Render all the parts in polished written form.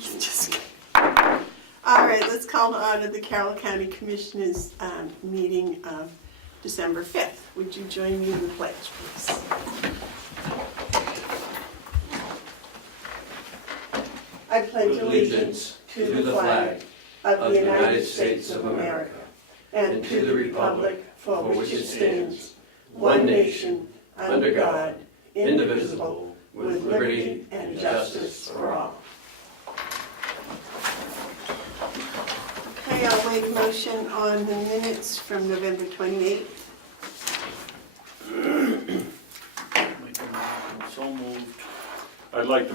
Just kidding. All right, let's call to order the Carroll County Commissioners meeting of December 5th. Would you join me in the pledge, please? I pledge allegiance to the flag of the United States of America and to the republic for which it stands, one nation, under God, indivisible, with liberty and justice for all. Okay, I'll make a motion on the minutes from November 28th. So moved. I'd like to,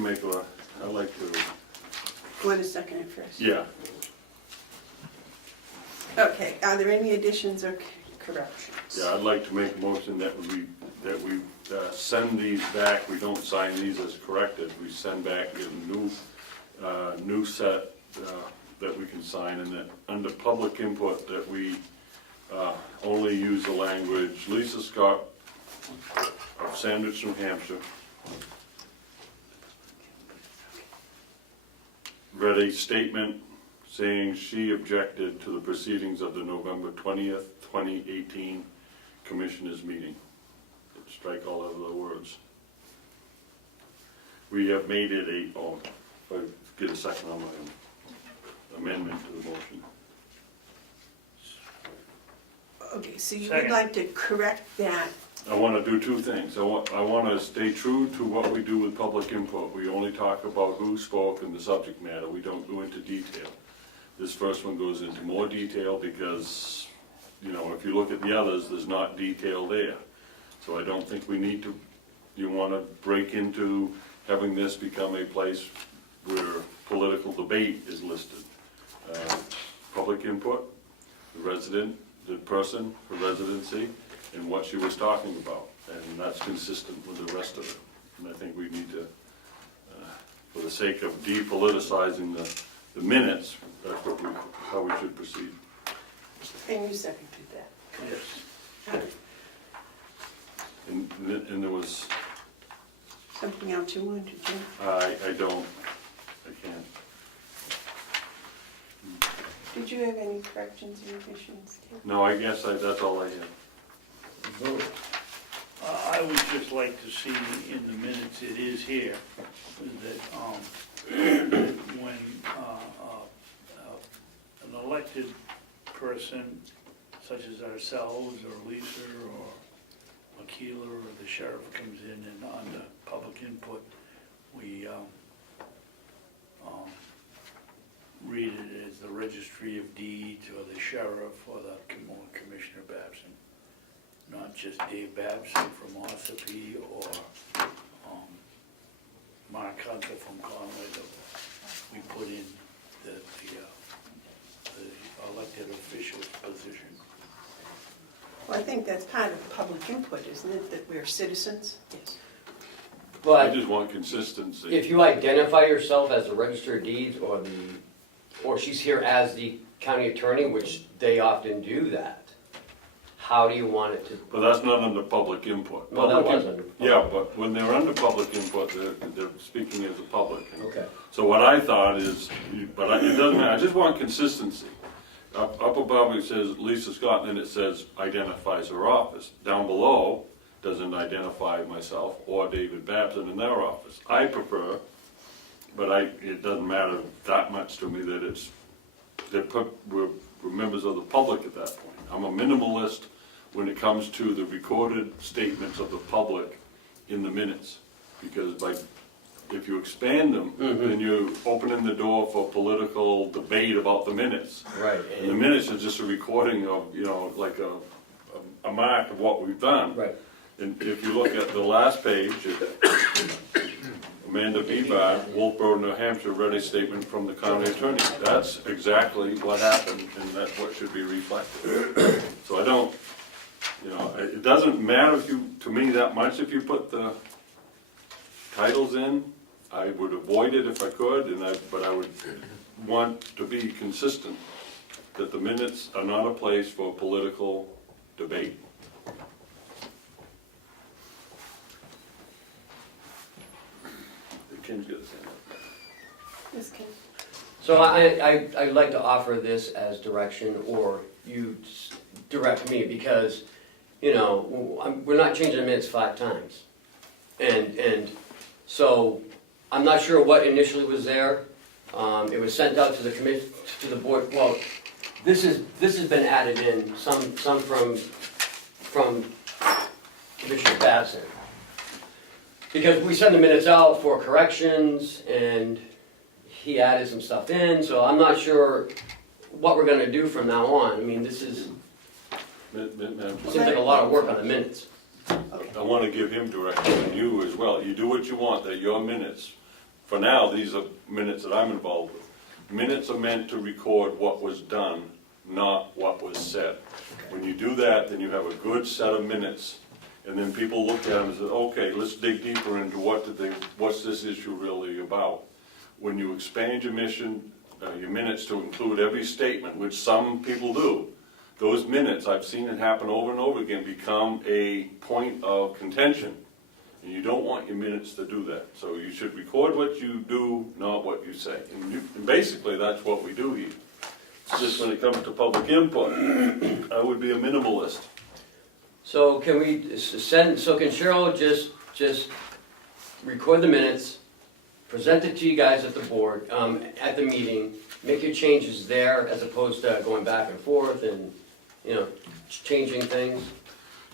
Want to second it first? yeah, Okay, are there any additions or corrections? yeah, I'd like to make a motion that we send these back. We don't sign these as corrected. We send back a new set that we can sign, and that under public input that we only use the language Lisa Scott of Sandwich, New Hampshire, read a statement saying she objected to the proceedings of the November 20th, 2018 Commissioners meeting. Strike all of the words. We have made it if I get a second on my amendment to the motion. Okay, so you would Second. like to correct that. I want to do two things. I want to stay true to what we do with public input. We only talk about who spoke and the subject matter. We don't go into detail. This first one goes into more detail because, you know, if you look at the others, there's not detail there. So I don't think we need to, you want to break into having this become a place where political debate is listed. Public input, the person for residency, and what she was talking about, and that's consistent with the rest of it. And I think we need to, for the sake of depoliticizing the minutes, that's how we should proceed. And you seconded that. Yes. All right. And there was, Something else you wanted to do? I can't. Did you have any corrections or additions? Tim? No, I guess that's all I have. Vote. I would just like to see in the minutes, it is here, that when an elected person, such as ourselves, or Lisa, or Akila, or the sheriff comes in and under public input, we read it as the Registry of Deeds, or the sheriff, or the Commissioner Babson. Not just Dave Babson from Ossipee, or Mark Hunter from Conway, that we put in the elected official's position. Well, I think that's part of public input, isn't it, that we're citizens? Yes. I But just want consistency. if you identify yourself as a register of deeds, or she's here as the county attorney, which they often do that, how do you want it to? But that's not under public input. Well, that Public was in- under. Yeah, but when they're under public input, they're speaking as a public. Okay. So what I thought is, it doesn't matter, I just want consistency. Up above it says Lisa Scott, and then it says identifies her office. Down below, doesn't identify myself or David Babson in their office. I prefer, but it doesn't matter that much to me that we're members of the public at that point. I'm a minimalist when it comes to the recorded statements of the public in the minutes. Because if you expand them, then you're opening the door for political debate about the minutes. Right. And the minutes is just a recording of, like a mark of what we've done. Right. And if you look at the last page, Amanda Bevard, Wolfboro, New Hampshire, read a statement from the county attorney. That's exactly what happened, and that's what should be reflected. So I don't, it doesn't matter to me that much if you put the titles in. I would avoid it if I could, but I would want to be consistent, that the minutes are not a place for political debate. Kim's got his hand up. Yes, Kim. So I'd like to offer this as direction, or you direct me, because, you know, we're not changing the minutes 5 times. And so, I'm not sure what initially was there. It was sent out to the board, well, this has been added in, some from Commissioner Babson. Because we send the minutes out for corrections, and he added some stuff in, so I'm not sure what we're gonna do from now on. I mean, this is, seems like a lot of work on the minutes. I want to give him direction and you as well. You do what you want, they're your minutes. For now, these are minutes that I'm involved with. Minutes are meant to record what was done, not what was said. When you do that, then you have a good set of minutes, and then people look at them and say, okay, let's dig deeper into what's this issue really about. When you expand your minutes to include every statement, which some people do, those minutes, I've seen it happen over and over again, become a point of contention. And you don't want your minutes to do that. So you should record what you do, not what you say. And basically, that's what we do here. It's just when it comes to public input, I would be a minimalist. So can we can Cheryl just record the minutes, present it to you guys at the board, at the meeting, make your changes there as opposed to going back and forth and, you know, changing things?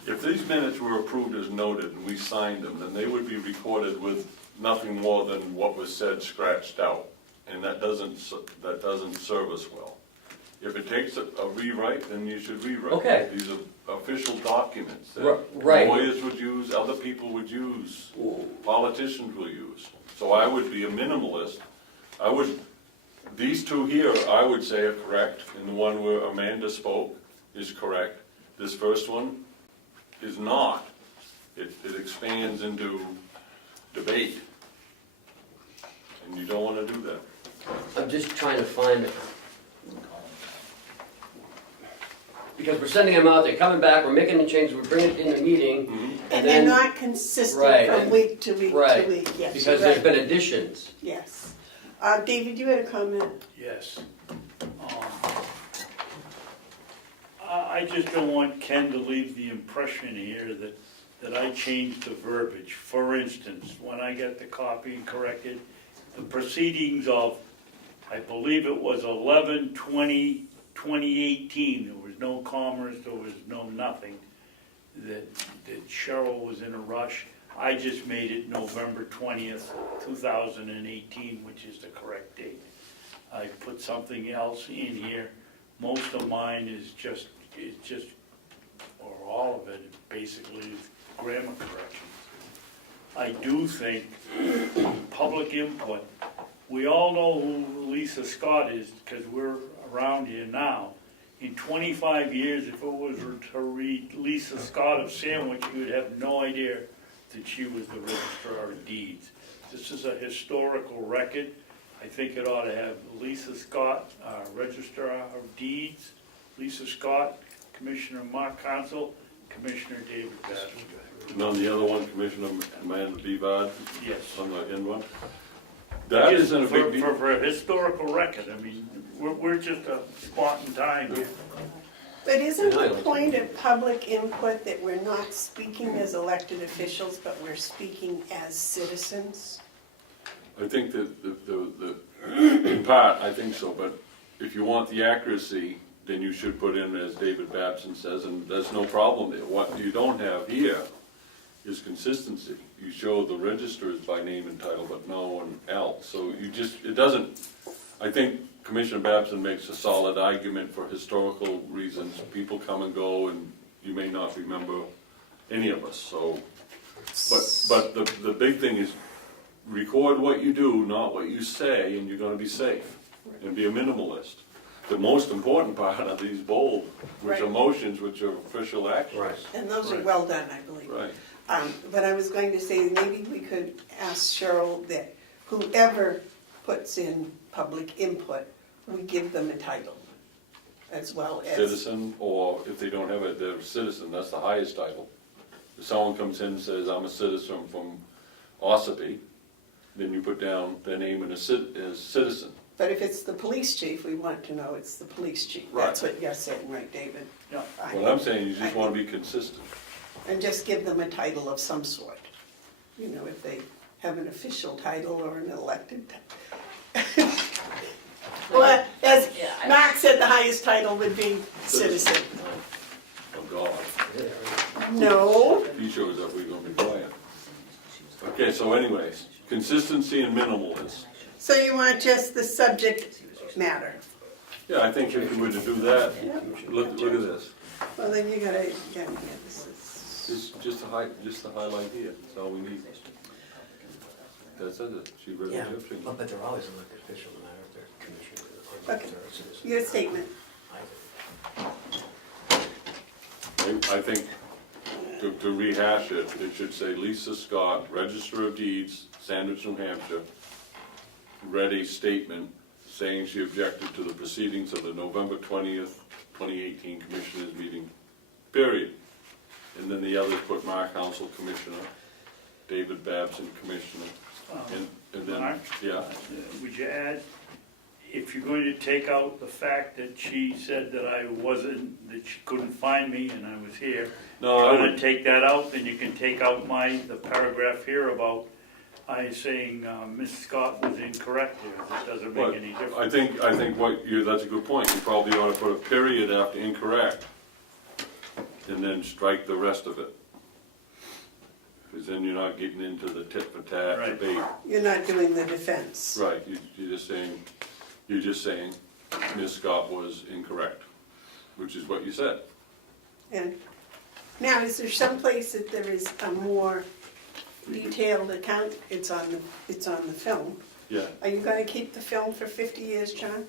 If these minutes were approved as noted and we signed them, then they would be recorded with nothing more than what was said scratched out. And that doesn't serve us well. If it takes a rewrite, then you should rewrite. Okay. These are official documents that Right. lawyers would use, other people would use, politicians will use. So I would be a minimalist. These two here, I would say are correct, and the one where Amanda spoke is correct. This first one is not. It expands into debate, and you don't want to do that. I'm just trying to find it. Because we're sending them out, they're coming back, we're making the changes, we're bringing it in the meeting, And then. they're not consistent Right, from and- week to week to right, week, yes. Because you're there's right. been additions. Yes. David, you had a comment? Yes. I just don't want Ken to leave the impression here that I changed the verbiage. For instance, when I got the copy and corrected, the proceedings of, I believe it was 11/20/2018, there was no commas, there was no nothing, that Cheryl was in a rush. I just made it November 20th, 2018, which is the correct date. I put something else in here. Most of mine is just, or all of it, basically is grammar corrections. I do think public input, we all know who Lisa Scott is because we're around here now. In 25 years, if it was to read Lisa Scott of Sandwich, you would have no idea that she was the Registrar of Deeds. This is a historical record. I think it ought to have Lisa Scott, Registrar of Deeds, Lisa Scott, Commissioner Mark Hounsell, Commissioner David Babson. And on the other one, Commissioner Amanda Bevard, Yes. on the end one. That isn't a big deal. For a historical record, I mean, we're just a spot in time here. But isn't the point of public input that we're not speaking as elected officials, but we're speaking as citizens? I think that in part, I think so, but if you want the accuracy, then you should put in, as David Babson says, and there's no problem there. What you don't have here is consistency. You show the registers by name and title, but no one else. So it doesn't, I think Commissioner Babson makes a solid argument for historical reasons. People come and go, and you may not remember any of us, so. But the big thing is, record what you do, not what you say, and you're gonna be safe, and be a minimalist. The most important part are these bold, which are Right. motions, which are official actions. Right. And those are Right. well done, I believe. Right. But I was going to say, maybe we could ask Cheryl that whoever puts in public input, we give them a title as well as. Citizen, or if they don't have it, they're citizen, that's the highest title. If someone comes in and says, I'm a citizen from Ossipee, then you put down their name as citizen. But if it's the police chief, we want to know it's the police chief. That's what you're saying, right, David? Yeah. What I'm saying, you just wanna be consistent. And just give them a title of some sort. You know, if they have an official title or an elected title. Well, as Mark said, the highest title would be citizen. Oh, God. No, If he shows up, we're gonna be quiet. Okay, so anyways, consistency and minimalist. so you want just the subject matter. Yeah, I think if we were to do that, look at this. Well, then you gotta, yeah, this is, Just to highlight here, that's all we need. That's it, she read Yeah, the Egyptian. but they're always elected official, no matter if they're commissioners or Okay. they're citizens. your statement. I think, to rehash it, it should say Lisa Scott, Register of Deeds, Sandwich, New Hampshire, read a statement saying she objected to the proceedings of the November 20th, 2018 Commissioners meeting, period. And then the others put Mark Hounsell, Commissioner, David Babson, Commissioner, and then, Mark? yeah. Would you add, if you're going to take out the fact that she said that I wasn't, that she couldn't find me and I was here, No, I if you're gonna would, take that out, then you can take out the paragraph here about I saying Ms. Scott was incorrect here. That doesn't but make any difference. I think that's a good point. You probably ought to put a period after incorrect, and then strike the rest of it. Because then you're not getting into the tit for tat Right. debate. You're not doing the defense. Right, you're just saying Ms. Scott was incorrect, which is what you said. And now, is there some place that there is a more detailed account? It's on the film. Yeah. Are you gonna keep the film for 50 years, John?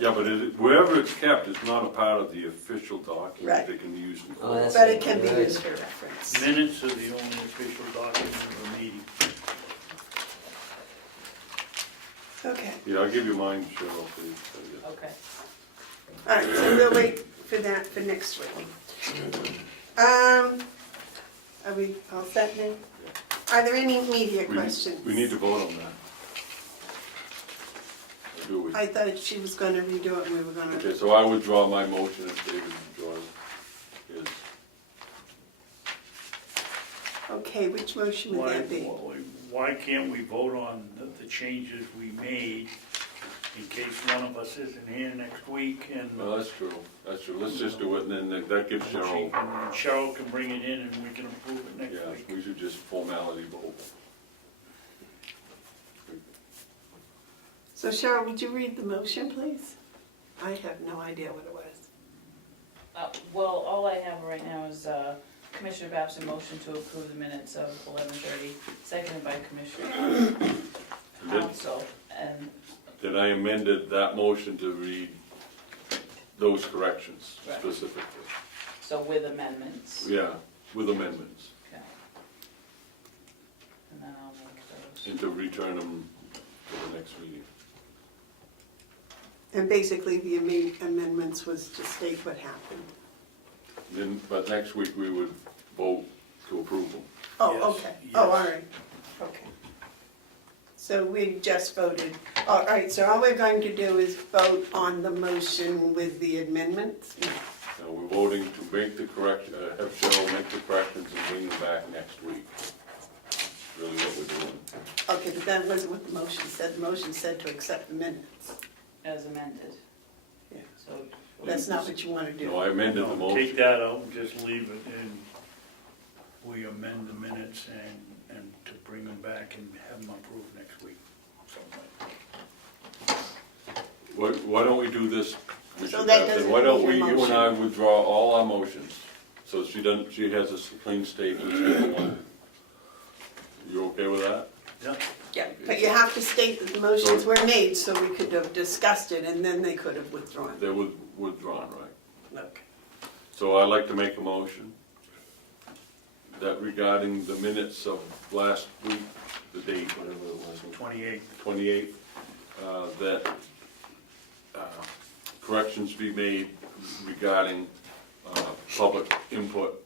Yeah, but wherever it's kept, it's not a part of the official document Right. that can be used in Oh, court. that's- But it can be Right. used for reference. Minutes are the only official document of a meeting. Okay, Yeah, I'll give you mine, Cheryl, please. Okay. all right, so we'll wait for that for next week. Are we all set now? Are there any media questions? We need to vote on that. Or do we? I thought she was gonna redo it and we were gonna, Okay, so I withdraw my motion if David withdraws his. okay, which motion would that be? Why can't we vote on the changes we made in case one of us isn't here next week and No, that's true, let's just do it, and then that gives Cheryl, Cheryl can bring it in and we can approve it next yeah, week? we should just formality vote. So Cheryl, would you read the motion, please? I have no idea what it was. Well, all I have right now is Commissioner Babson motion to approve the minutes of 11:30, seconded by Commissioner Hounsell, and Then I amended that motion to read those corrections Right. specifically. so with amendments. Yeah, with amendments, Okay. And then I'll make those. and to return them to the next meeting. And basically, the amendments was to state what happened. Then, but next week we would vote to approve them. Oh, Yes, okay, yes. oh, all right, okay. So we just voted, all right, so all we're going to do is vote on the motion with the amendments? Now, we're voting to make the correction, have Cheryl make the corrections and bring them back next week. That's really what we're doing. Okay, but that wasn't what the motion said, the motion said to accept the minutes. As amended. Yeah. So, That's not what you want to do. No, I amended the No, motion. take that out and just leave it and we amend the minutes and to bring them back and have them approved next week. Something Why don't we do this, So Commissioner that Babson? doesn't Why don't mean we, a you and I motion. withdraw all our motions? So she doesn't, she has a clean statement, stable one. You okay with that? like. Yeah, but you have to state that the motions were made, so we could have discussed it, and then they could have withdrawn. They were withdrawn, right? Okay. So I'd like to make a motion that regarding the minutes of last week, the date, whatever it was, 28th. 28th, that corrections be made regarding public input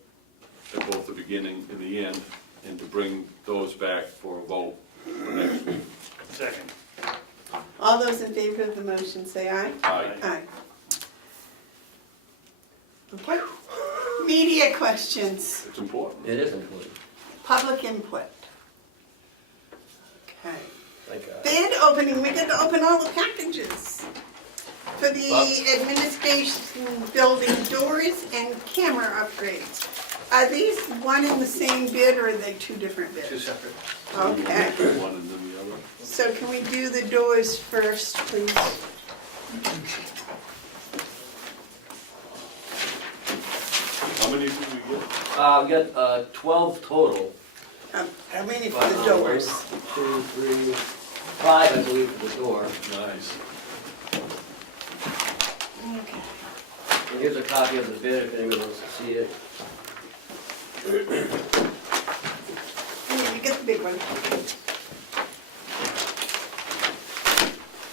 at both the beginning and the end, and to bring those back for a vote for next week. Second. All those in favor of the motion say aye. Aye. Aye. Okay. Media questions, It's important. It is important, public input. Okay. like, Bid opening, we get to open all the packages for the administration building doors and camera upgrades. Are these one and the same bid, or are they two different bids? Two separate. Okay, One and then the other. so can we do the doors first, please? How many did we get? we got 12 total. How many for the doors? 1, 2, 3, 5, I believe, for the door. Nice. Okay. And here's a copy of the bid if anyone wants to see it. Yeah, you get the big one.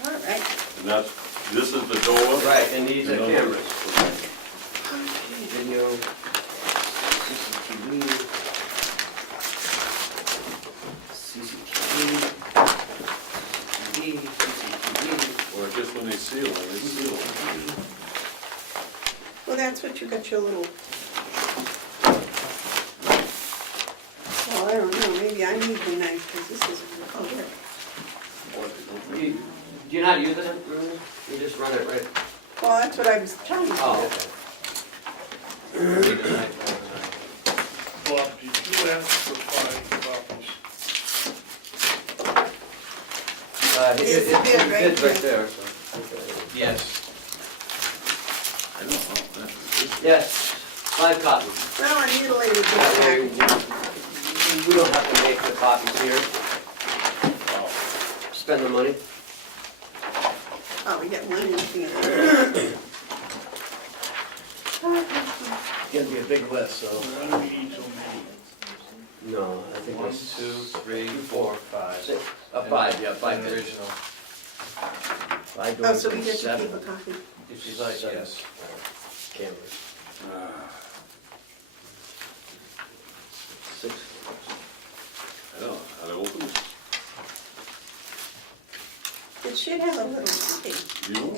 All right. And that's, this is the door? Right, and these are And those- cameras. okay. Video, CCTV, CCTV, Or just when they seal it, it's sealed. Well, that's what you got your little. Well, I don't know, maybe I need the knife, because this is, oh, there. Do you not use it, really? You just run it right? Well, that's what I was telling you. Oh, okay. Bob, did you ask for 5 copies? It's the bid right It's right there. there, so. okay. Yes. I don't know. That's- Yes, 5 copies. Well, I mutilated this That way, package. we don't have to make the copies here, Oh, spend the money. Oh, we got one in here. It's gonna be a big list, so. Why do we need so many? No, I think 1, it's 2, 3, 4, 5. 6, 5, yeah, 5 And the bids. original. 5 Oh, doors so we and get to 7 keep a copy. If you'd like, yes. cameras. 6. I don't know how to open it. It should have a little key. You know,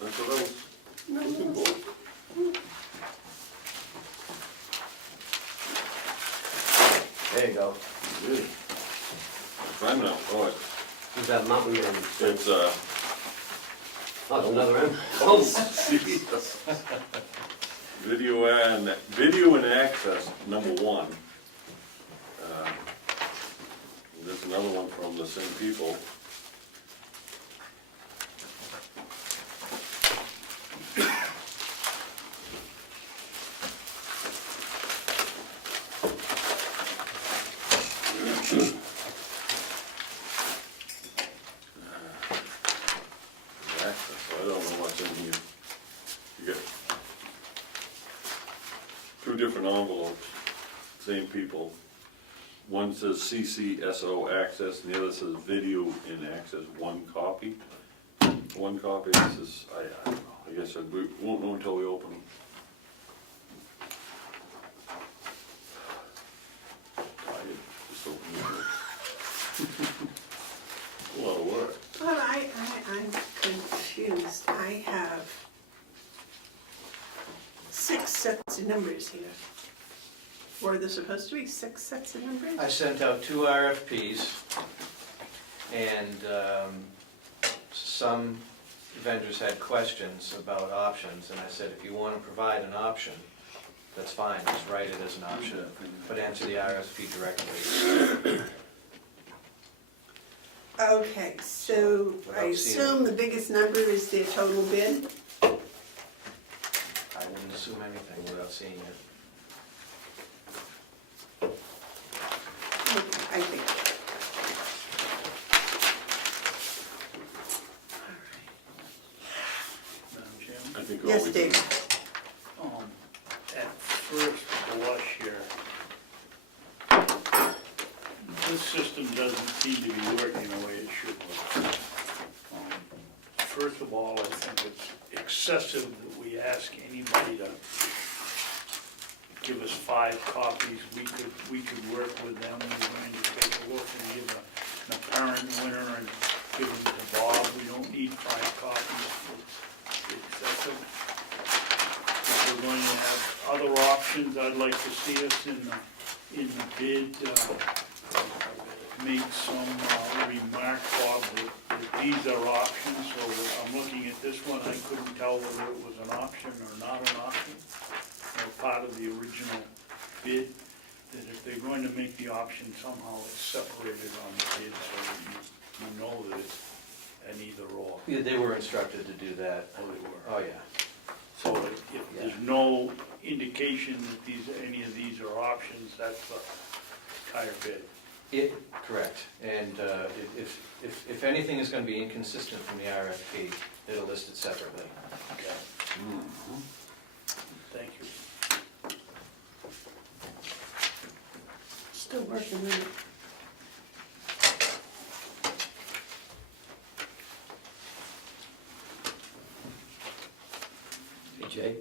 that's what I was No, looking no. for. There you go. Really? Try now. Oh, Who's that mountain man? it's, Oh, it's another M. Oh, video and access, number 1. There's another one from the same people. Access, I don't know what's in here. You got 2 different envelopes, same people. One says CCSO access and the other says video in access, 1 copy. 1 copy, this is, I don't know, I guess we won't know until we open them. Tired, just opening it. A lot of work. Well, I'm confused. I have 6 sets of numbers here. Were there supposed to be 6 sets of numbers? I sent out 2 RFPs, and some vendors had questions about options, and I said, if you want to provide an option, that's fine, just write it as an option, but answer the RFP directly. Okay, so I Without seeing assume the biggest number is their total bid? I wouldn't assume anything without seeing it. I think. Madam Chairman? I think all Yes, we Dave. At first blush here, this system doesn't seem to be working the way it should work. First of all, I think it's excessive that we ask anybody to give us 5 copies, we could work with them, we're going to take a look and give an apparent winner and give them to Bob. We don't need 5 copies, it's excessive. If we're going to have other options, I'd like to see us in the bid, make some remark, Bob, that these are options, so that I'm looking at this one, I couldn't tell whether it was an option or not an option, or part of the original bid, that if they're going to make the option, somehow it's separated on the bid, so that you know that it's an either or. Yeah, they were instructed to do that. Oh, they were. Oh, yeah. So if there's no indication that any of these are options, that's the entire bid. Correct, and if anything is going to be inconsistent from the RFP, it'll list it separately. Okay. Thank you. Still working on it. Hey Jay,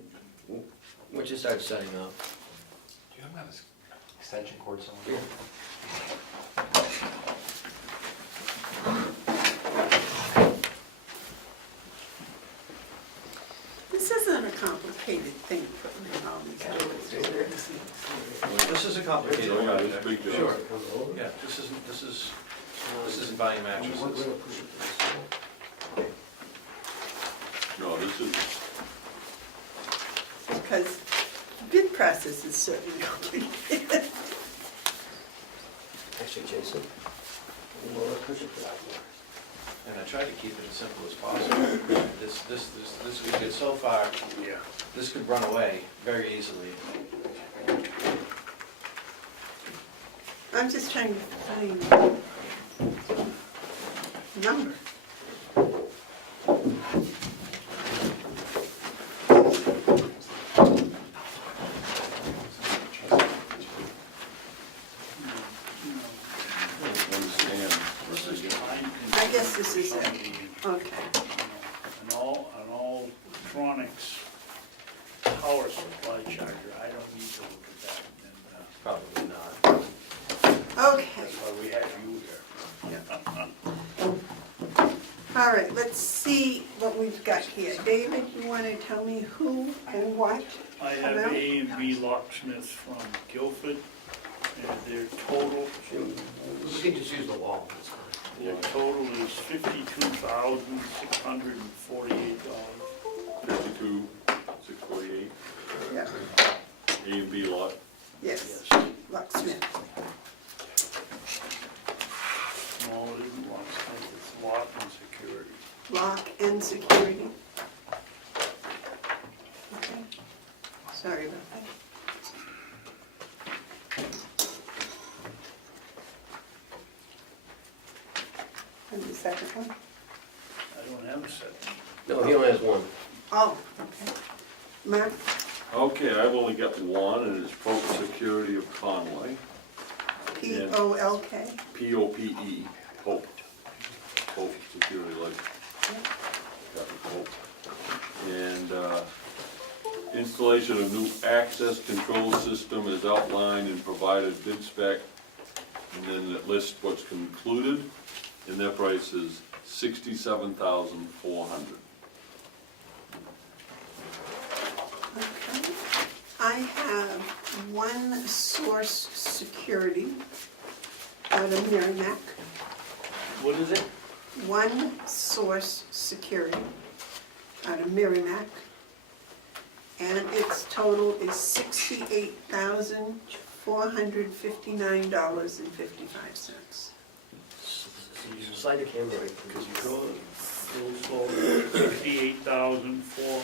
once you start setting up, Do you have an extension cord somewhere? here, This isn't a complicated thing, putting in all these numbers. This is a complicated Oh, yeah, this project. big job. Sure. comes over. Yeah, this isn't buying mattresses. No, this is, Because bid process is certainly complicated. Actually, Jason, we'll push it back more. And I tried to keep it as simple as possible. This we did so far, Yeah. this could run away very easily. I'm just trying to find number. understand. This is time I guess this is it. consuming, Okay. An all electronics power supply charger, I don't need to look at that, and Probably not. Okay. that's why we have you here. All right, let's see what we've got here. David, you want to tell me who and what? I have A and B locksmiths from Guilford, and their total, We can just use the wall, that's fine. their total is $52,648. 52,648, Yeah, A and B lot. yes, locksmith. No, it isn't locksmith, it's lock and security. Lock and security. Okay, sorry about that. And the second one? I don't have a set. No, he only has one. Oh, okay. Mark? Okay, I've only got one, and it's Pope Security of Conway, P-O-L-K? P-O-P-E, Pope. Pope Security, like, got the Pope. And, installation of new access control system is outlined and provided bid spec, and then it lists what's concluded, and their price is $67,400. Okay. I have One Source Security out of Merrimack. What is it? One Source Security out of Merrimack. And its total is $68,459.55. Slide the camera right. Because you go, $68,004.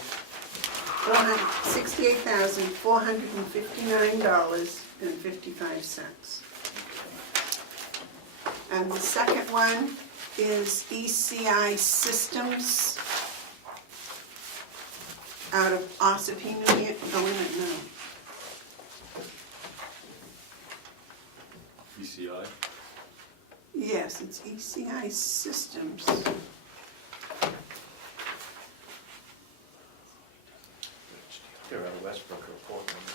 $68,459.55. And the second one is ECI Systems out of Ossipee, New Hampshire. Oh, wait a minute, no. ECI? Yes, it's ECI Systems. They're out of Westbrook or Portland.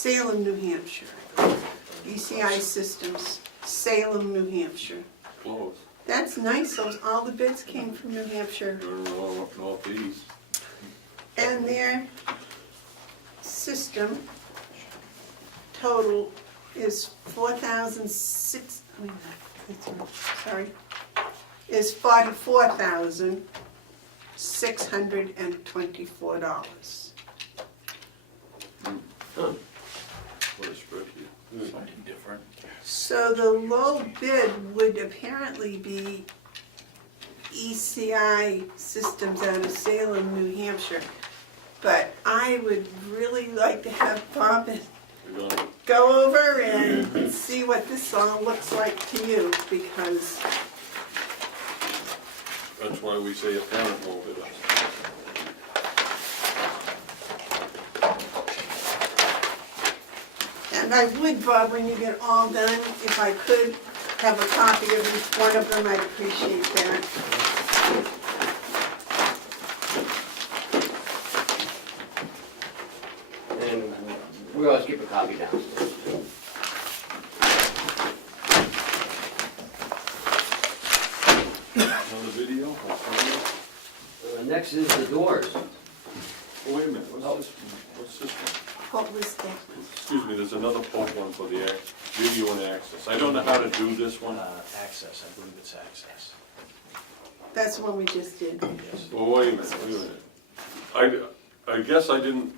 Salem, New Hampshire. ECI Systems, Salem, New Hampshire. Close. That's nice, those, all the bids came from New Hampshire. Northeast. And their system total is is $44,624. Huh. What a spreadsheet. Something different. So the low bid would apparently be ECI Systems out of Salem, New Hampshire. But I would really like to have Bob We're gonna, go over and see what this all looks like to you, because that's why we say a parent will bid us. and I would, Bob, when you get all done, if I could have a copy of each one of them, I'd appreciate that. And we always keep a copy downstairs too. Another video? Next is the doors. Oh, wait a minute, what's this one? What was that? Excuse me, there's another post one for the video and access. I don't know how to do this one. Access, I believe it's access. That's the one we just did. Yes. Well, wait a minute. I guess I didn't,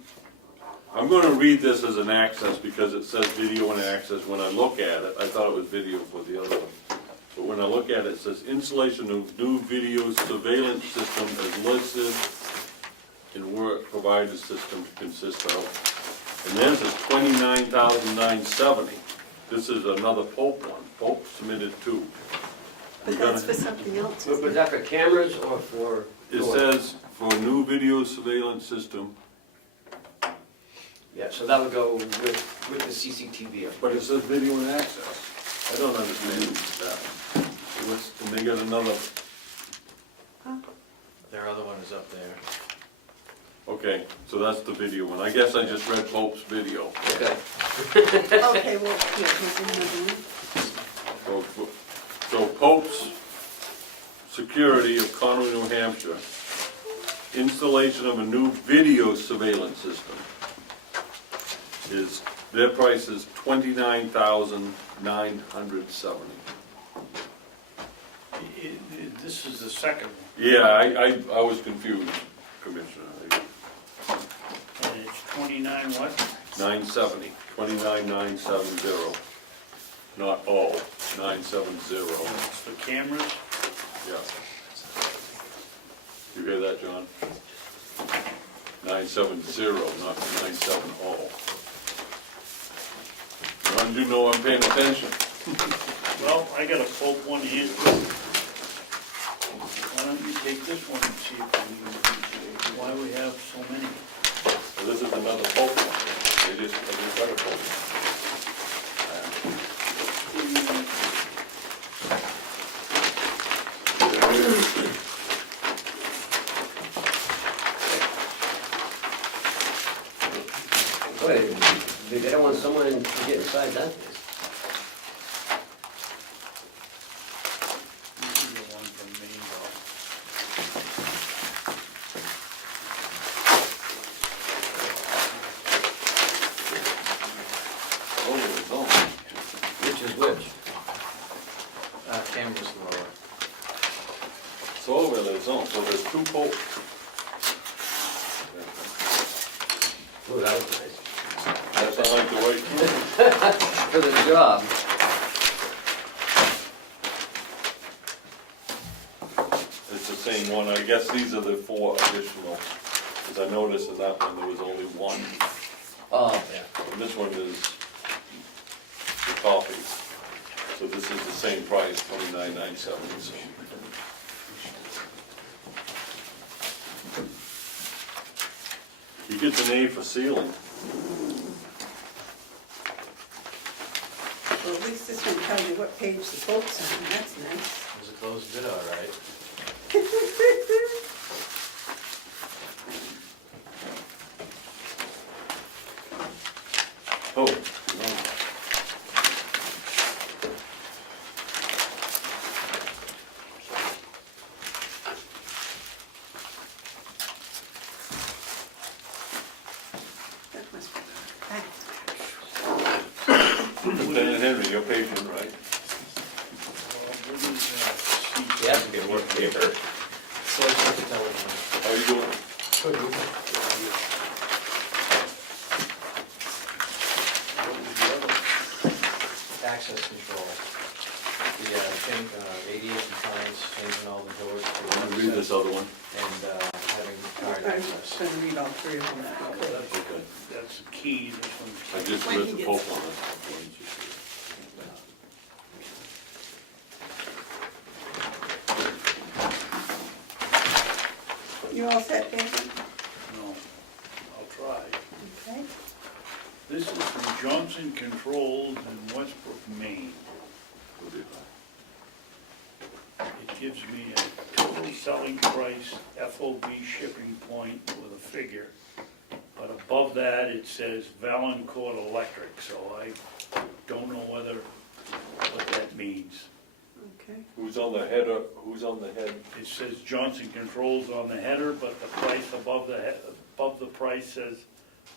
I'm gonna read this as an access because it says video and access. When I look at it, I thought it was video for the other one. But when I look at it, it says installation of new video surveillance system as listed in work provided system consists of. And theirs is $29,970. This is another Pope one. Pope submitted two. But that's for something else. But is that for cameras or for It doors? says for new video surveillance system, Yeah, so that would go with the CCTV. but it says video and access. I don't understand that. And they got another, Their other one is up there. okay, so that's the video one. I guess I just read Pope's video. Okay. Okay, well, here, here's another one. So Pope's Security of Conway, New Hampshire, installation of a new video surveillance system is, their price is $29,970. This is the second one, Yeah, I was confused, Commissioner. and it's 29 what? 970, 29,970. Not all, 970. It's for cameras. Yeah. You hear that, John? 970, not 97 all. John, you know I'm paying attention. Well, I got a Pope one here. Why don't you take this one and see if we can, why we have so many? So this is another Pope one. I just got a Pope. Wait, they don't want someone to get inside that? This is the one from Maine, Oh, it's on. Which is which? Camera's lower. It's all the way it's on, so there's two Popes. Oh, that was nice. That's I like the way. For the job. It's the same one. I guess these are the four additional, because I noticed in that one there was only one. Oh, yeah. And this one is the copies. So this is the same price, $29,970. He gets an A for sealing. Well, at least this one tells you what page the folks on, that's nice. It was a closed bid, all right. Henry, you're patient, right? What is that? You have to be a work paper. So I have to tell everyone. How you doing? What was the other one? Access control. The change, ADA compliance, changing all the doors. to Let me read this other one. And having card I'm access. gonna read all three of them. Okay. That's the key, this I one's. just When read he the gets Pope home. on it. You all set, David? No, I'll try. Okay. This is from Johnson Controls in Westbrook, Maine. It gives me a total selling price, FOB shipping point with a figure. But above that, it says Valancourt Electric, so I don't know what that means. Okay. Who's on the header, who's on the head? It says Johnson Controls on the header, but the price above the price says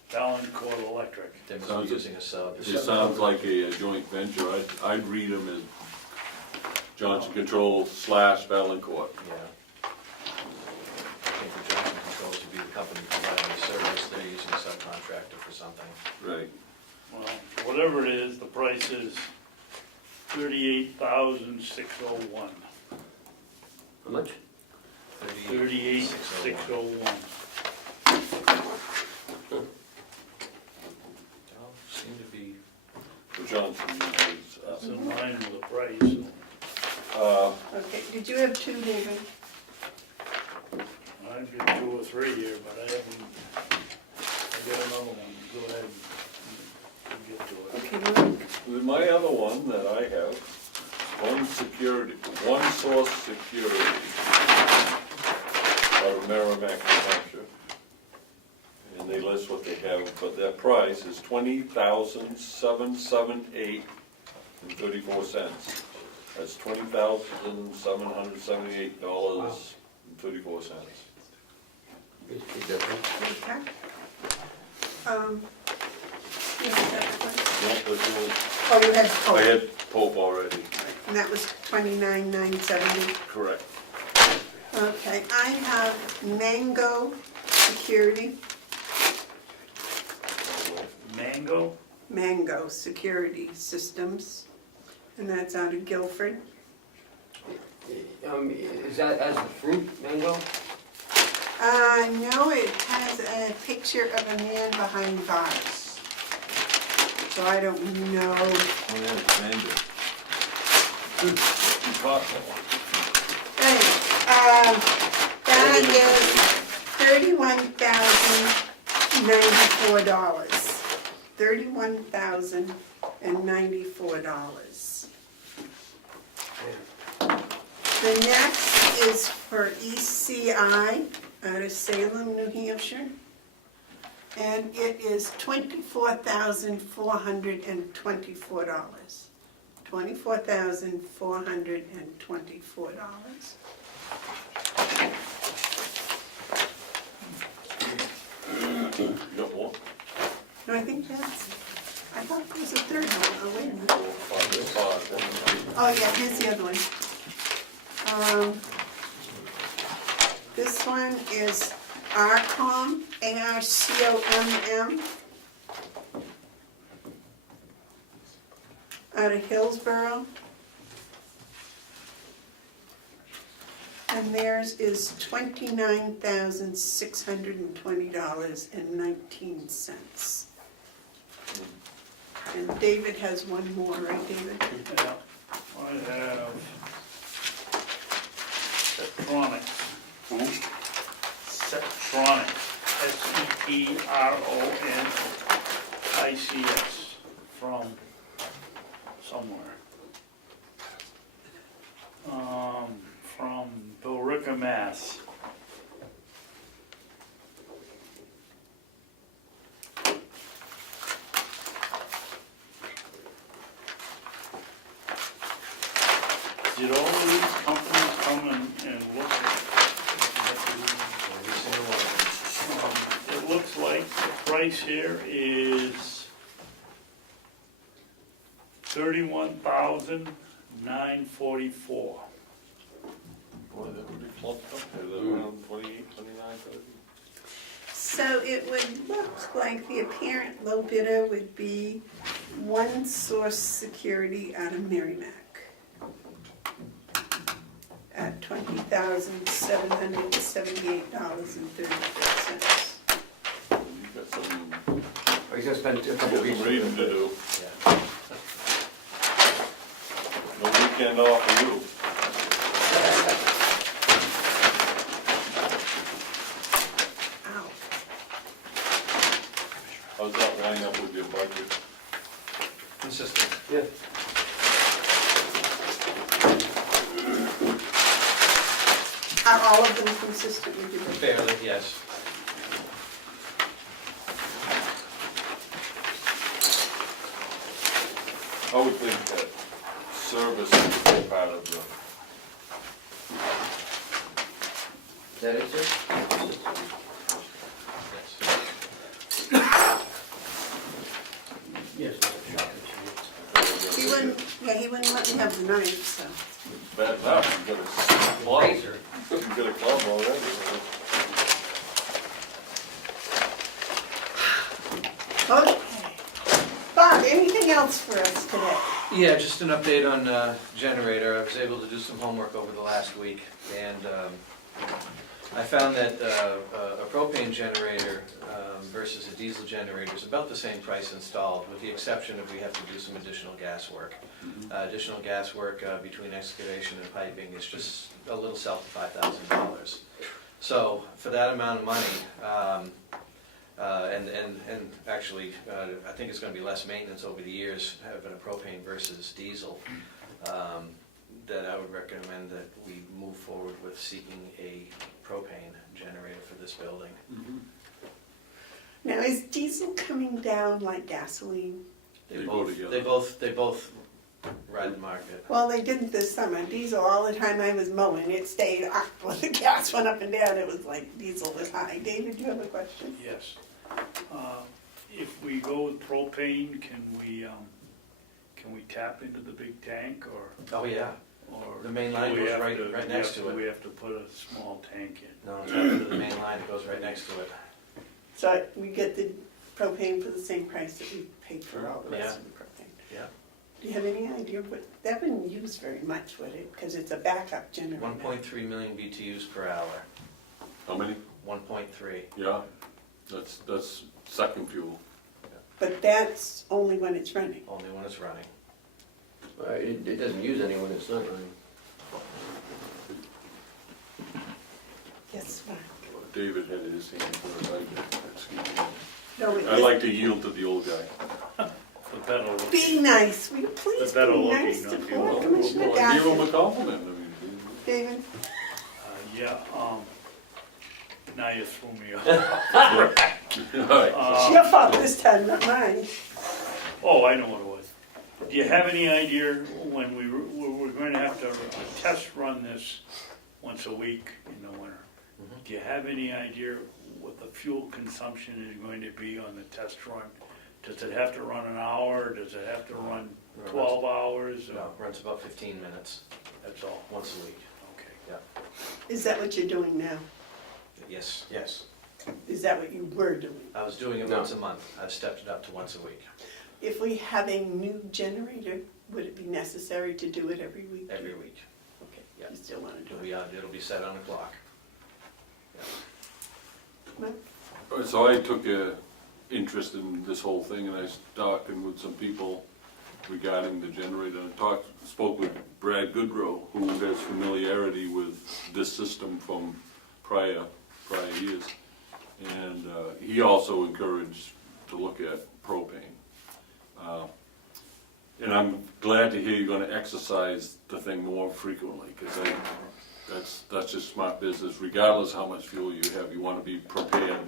Valancourt Electric. They must Sounds- be using a sub. It sounds like a joint venture. I'd read them as Johnson Controls / Valancourt. Yeah. I think the Johnson Controls would be the company providing the service, they're using a subcontractor for something. Right. Well, whatever it is, the price is $38,601. How much? 38,601. Seem to be, The Johnson is, That's in line with the price. Okay, did you have two, David? I've got 2 or 3 here, but I got another one. Go ahead and get to it. Okay, Mike. with my other one that I have, One Source Security, out of Merrimack, New Hampshire. And they list what they have, but their price is $20,778.34. That's $20,778.34. Big difference. Okay. You have that one? No, this one, Oh, you had I Pope, had Pope already, and that was 29,970. correct. Okay, I have Mango Security, Mango Security Systems, and that's out of Guilford. Is that as the fruit, mango? No, it has a picture of a man behind bars. So I don't know. Oh, yeah, it's mango. You caught that one. Anyway, that is $31,094. $31,094. The next is for ECI out of Salem, New Hampshire. And it is $24,424. $24,424. You got one? No, I think that's, I thought it was a third one. Oh, wait a minute. Five. Oh, yeah, here's the other one. This one is ARCOM, ARCOMM, out of Hillsborough. And theirs is $29,620.19. And David has one more, right, David? Yeah, I have Septronics. Septronics, SEPRONICS, from somewhere. From Billerica, Mass. Did all of these companies come and look at? It looks like the price here is $31,944. Boy, that would be clumped up there, that around 28, 29, 30. So it would look like the apparent low bidder would be One Source Security out of Merrimack at $20,778.34. You got some, Are you gonna spend a you couple got weeks? some reading to do. Yeah. No weekend off for you. Ow. How's that line up with your budget? Consistent. Yeah. Are all of them consistent with your budget? Fairly, yes. I would think that service is a big part of the, Is that it, sir? Yes. Yes. He wouldn't, yeah, he wouldn't let me have the knife, so. bad enough, you got a club, Razor. you got a club already. Okay. Bob, anything else for us today? Yeah, just an update on generator. I was able to do some homework over the last week, and I found that a propane generator versus a diesel generator is about the same price installed, with the exception of we have to do some additional gas work. Additional gas work between excavation and piping is just a little south of $5,000. So for that amount of money, and actually, I think it's going to be less maintenance over the years having a propane versus diesel, that I would recommend that we move forward with seeking a propane generator for this building. Now, is diesel coming down like gasoline? They go together. They both ride the market. Well, they didn't this summer. Diesel, all the time I was mowing, it stayed up. When the gas went up and down, it was like diesel was high. David, do you have a question? Yes. If we go with propane, can we tap into the big tank or? Oh, yeah. Or The main do line we goes have right next to it. We have to put a small tank in. No, it's not into the main line, it goes right next to it. So we get the propane for the same price that we paid for all the rest of the propane. Yeah. Do you have any idea what, that wouldn't use very much, would it? Because it's a backup generator. 1.3 million BTUs per hour. How many? 1.3. Yeah, that's second fuel. But that's only when it's running. Only when it's running. It doesn't use any when it's not running. Yes, Mark. David had his hand for it, excuse me. No, it I like to yield to the old guy. The better looking. Be nice, will you please The better be looking, nice to not the poor old. Commissioner Well, give him a Gaffney? compliment, I mean. David? Yeah, now you threw me off. All right. It's your fault this time, not mine. Oh, I know what it was. Do you have any idea when we're going to have to test run this once a week in the winter? Do you have any idea what the fuel consumption is going to be on the test run? Does it have to run an hour? Does it have to run 12 hours? No, it runs about 15 minutes, That's all? once a week. Okay. Yeah. Is that what you're doing now? Yes, yes. Is that what you were doing? I was doing it No. once a month. I've stepped it up to once a week. If we have a new generator, would it be necessary to do it every week? Every week. Okay, Yeah. you still want to do it? It'll be set on the clock. Well, So I took a interest in this whole thing, and I was talking with some people regarding the generator. I spoke with Brad Goodrow, who has familiarity with this system from prior years. And he also encouraged to look at propane. And I'm glad to hear you're gonna exercise the thing more frequently, because that's just smart business. Regardless how much fuel you have, you wanna be prepared.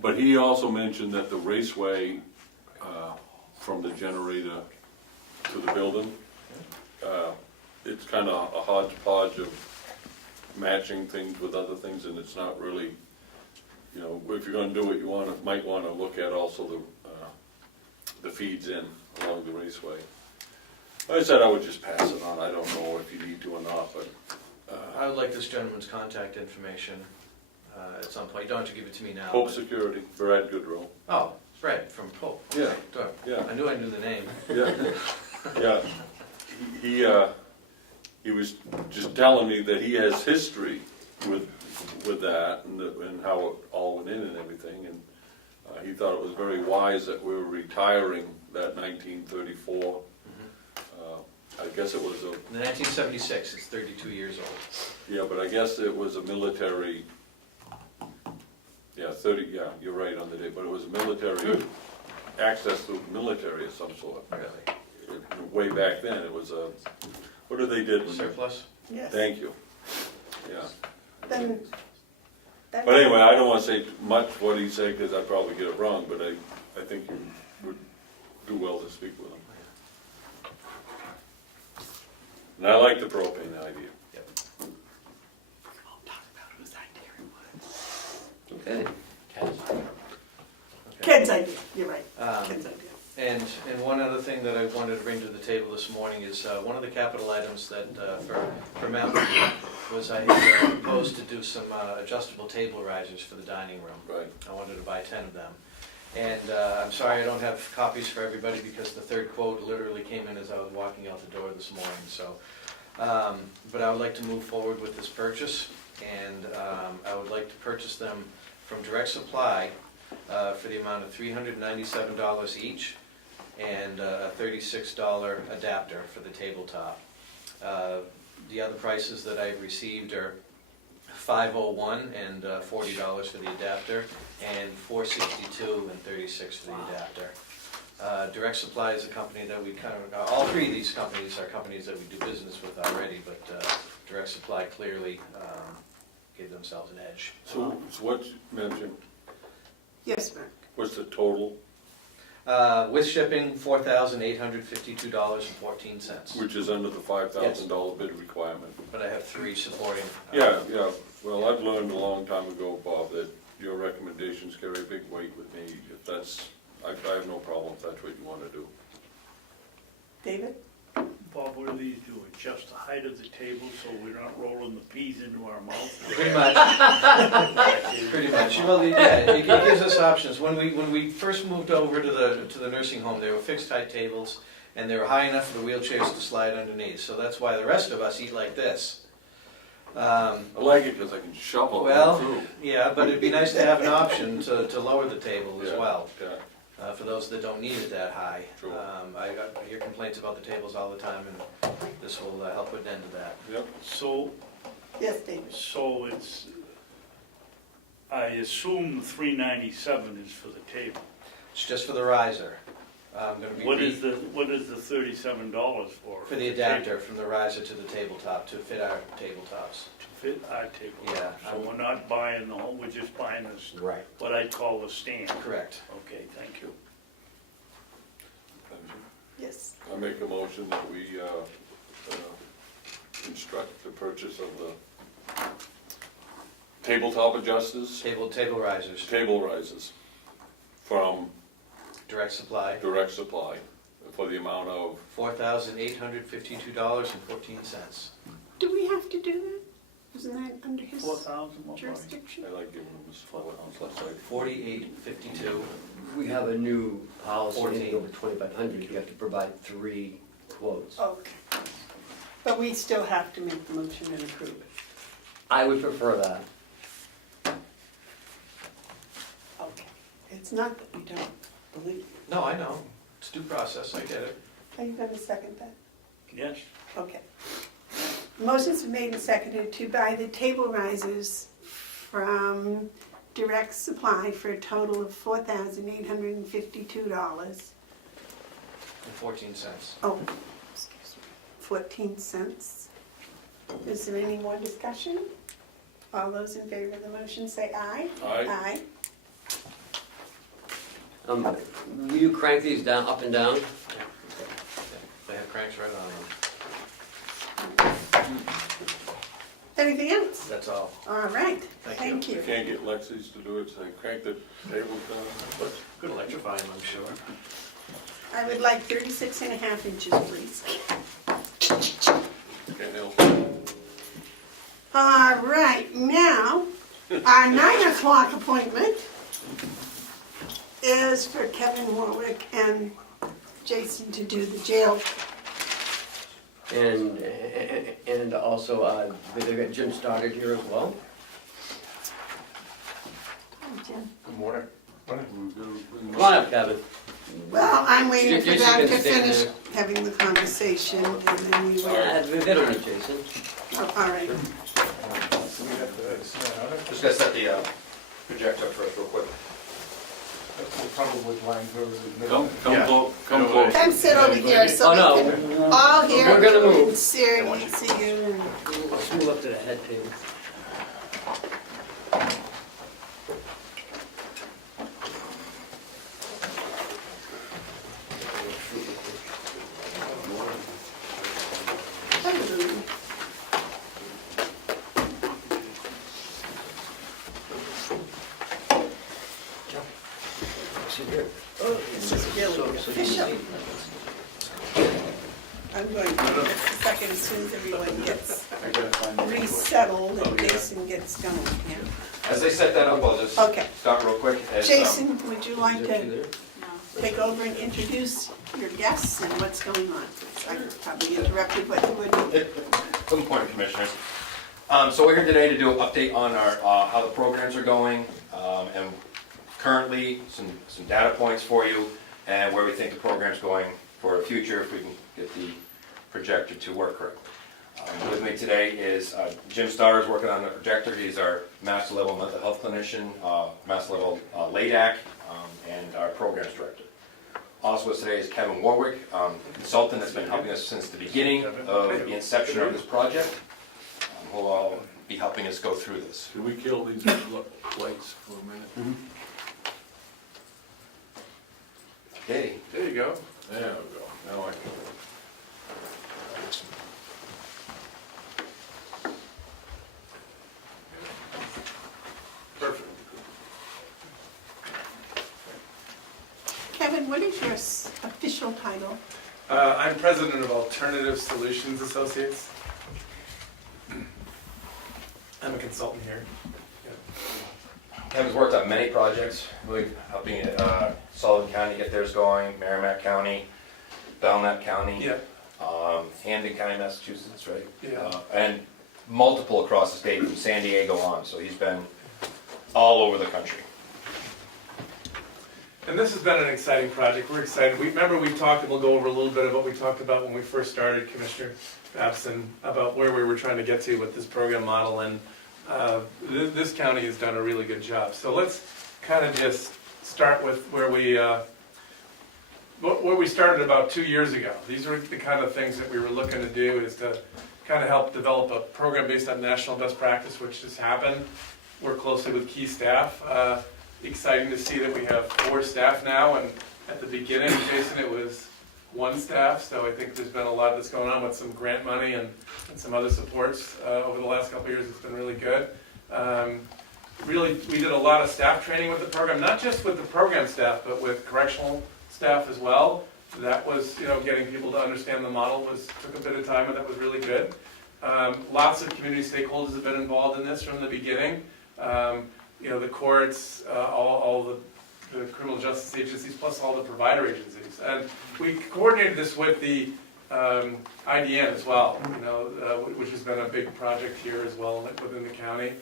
But he also mentioned that the raceway from the generator to the building, it's kind of a hodgepodge of matching things with other things, and it's not really, you know, if you're gonna do it, you might wanna look at also the feeds in along the raceway. I said I would just pass it on, I don't know if you need to or not, but, I would like this gentleman's contact information at some point. You don't have to give it to me now. Hope but- Security, Brad Goodrow. Oh, Fred from Pope. Yeah. Okay, good. Yeah. I knew I knew the name. Yeah, yeah. He was just telling me that he has history with that and how it all went in and everything. And he thought it was very wise that we were retiring that 1934. I guess it was a, In 1976, it's 32 years old. yeah, but I guess it was a military, yeah, 30, yeah, you're right on the date, but it was a military, access to military of some sort. Really? Way back then, it was a, what did they did? Surplus? Yes. Thank you. Yeah. Then, that's. But anyway, I don't want to say much what he said because I'd probably get it wrong, but I think you would do well to speak with him. And I like the propane idea. Yep. Okay. Ked's idea, you're right, Um, Ked's idea. And one other thing that I wanted to bring to the table this morning is one of the capital items that for Mountain View was I had proposed to do some adjustable table risers for the dining room. Right. I wanted to buy 10 of them. And I'm sorry I don't have copies for everybody because the third quote literally came in as I was walking out the door this morning. So, but I would like to move forward with this purchase, and I would like to purchase them from Direct Supply for the amount of $397 each, and a $36 adapter for the tabletop. The other prices that I've received are $501 and $40 for the adapter, and $462 and $36 for the adapter. Direct Supply is a company that we kind of, all three of these companies are companies that we do business with already, but Direct Supply clearly gave themselves an edge. So what you mentioned, Yes, Mark. what's the total, With shipping, $4,852.14. which is under the $5,000 bid requirement? But I have three supporting. Yeah, yeah. Well, I've learned a long time ago, Bob, that your recommendations carry a big weight with me. If that's, I have no problem if that's what you want to do. David? Bob, what do these do? Adjust the height of the table so we're not rolling the peas into our mouth? Pretty much. Pretty much. Well, yeah, it gives us options. When we first moved over to the nursing home, they were fixed height tables, and they were high enough for the wheelchairs to slide underneath. So that's why the rest of us eat like this. I like it because I can shovel Well, right through. yeah, but it'd be nice to have an option to lower the table as Yeah, well. Yeah. For those that don't need it that high. True. I hear complaints about the tables all the time, and this will help put an end to that. Yep. So, Yes, David. so it's, I assume the $397 is for the table. It's just for the riser. I'm gonna be What is the $37 for? for the adapter from the riser to the tabletop to fit our tabletops. To fit our table. Yeah. So we're not buying the whole, we're just buying this, Right. what I'd call the stand. Correct. Okay, thank you. Thank you. Yes. I make a motion that we instruct the purchase of the tabletop adjusters, Table risers, table risers from Direct Supply, Direct Supply for the amount of, $4,852.14. Do we have to do that? Isn't that under his 4,000 more, Barney? jurisdiction? I like giving them this forward. $4,852. We have a new policy, 14. anything over 2,500, you have to provide 3 quotes. Okay. But we still have to make the motion and approve it. I would prefer that. Okay. It's not that we don't believe you. No, I know. It's due process, I get it. Are you gonna second that? Yes, Okay. Motion's been made and seconded to buy the table risers from Direct Supply for a total of $4,852. And 14 cents. Oh, excuse me, 14 cents. Is there any more discussion? All those in favor of the motion say aye. Aye. Will you crank these down, up and down? They have cranks right on them. Anything else? That's all. All right, Thank thank You you. can't get Lexi's to do it, so crank the tables down. Could electrify them, I'm sure. I would like 36 and a half inches, please. Okay, Neil. All right, now, our 9 o'clock appointment is for Kevin Warwick and Jason to do the jail. And also, they've got Jim started here as well. Jim. Good morning. Come on up, Kevin. Well, I'm waiting for Jason them can to stay finish there. having the conversation, and then we will. They don't need Jason. Oh, all right. Just gotta set the projector up first real quick. Probably blind goes in the Come middle. close, come close. Come sit over here so Oh, no. we can all hear We're gonna you move. and see you. And Let's move up to the head table. Sit here. This is really official. I'm going to give this a second as soon as everyone gets resettled and Jason gets going here. As they set that up, I'll just Okay. start real quick. As, Jason, would you like Is that you to there? No. take over and introduce your guests and what's going on? I probably interrupted what you were doing. Good morning, Commissioners. So we're here today to do an update on our how the programs are going, and currently some data points for you, and where we think the program's going for the future if we can get the projector to work correctly. With me today is Jim Starr is working on the projector. He's our master level mental health clinician, master level LADAC, and our programs director. Also with us today is Kevin Warwick, consultant that's been helping us since the beginning of the inception of this project. Who'll all be helping us go through this. Can we kill these lights for a minute? Okay. There you go. There we go. Now I can. Perfect. Kevin, what is your official title? I'm president of Alternative Solutions Associates. I'm a consultant here. Kevin's worked on many projects, really helping Sullivan County get theirs going, Merrimack County, Belknap County, Yeah, Hampden County, Massachusetts, right? yeah. And multiple across the state, from San Diego on, so he's been all over the country. And this has been an exciting project. We're excited. Remember we talked, and we'll go over a little bit of what we talked about when we first started, Commissioner Babson, about where we were trying to get to with this program model, and this county has done a really good job. So let's kind of just start with where we started about 2 years ago. These are the kind of things that we were looking to do, is to kind of help develop a program based on national best practice, which has happened. Work closely with key staff. Exciting to see that we have 4 staff now, and at the beginning, Jason, it was 1 staff, so I think there's been a lot that's going on with some grant money and some other supports over the last couple of years. It's been really good. Really, we did a lot of staff training with the program, not just with the program staff, but with correctional staff as well. That was, getting people to understand the model took a bit of time, and that was really good. Lots of community stakeholders have been involved in this from the beginning. The courts, all the criminal justice agencies, plus all the provider agencies. And we coordinated this with the IDN as well, which has been a big project here as well within the county.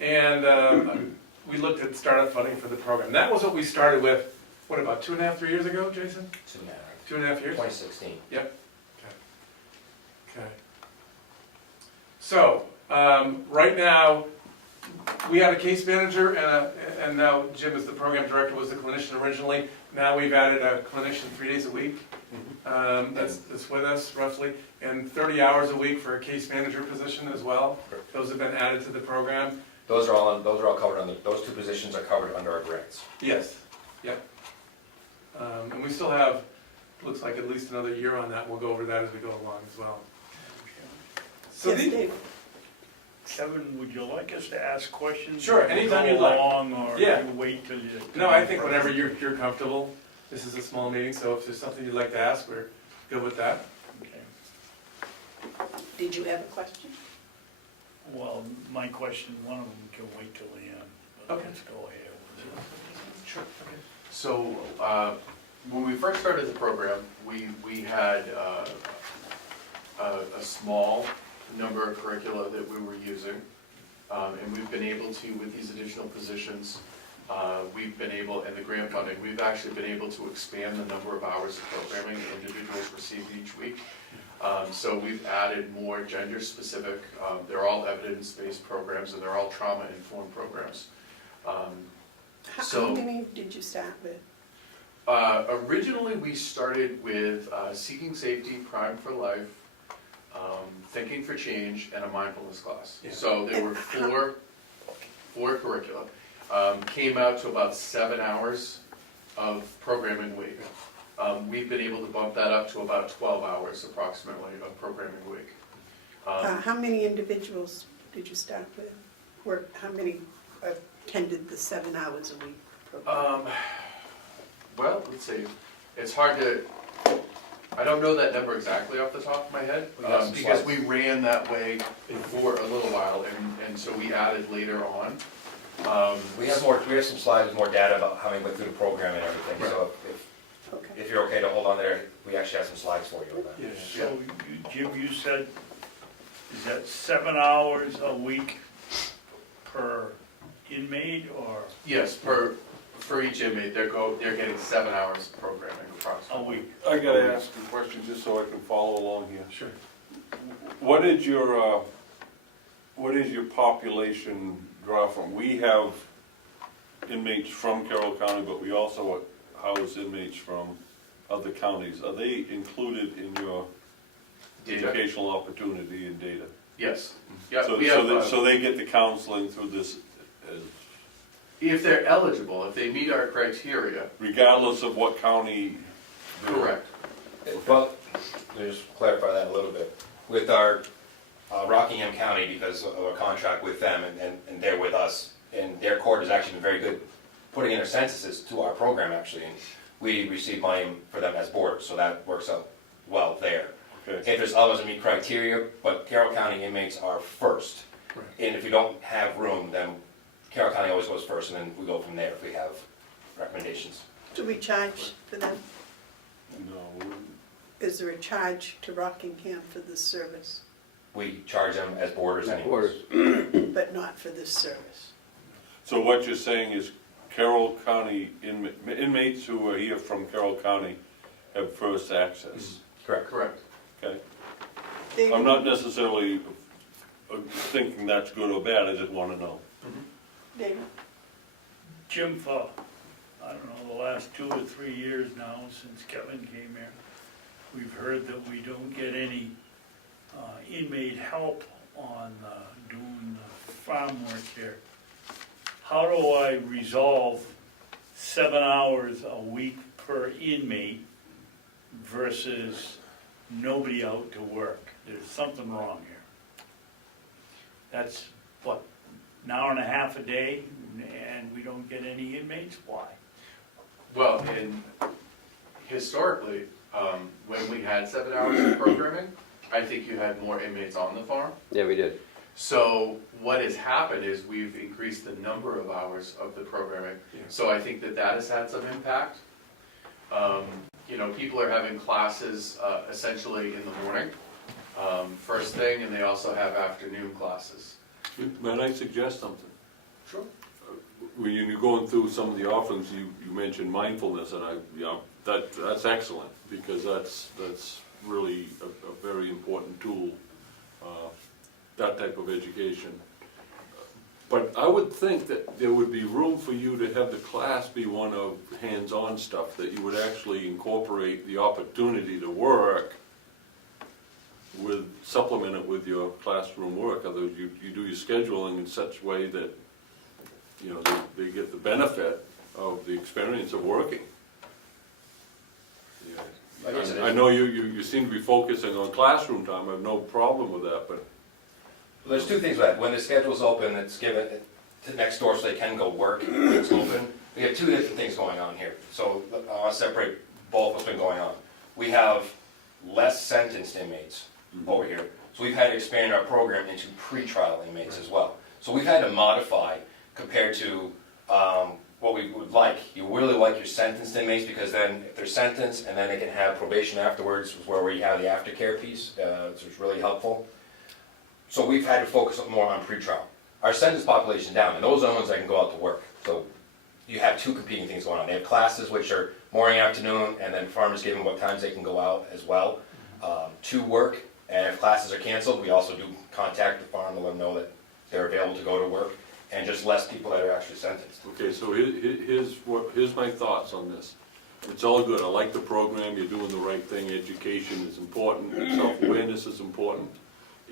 And we looked at startup funding for the program. That was what we started with, about 2.5, 3 years ago, Jason? 2.5 years? 2016. Yep. Okay. So, right now, we have a case manager, and now Jim is the program director, was the clinician originally. Now we've added a clinician 3 days a week. That's with us roughly, and 30 hours a week for a case manager position as well. Those have been added to the program. Those are all covered under, those 2 positions are covered under our grants. Yes, yep. And we still have, looks like at least another year on that. We'll go over that as we go along as well. So Yes, Dave. Kevin, would you like us to ask questions? Sure, as we anytime go you'd like. along, or Yeah. you wait till you... No, I think whenever you're comfortable. This is a small meeting, so if there's something you'd like to ask, we're good with that. Okay. Did you have a question? Well, my question, one of them can wait till the end. but Okay. Let's go ahead with it. Sure. Okay. So, when we first started the program, we had a small number of curricula that we were using. And we've been able to, with these additional positions, we've been able, and the grant funding, we've actually been able to expand the number of hours of programming that individuals receive each week. So we've added more gender-specific, they're all evidence-based programs, and they're all trauma-informed programs. How So- many did you start with? Originally, we started with Seeking Safety, Prime for Life, Thinking for Change, and a mindfulness class. Yeah. So there were four curricula. Came out to about 7 hours of programming a week. We've been able to bump that up to about 12 hours approximately of programming a week. How many individuals did you start with? Or how many attended the 7 hours a week program? Well, let's see, it's hard to, I don't know that number exactly off the top of my head, We got some because slides. we ran that way for a little while, and so we added later on. We have some slides with more data about how we went through the program and everything, so Okay. if you're okay to hold on there, we actually have some slides for you on that. Yeah. So, Jim, you said, is that 7 hours a week per inmate, or Yes, for each inmate, they're getting 7 hours of programming a approximately. week? I gotta ask a question just so I can follow along here. Sure. What is your population draw from? We have inmates from Carroll County, but we also house inmates from other counties. Are they included in your Data? educational opportunity and data? Yes, yeah, So, we so have, they, so they get the counseling through this, if they're eligible, if they meet our criteria, regardless of what county? they're- correct. Well, let me just clarify that a little bit. With our Rockingham County, because of a contract with them, and they're with us, and their court has actually been very good putting in their censuses to our program, actually, and we receive money for them as board, so that works out well there. Okay, If there's others that meet criteria, but Carroll County inmates are first. Right. And if you don't have room, then Carroll County always goes first, and then we go from there if we have recommendations. Do we charge for them? no, Is there a charge to Rockingham for this service, We charge them as boarders anyways. Orders. but not for this service? so what you're saying is Carroll County inmates who are here from Carroll County have first access, Correct. Correct. okay? David? I'm not necessarily thinking that's good or bad, I just wanna know. David? Jim, for, I don't know, the last 2 or 3 years now, since Kevin came here, we've heard that we don't get any inmate help on doing the farm work here. How do I resolve 7 hours a week per inmate versus nobody out to work? There's something wrong here. That's, what, an hour and a half a day, and we don't get any inmates? Why? Well, and historically, when we had 7 hours of programming, I think you had more inmates on the farm. Yeah, we did. So what has happened is we've increased the number of hours of the programming. Yeah. So I think that has had some impact. You know, people are having classes essentially in the morning, first thing, and they also have afternoon classes. May I suggest something? Sure. When you're going through some of the offerings, you mentioned mindfulness, and that's excellent, because that's really a very important tool, that type of education. But I would think that there would be room for you to have the class be one of hands-on stuff, that you would actually incorporate the opportunity to work with, supplement it with your classroom work. Otherwise, you do your scheduling in such a way that, you know, they get the benefit of the experience of working. Like I said, I know you seem to be focusing on classroom time, I have no problem with that, but There's two things with that. When the schedule's open, it's given to next door so they can go work when it's open. We have two different things going on here. So I'll separate both what's been going on. We have less sentenced inmates over here. So we've had to expand our program into pre-trial inmates as well. So we've had to modify compared to what we would like. You really like your sentenced inmates because then if they're sentenced and then they can have probation afterwards, where we have the aftercare piece, which is really helpful. So we've had to focus more on pre-trial. Our sentence population down, and those are the ones that can go out to work. So you have two competing things going on. They have classes which are morning, afternoon, and then farmers give them what times they can go out as well to work. And if classes are canceled, we also do contact the farm to let them know that they're available to go to work, and just less people that are actually sentenced. Okay, so here's my thoughts on this. It's all good, I like the program, you're doing the right thing, education is important, self-awareness is important,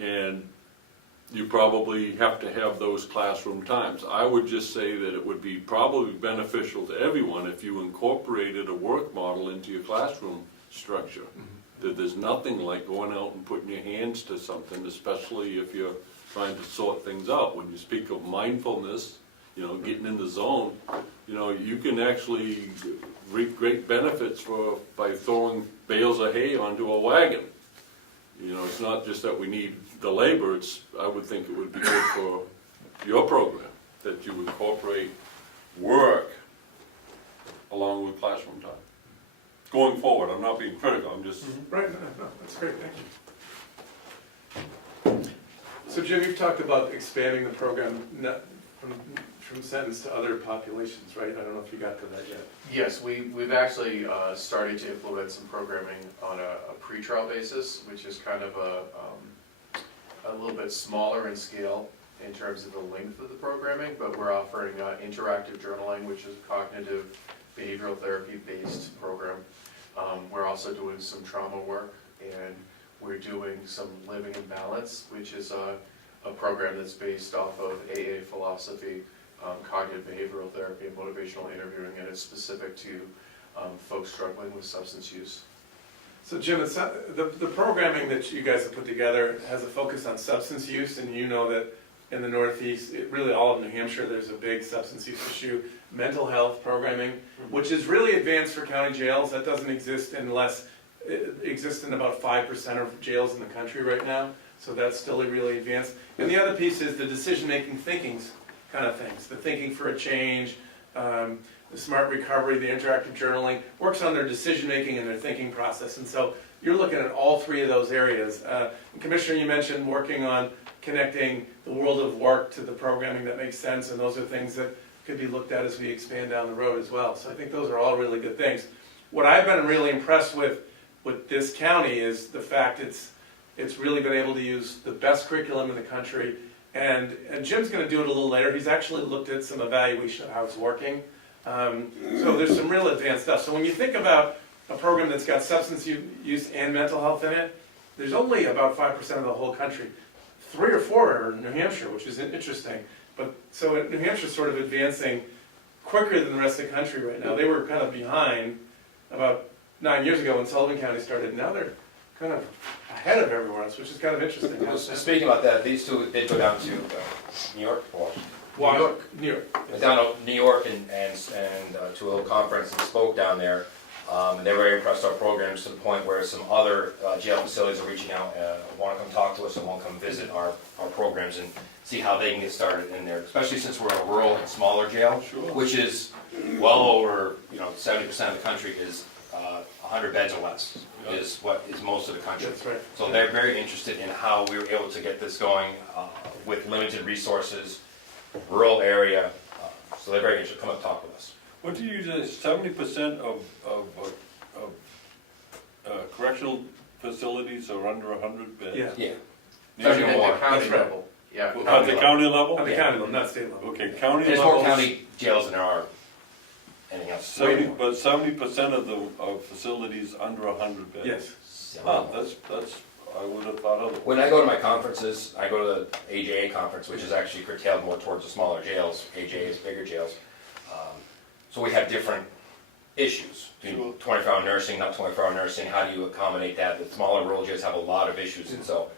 and you probably have to have those classroom times. I would just say that it would be probably beneficial to everyone if you incorporated a work model into your classroom structure. That there's nothing like going out and putting your hands to something, especially if you're trying to sort things out. When you speak of mindfulness, you know, getting in the zone, you know, you can actually reap great benefits by throwing bales of hay onto a wagon. You know, it's not just that we need the labor, I would think it would be good for your program, that you incorporate work along with classroom time. Going forward, I'm not being critical, I'm just... Right, no, that's great, thank you. So Jim, you've talked about expanding the program from sentence to other populations, right? I don't know if you got to that yet. Yes, we've actually started to implement some programming on a pre-trial basis, which is kind of a little bit smaller in scale in terms of the length of the programming, but we're offering interactive journaling, which is a cognitive behavioral therapy based program. We're also doing some trauma work, and we're doing some living in balance, which is a program that's based off of AA philosophy, cognitive behavioral therapy, and motivational interviewing, and it's specific to folks struggling with substance use. So Jim, it's not, the programming that you guys have put together has a focus on substance use, and you know that in the Northeast, really all of New Hampshire, there's a big substance use issue. Mental health programming, which is really advanced for county jails. That doesn't exist it exists in about 5% of jails in the country right now, so that's still really advanced. And the other piece is the decision-making thinkings kind of things, the thinking for a change, the smart recovery, the interactive journaling, works on their decision-making and their thinking process. And so you're looking at all three of those areas. Commissioner, you mentioned working on connecting the world of work to the programming that makes sense, and those are things that could be looked at as we expand down the road as well. So I think those are all really good things. What I've been really impressed with this county is the fact it's really been able to use the best curriculum in the country, and Jim's going to do it a little later. He's actually looked at some evaluation of how it's working. So there's some real advanced stuff. So when you think about a program that's got substance use and mental health in it, there's only about 5% of the whole country. 3 or 4 are in New Hampshire, which is interesting. But so New Hampshire's sort of advancing quicker than the rest of the country right now. They were kind of behind about 9 years ago when Sullivan County started. Now they're kind of ahead of everyone else, which is kind of interesting. Speaking about that, these two did go down to New York, New York. down to New York and to a little conference and spoke down there. And they were very impressed with our programs to the point where some other jail facilities are reaching out, want to come talk to us and want to come visit our programs and see how they can get started in there, especially since we're a rural and smaller jail, which is well over 70% of the country is 100 beds or less is what is most of the country. That's right. So they're very interested in how we were able to get this going with limited resources, rural area. So they're very interested. Come up and talk with us. What do you say, 70% of correctional facilities are under 100 beds? Yeah. Yeah. At More. the county That's right. level, yeah. At the county level? On the county level, not state level. Okay, county There's level. more county jails than there are anything else. But 70% of the facilities under 100 beds? Yes. Ah, that's, I would have thought otherwise. When I go to my conferences, I go to the AJA conference, which is actually curtailed more towards the smaller jails. AJA is bigger jails. So we have different issues. 24-hour nursing, not 24-hour nursing, how do you accommodate that? The smaller rural jails have a lot of issues, and so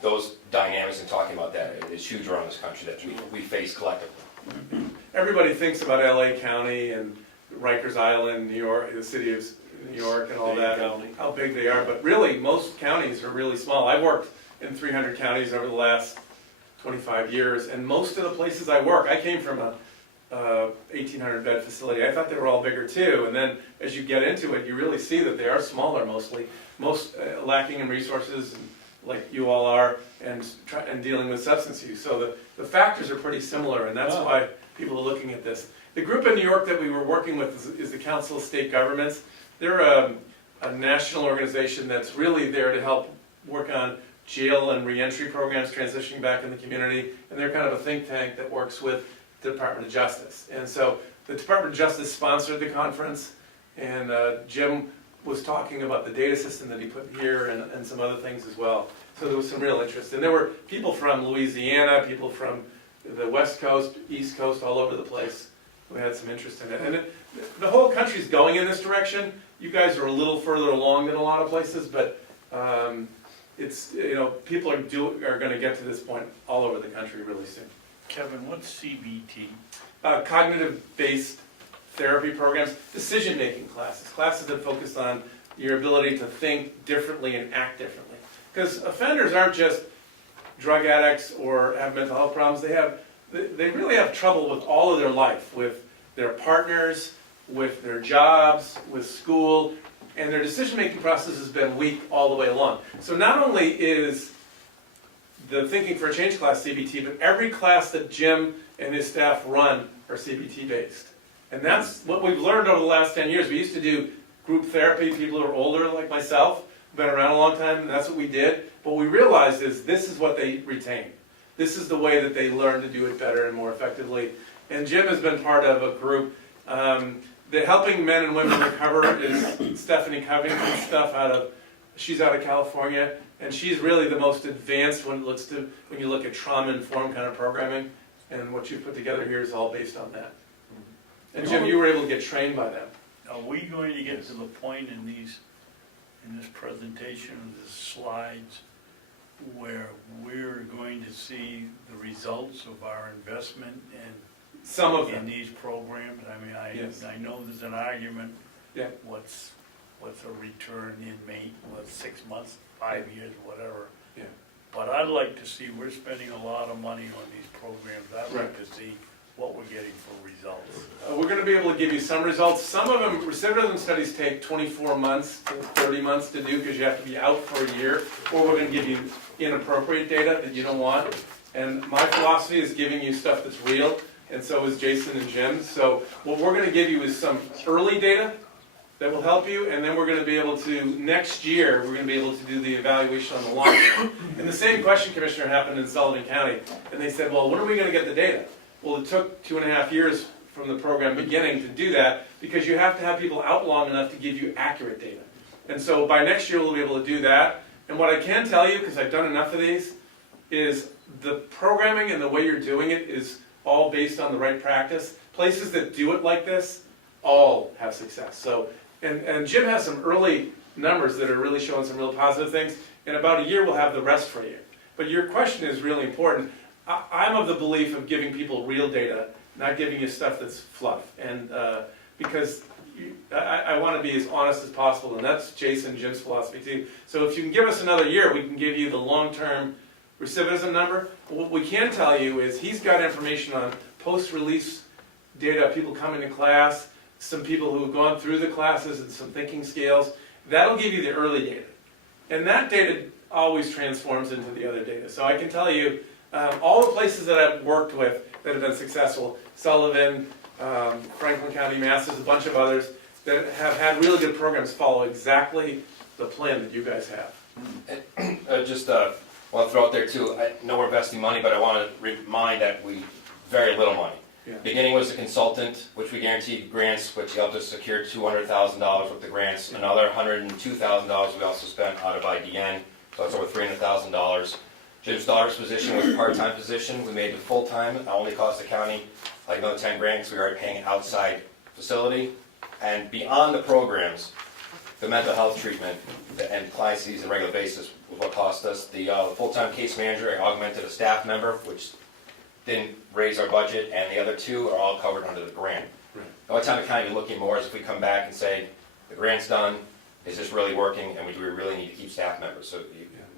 those dynamics and talking about that is huge around this country that we face collectively. Everybody thinks about LA County and Rikers Island, New York, the city of New York and all Big that, county. how big they are, but really most counties are really small. I've worked in 300 counties over the last 25 years, and most of the places I work, I came from a 1,800 bed facility. I thought they were all bigger too, and then as you get into it, you really see that they are smaller mostly, most lacking in resources, and like you all are, and dealing with substance use. So the factors are pretty similar, and that's why people are looking at this. The group in New York that we were working with is the Council of State Governments. They're a national organization that's really there to help work on jail and reentry programs, transitioning back in the community, and they're kind of a think tank that works with the Department of Justice. And so the Department of Justice sponsored the conference, and Jim was talking about the data system that he put here and some other things as well. So there was some real interest. And there were people from Louisiana, people from the West Coast, East Coast, all over the place who had some interest in it. And the whole country's going in this direction. You guys are a little further along than a lot of places, but it's, people are going to get to this point all over the country really soon. Kevin, what's CBT? Cognitive-based therapy programs, decision-making classes that focus on your ability to think differently and act differently. Because offenders aren't just drug addicts or have mental health problems. They really have trouble with all of their life, with their partners, with their jobs, with school, and their decision-making process has been weak all the way along. So not only is the Thinking for a Change class CBT, but every class that Jim and his staff run are CBT-based. And that's what we've learned over the last 10 years. We used to do group therapy, people who are older like myself, been around a long time, and that's what we did. What we realized is this is what they retain. This is the way that they learn to do it better and more effectively. And Jim has been part of a group that helping men and women recover is Stephanie Covington's stuff she's out of California, and she's really the most advanced when you look at trauma-informed kind of programming, and what you've put together here is all based on that. And Jim, you were able to get trained by them. Are we going to get to the point in this presentation, the slides, where we're going to see the results of our investment Some of them. in these programs? I mean, Yes. I know there's an argument. Yeah. What's a return inmate? 6 months, 5 years, whatever. Yeah. But I'd like to see, we're spending a lot of money on these programs. I'd like Right. to see what we're getting for results. We're going to be able to give you some results. Some of them, recidivism studies take 24 months to 30 months to do because you have to be out for a year, or we're going to give you inappropriate data that you don't want. And my philosophy is giving you stuff that's real, and so is Jason and Jim. So what we're going to give you is some early data that will help you, and then we're going to be able to, next year, we're going to be able to do the evaluation on the long term. And the same question, Commissioner, happened in Sullivan County, and they said, well, when are we going to get the data? Well, it took 2.5 years from the program beginning to do that, because you have to have people out long enough to give you accurate data. And so by next year, we'll be able to do that. And what I can tell you, because I've done enough of these, is the programming and the way you're doing it is all based on the right practice. Places that do it like this all have success. So, and Jim has some early numbers that are really showing some real positive things. In about a year, we'll have the rest for you. But your question is really important. I'm of the belief of giving people real data, not giving you stuff that's fluff. And because I want to be as honest as possible, and that's Jason and Jim's philosophy too. So if you can give us another year, we can give you the long-term recidivism number. But what we can tell you is he's got information on post-release data, people coming to class, some people who have gone through the classes and some thinking scales. That'll give you the early data. And that data always transforms into the other data. So I can tell you, all the places that I've worked with that have been successful, Sullivan, Franklin County, Mass, there's a bunch of others that have had really good programs follow exactly the plan that you guys have. And just want to throw out there too, I know we're investing money, but I want to remind that very little money. Yeah. Beginning was a consultant, which we guaranteed grants, which helped us secure $200,000 worth of grants. Another $102,000 we also spent out of IDN, so that's over $300,000. Jim's daughter's position was a part-time position. We made it full-time. It only cost the county like another 10 grand because we were already paying an outside facility. And beyond the programs, the mental health treatment and client sees on a regular basis was what cost us. The full-time case manager, I augmented a staff member, which didn't raise our budget, and the other two are all covered under the grant. Right. The only time we kind of be looking more is if we come back and say, the grant's done, is this really working, and we really need to keep staff members. So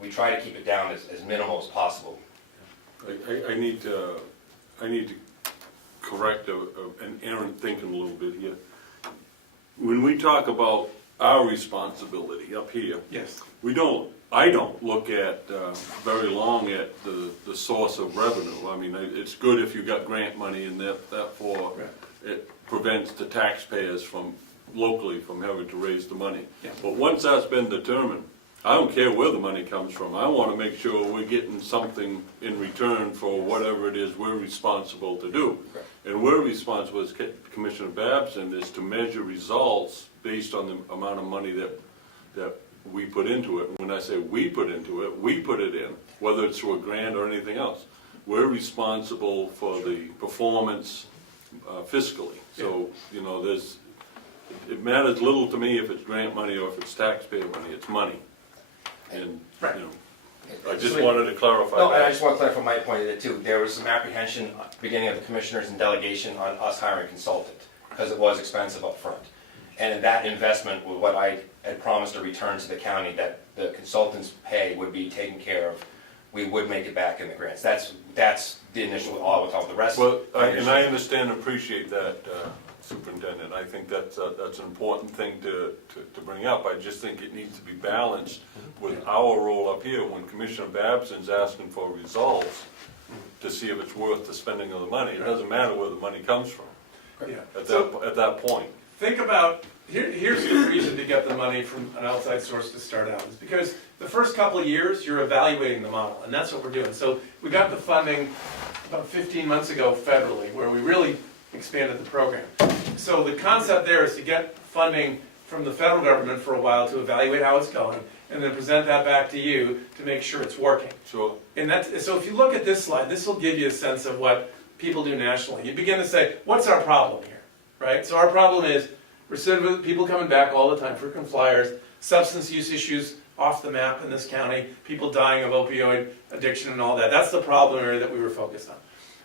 we try to keep it down as minimal as possible. I need to correct an errant thinking a little bit here. When we talk about our responsibility up here, Yes. I don't look at very long at the source of revenue. I mean, it's good if you got grant money and therefore it prevents the taxpayers locally from having to raise the money. Yeah. But once that's been determined, I don't care where the money comes from. I want to make sure we're getting something in return for whatever it is we're responsible to do. And we're responsible as Commissioner Babson is to measure results based on the amount of money that we put into it. And when I say we put into it, we put it in, whether it's through a grant or anything else. We're responsible for the performance fiscally. So, you know, it matters little to me if it's grant money or if it's taxpayer money, it's money. And, you know, I just wanted to clarify No, and I that. just want to clarify my point of it too. There was some apprehension at the beginning of the commissioners and delegation on us hiring a consultant, because it was expensive up front. And that investment was what I had promised a return to the county, that the consultant's pay would be taken care of. We would make it back in the grants. That's the initial, with all the rest. Well, and I understand and appreciate that, Superintendent. I think that's an important thing to bring up. I just think it needs to be balanced with our role up here when Commissioner Babson's asking for results to see if it's worth the spending of the money. It doesn't matter where the money comes from Yeah. at that point. Think about, here's the reason to get the money from an outside source to start out, is because the first couple of years, you're evaluating the model, and that's what we're doing. So we got the funding about 15 months ago federally, where we really expanded the program. So the concept there is to get funding from the federal government for a while to evaluate how it's going, and then present that back to you to make sure it's working. Sure. And so if you look at this slide, this will give you a sense of what people do nationally. You begin to say, what's our problem here, right? So our problem is recidivism, people coming back all the time, frequent flyers, substance use issues off the map in this county, people dying of opioid addiction and all that. That's the problem area that we were focused on.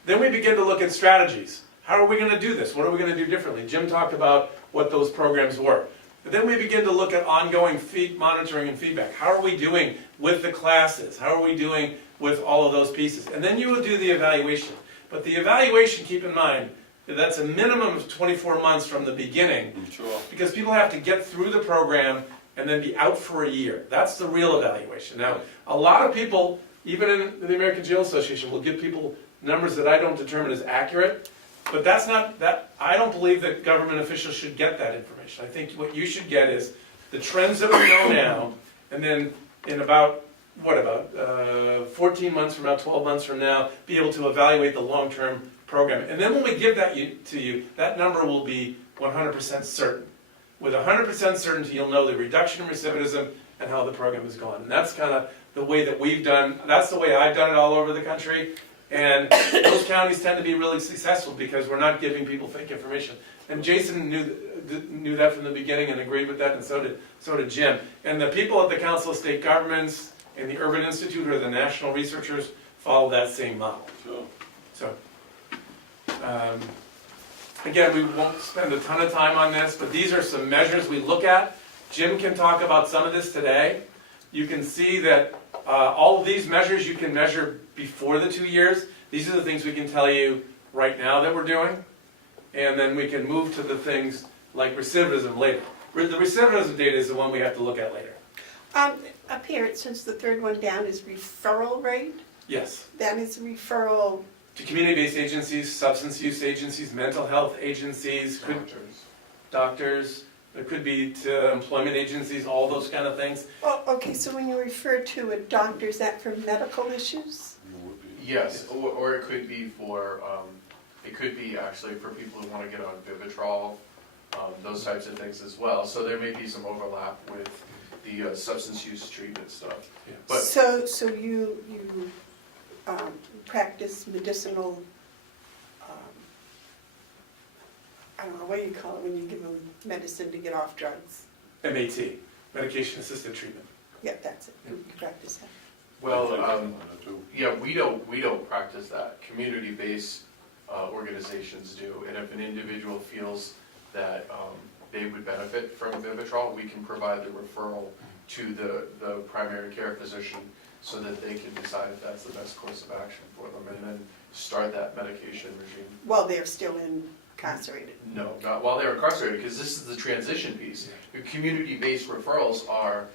Then we begin to look at strategies. How are we going to do this? What are we going to do differently? Jim talked about what those programs were. But then we begin to look at ongoing monitoring and feedback. How are we doing with the classes? How are we doing with all of those pieces? And then you will do the evaluation. But the evaluation, keep in mind, that's a minimum of 24 months from the beginning. Sure. Because people have to get through the program and then be out for a year. That's the real evaluation. Now, a lot of people, even in the American Jail Association, will give people numbers that I don't determine as accurate. But that's not, I don't believe that government officials should get that information. I think what you should get is the trends that we know now, and then in about 14 months from now, 12 months from now, be able to evaluate the long-term program. And then when we give that to you, that number will be 100% certain. With 100% certainty, you'll know the reduction in recidivism and how the program has gone. And that's kind of the way that we've done, that's the way I've done it all over the country. And those counties tend to be really successful because we're not giving people fake information. And Jason knew that from the beginning and agreed with that, and so did Jim. And the people at the Council of State Governments and the Urban Institute, who are the national researchers, follow that same model. Sure. So, again, we won't spend a ton of time on this, but these are some measures we look at. Jim can talk about some of this today. You can see that all of these measures you can measure before the 2 years. These are the things we can tell you right now that we're doing. And then we can move to the things like recidivism later. The recidivism data is the one we have to look at later. Up here, it says the third one down is referral rate. Yes. That is referral. To community-based agencies, substance use agencies, mental health agencies, doctors. It could be to employment agencies, all those kind of things. Oh, okay, so when you refer to a doctor, is that for medical issues? Yes, or it could be it could be actually for people who want to get on Vivitrol, those types of things as well. So there may be some overlap with the substance use treatment stuff. Yeah. But So you practice medicinal, I don't know what you call it when you give them medicine to get off drugs. MAT, medication-assisted treatment. Yeah, that's it. You practice that. well, yeah, we don't practice that. Community-based organizations do, and if an individual feels that they would benefit from Vivitrol, we can provide the referral to the primary care physician so that they can decide if that's the best course of action for them, and then start that medication regime. While they're still incarcerated. No, not while they're incarcerated, because this is the transition piece. Your community-based referrals are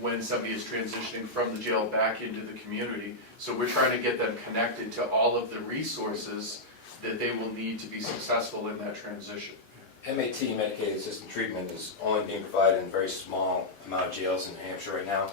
when somebody is transitioning from the jail back into the community. So we're trying to get them connected to all of the resources that they will need to be successful in that transition. MAT, medicated assisted treatment, is only being provided in a very small amount of jails in New Hampshire right now.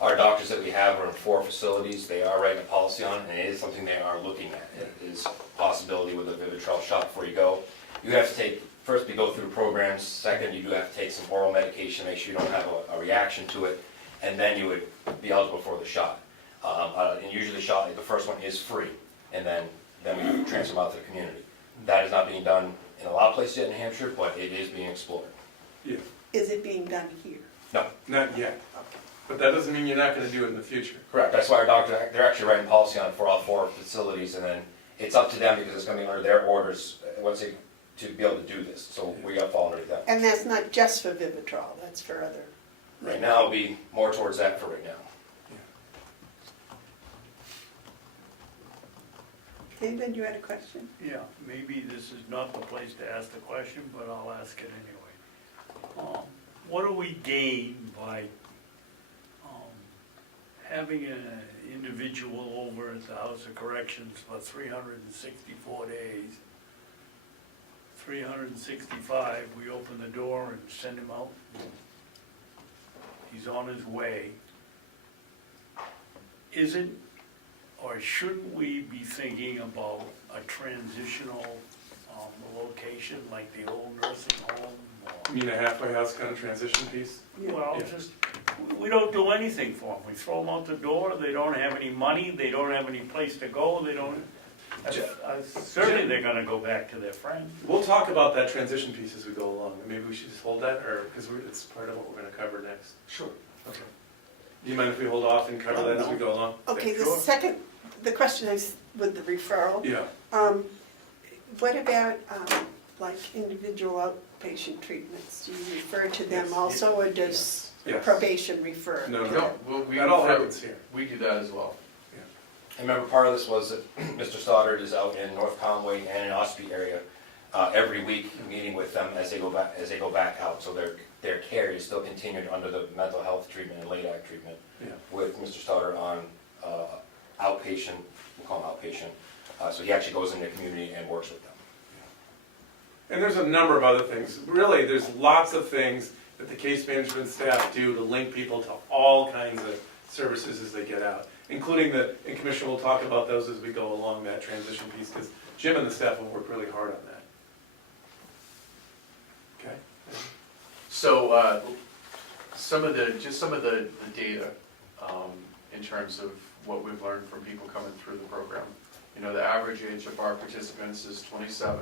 Our doctors that we have are in 4 facilities. They are writing a policy on it, and it is something they are looking at. It is a possibility with a Vivitrol shot before you go. You have to take, first you go through programs, second you do have to take some oral medication, make sure you don't have a reaction to it, and then you would be eligible for the shot. And usually the shot, the first one is free, and then we transfer them out to the community. That is not being done in a lot of places yet in New Hampshire, but it is being explored. Yeah, Is it being done here? not yet. But that doesn't mean you're not gonna do it in the future. Correct, that's why our doctor, they're actually writing policy on it for all 4 facilities, and then it's up to them because it's gonna be under their orders, once they, to be able to do this, so we got to fall underneath them. And that's not just for Vivitrol, that's for other. Right now, it'll be more towards that for right now. David, you had a question? Yeah, maybe this is not the place to ask the question, but I'll ask it anyway. What do we gain by having an individual over at the House of Corrections for 364 days? 365, we open the door and send him out. He's on his way. Isn't, or shouldn't we be thinking about a transitional location like the old nursing home? You mean a halfway house kind of transition piece? Well, Yeah. just, we don't do anything for them. We throw them out the door, they don't have any money, they don't have any place to go, they don't, certainly they're gonna go back to their friends. We'll talk about that transition piece as we go along. Maybe we should just hold that, or, because it's part of what we're gonna cover next. Sure. Okay. Do you mind if we hold off and cover that as we go along? Okay, the Sure. second, the question is with the referral. Yeah. What about, like individual outpatient treatments? Do you refer to them Yes. also, or does Yes. probation refer? No, No, well, we That all refer- happens here. We do that as well. And remember, part of this was that Mr. Stoddard is out in North Conway and in Ossipee area every week, meeting with them as they go back out. So their care is still continued under the mental health treatment and late act treatment Yeah. with Mr. Stoddard on outpatient, we'll call him outpatient. So he actually goes in the community and works with them. And there's a number of other things. Really, there's lots of things that the case management staff do to link people to all kinds of services as they get out, including and Commissioner will talk about those as we go along that transition piece, because Jim and the staff will work really hard on that. Okay? So, some of the data, in terms of what we've learned from people coming through the program. You know, the average age of our participants is 27.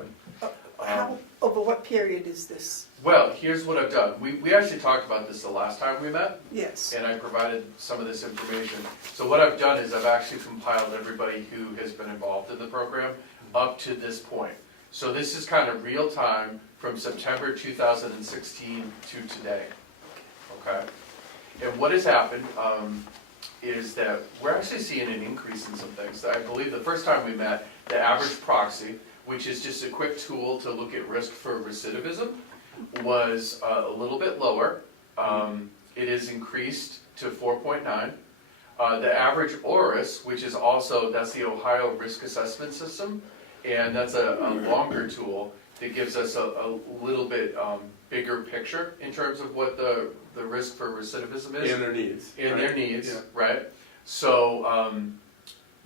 Over what period is this? Well, here's what I've done. We actually talked about this the last time we met, Yes. and I provided some of this information. So what I've done is I've actually compiled everybody who has been involved in the program up to this point. So this is kind of real time from September 2016 to today, okay? And what has happened is that we're actually seeing an increase in some things. I believe the first time we met, the average proxy, which is just a quick tool to look at risk for recidivism, was a little bit lower. It is increased to 4.9. The average ORIS, which is also, that's the Ohio Risk Assessment System, and that's a longer tool that gives us a little bit bigger picture in terms of what the risk for recidivism is. And their needs. In right? their needs, Yeah. right? So,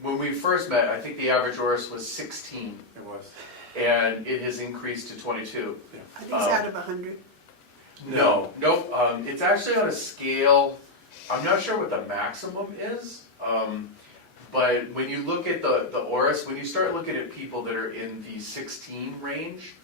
when we first met, I think the average ORIS was 16, It was. and it has increased to 22. Are these out of 100? No, it's actually on a scale, I'm not sure what the maximum is, but when you look at the ORIS, when you start looking at people that are in the 16 range,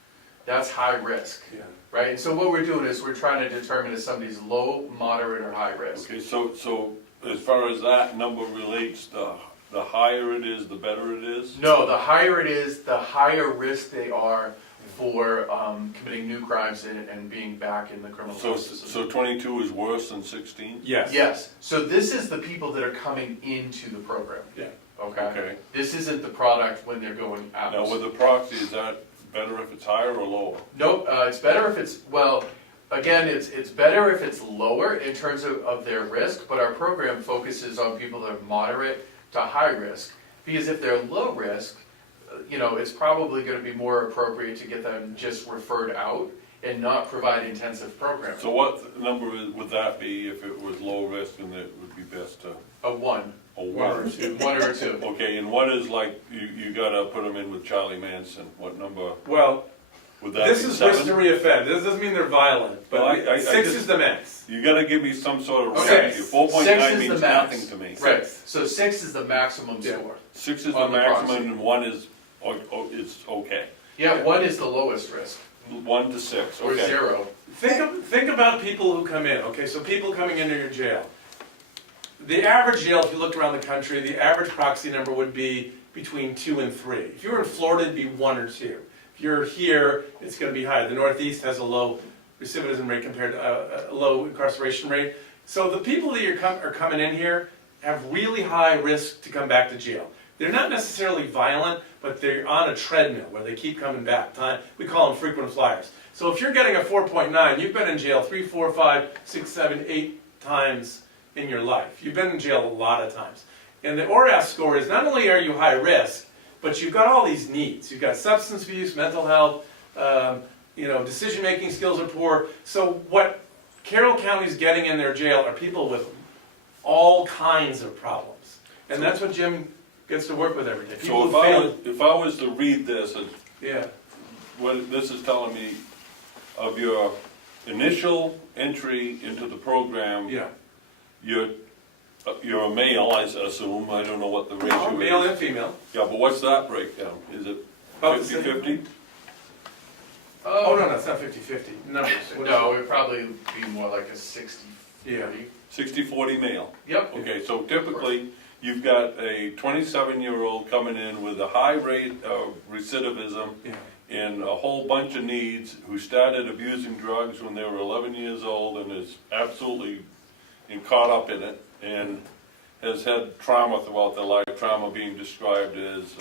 that's high risk, Yeah. right? And so what we're doing is we're trying to determine if somebody's low, moderate, or high risk. Okay, so as far as that number relates, the higher it is, the better it is? No, the higher it is, the higher risk they are for committing new crimes and being back in the criminal justice system. So 22 is worse than 16? Yes. Yes, so this is the people that are coming into the program. Yeah. Okay? Okay. This isn't the product when they're going out. Now with the proxy, is that better if it's higher or lower? Nope, it's better if it's, well, again, it's better if it's lower in terms of their risk, but our program focuses on people that are moderate to high risk. Because if they're low risk, it's probably gonna be more appropriate to get them just referred out and not provide intensive programming. So what number would that be if it was low risk and it would be best to, A one, a One or one? two. one or two. Okay, and what is like, you gotta put them in with Charlie Manson, what number Well, would that be? this is risk to 7? reoffend. This doesn't mean they're violent, but Well, I 6 just- is the max. You gotta give me some sort of Okay. range. 4.9 6 is the means max. nothing to me. Right, so 6 is the maximum Yeah. score. 6 is the On the maximum proxy. and 1 is okay. Yeah, 1 is the lowest risk, 1 to 6, or okay. 0. Think about people who come in, okay, so people coming into your jail. The average jail, if you looked around the country, the average proxy number would be between 2 and 3. If you were in Florida, it'd be 1 or 2. If you're here, it's gonna be higher. The Northeast has a low recidivism rate compared to a low incarceration rate. So the people that are coming in here have really high risk to come back to jail. They're not necessarily violent, but they're on a treadmill where they keep coming back. We call them frequent flyers. So if you're getting a 4.9, you've been in jail 3, 4, 5, 6, 7, 8 times in your life. You've been in jail a lot of times. And the ORAS score is not only are you high risk, but you've got all these needs. You've got substance abuse, mental health, decision-making skills are poor. So what Carroll County's getting in their jail are people with all kinds of problems. And that's what Jim gets to work with every day. People So who fail. if I was to read this, Yeah, what this is telling me, of your initial entry into the program, yeah. you're a male, I assume, I don't know what the ratio is. Male and female. Yeah, but what's that breakdown? Is it About the same. 50-50? Oh, no, it's not 50-50. Numbers. What is No, it? it'd probably be more like a 60-40. Yeah. 60-40 male. Yep. Okay, so typically, you've got a 27-year-old coming in with a high rate of recidivism Yeah. and a whole bunch of needs, who started abusing drugs when they were 11 years old and is absolutely caught up in it, and has had trauma throughout their life, trauma being described as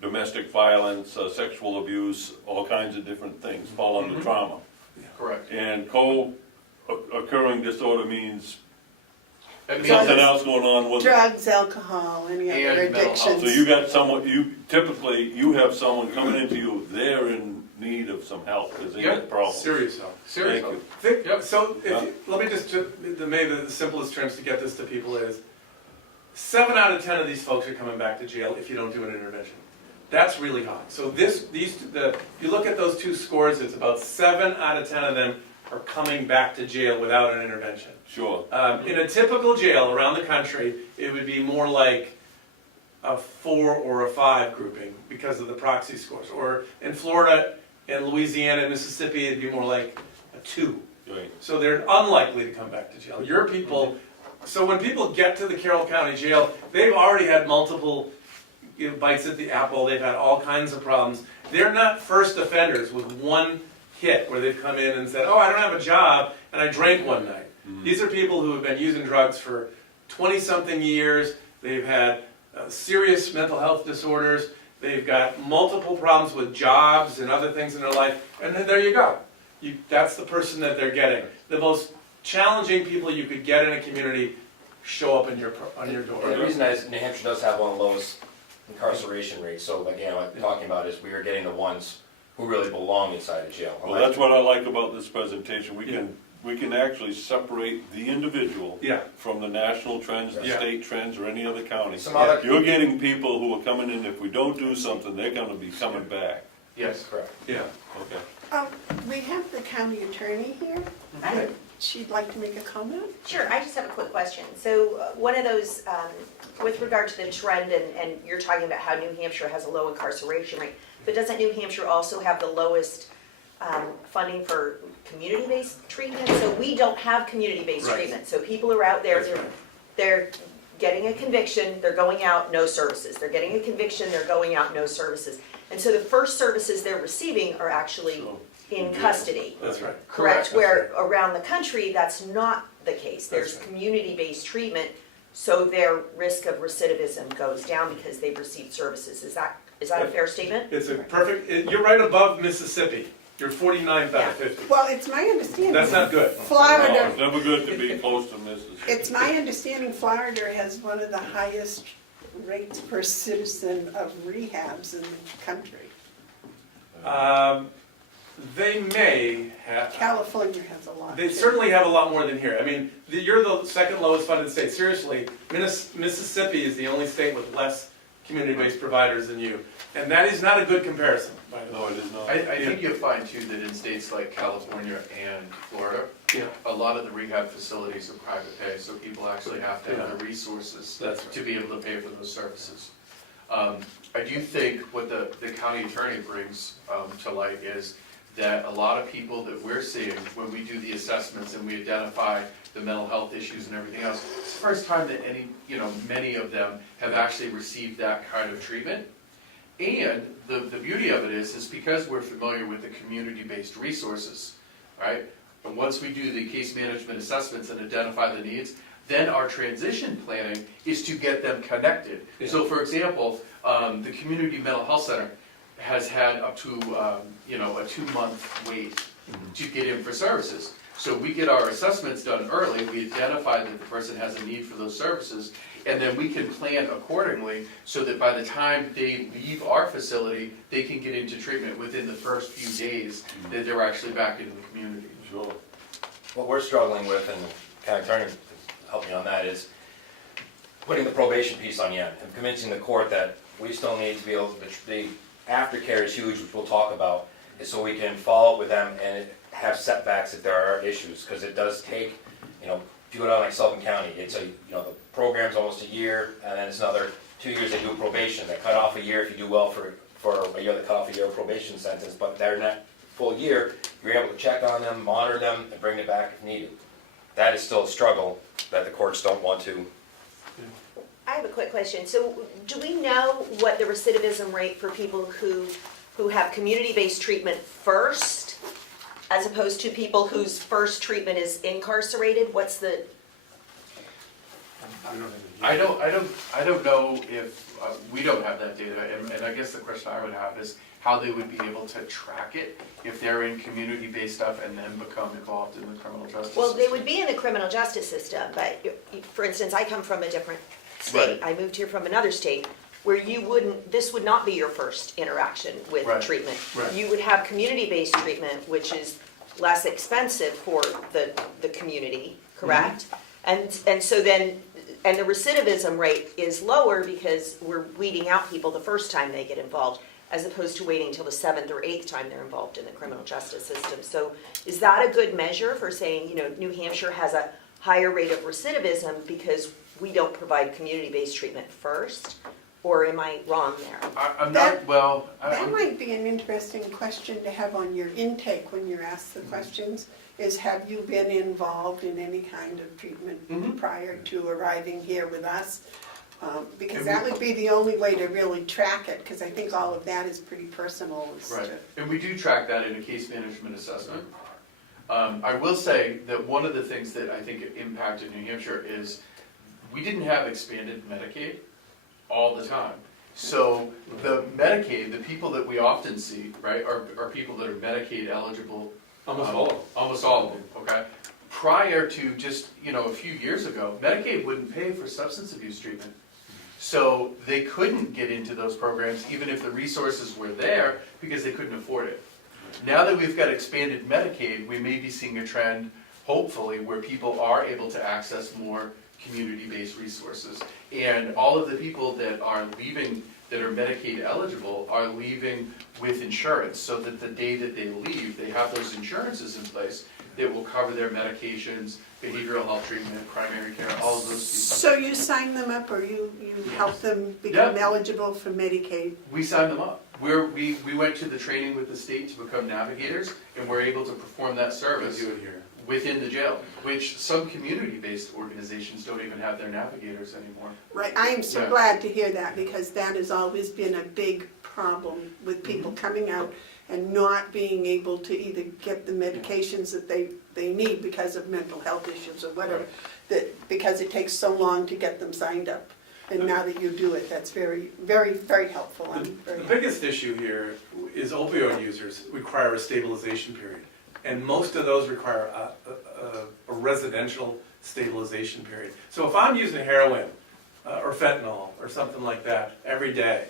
domestic violence, sexual abuse, all kinds of different things fall under trauma. Correct. And co-occurring disorder means It means something it's- else going on with it. Drugs, alcohol, any other And mental health. addictions. So you got someone, you have someone coming into you, they're in need of some help, because they got problems. Serious help. Seriously. Thank Yep, so Yeah. let me just, maybe the simplest terms to get this to people is, 7 out of 10 of these folks are coming back to jail if you don't do an intervention. That's really high. So if you look at those two scores, it's about 7 out of 10 of them are coming back to jail without an intervention. Sure. In a typical jail around the country, it would be more like a 4 or a 5 grouping because of the proxy scores. Or in Florida and Louisiana and Mississippi, it'd be more like a 2. Right. So they're unlikely to come back to jail. Your people, so when people get to the Carroll County Jail, they've already had multiple bites at the apple, they've had all kinds of problems. They're not first offenders with one hit where they've come in and said, oh, I don't have a job, and I drank one night. These are people who have been using drugs for 20-something years, they've had serious mental health disorders, they've got multiple problems with jobs and other things in their life, and then there you go. That's the person that they're getting. The most challenging people you could get in a community show up on your door. And the reason is New Hampshire does have one of the lowest incarceration rates, so again, what I'm talking about is we are getting the ones who really belong inside a jail. Well, that's what I like about this presentation. We can actually separate the individual Yeah. from the national trends, the Yeah. state trends, or any other county. Some other, You're getting people who are coming in, if we don't do something, they're gonna be coming back. Yes. correct. Yeah. Okay. We have the county attorney here. She'd like to make a comment. Sure, I just have a quick question. So one of those, with regard to the trend, and you're talking about how New Hampshire has a low incarceration rate, but doesn't New Hampshire also have the lowest funding for community-based treatment? So we don't have community-based Right. treatment. So people are out there, That's right. they're getting a conviction, they're going out, no services. They're getting a conviction, they're going out, no services. And so the first services they're receiving are actually in custody. That's right. Correct, That's where around the country, that's not the case. There's That's right. community-based treatment, so their risk of recidivism goes down because they've received services. Is that a fair statement? It's a perfect, you're right above Mississippi. You're 49th out of 50. Well, it's my understanding. That's not good. No, Florida, it's never good to be close to Mississippi. it's my understanding Florida has one of the highest rates per citizen of rehabs in the country. They may have, California has a lot. they too. certainly have a lot more than here. I mean, you're the second lowest funded state. Seriously, Mississippi is the only state with less community-based providers than you. And that is not a good comparison, by the way. No, it is not. I think you'll find too that in states like California and Florida, Yeah, a lot of the rehab facilities are private pay, so people actually have to have the resources that's right. to be able to pay for those services. I do think what the county attorney brings to light is that a lot of people that we're seeing when we do the assessments and we identify the mental health issues and everything else, it's the first time that many of them have actually received that kind of treatment. And the beauty of it is because we're familiar with the community-based resources, right? And once we do the case management assessments and identify the needs, then our transition planning is to get them connected. Yeah. So for example, the Community Mental Health Center has had up to a 2-month wait to get in for services. So we get our assessments done early, we identify that the person has a need for those services, and then we can plan accordingly so that by the time they leave our facility, they can get into treatment within the first few days that they're actually back into the community. Sure. What we're struggling with, and county attorney can help me on that, is putting the probation piece on the end and convincing the court that we still need to be able, the aftercare is huge, which we'll talk about, is so we can follow up with them and have setbacks if there are issues, because it does take, if you go down like Sullivan County, it's the program's almost a year, and then it's another 2 years they do probation. They cut off a year if you do well for a year, they cut off a year of probation sentence, but they're in that full year, you're able to check on them, monitor them, and bring them back if needed. That is still a struggle that the courts don't want to. I have a quick question. So do we know what the recidivism rate for people who have community-based treatment first, as opposed to people whose first treatment is incarcerated? What's the, I don't know if, we don't have that data, and I guess the question I would have is how they would be able to track it if they're in community-based stuff and then become involved in the criminal justice system. well, they would be in the criminal justice system, but for instance, I come from a different state. I moved here from another state where this would not be your first interaction with Right. treatment. Right. You would have community-based treatment, which is less expensive for the community, correct? And so then, and the recidivism rate is lower because we're weeding out people the first time they get involved, as opposed to waiting until the 7th or 8th time they're involved in the criminal justice system. So is that a good measure for saying, New Hampshire has a higher rate of recidivism because we don't provide community-based treatment first? Or am I wrong there? I'm not, well, That might be an interesting question to have on your intake when you're asked the questions, is have you been involved in any kind of treatment prior to arriving here with us? Because that would be the only way to really track it, because I think all of that is pretty personal. right, and we do track that in a case management assessment. I will say that one of the things that I think impacted New Hampshire is we didn't have expanded Medicaid all the time. So the Medicaid, the people that we often see, right, are people that are Medicaid eligible. Almost all of them. Almost all of them, okay? Prior to just, a few years ago, Medicaid wouldn't pay for substance abuse treatment. So they couldn't get into those programs even if the resources were there because they couldn't afford it. Now that we've got expanded Medicaid, we may be seeing a trend, hopefully, where people are able to access more community-based resources. And all of the people that are leaving, that are Medicaid eligible, are leaving with insurance, so that the day that they leave, they have those insurances in place that will cover their medications, behavioral health treatment, primary care, all of those pieces. So you sign them up, or you help them become eligible for Medicaid? We signed them up. We went to the training with the state to become navigators, and we're able to perform that service Do it here. within the jail, which some community-based organizations don't even have their navigators anymore. Right, I am so Yeah. glad to hear that, because that has always been a big problem with people coming out and not being able to either get the medications that they need because of mental health issues or whatever, that, because it takes so long to get them signed up. And now that you do it, that's very, very, very helpful. I'm very The happy. biggest issue here is opioid users require a stabilization period. And most of those require a residential stabilization period. So if I'm using heroin or fentanyl or something like that every day,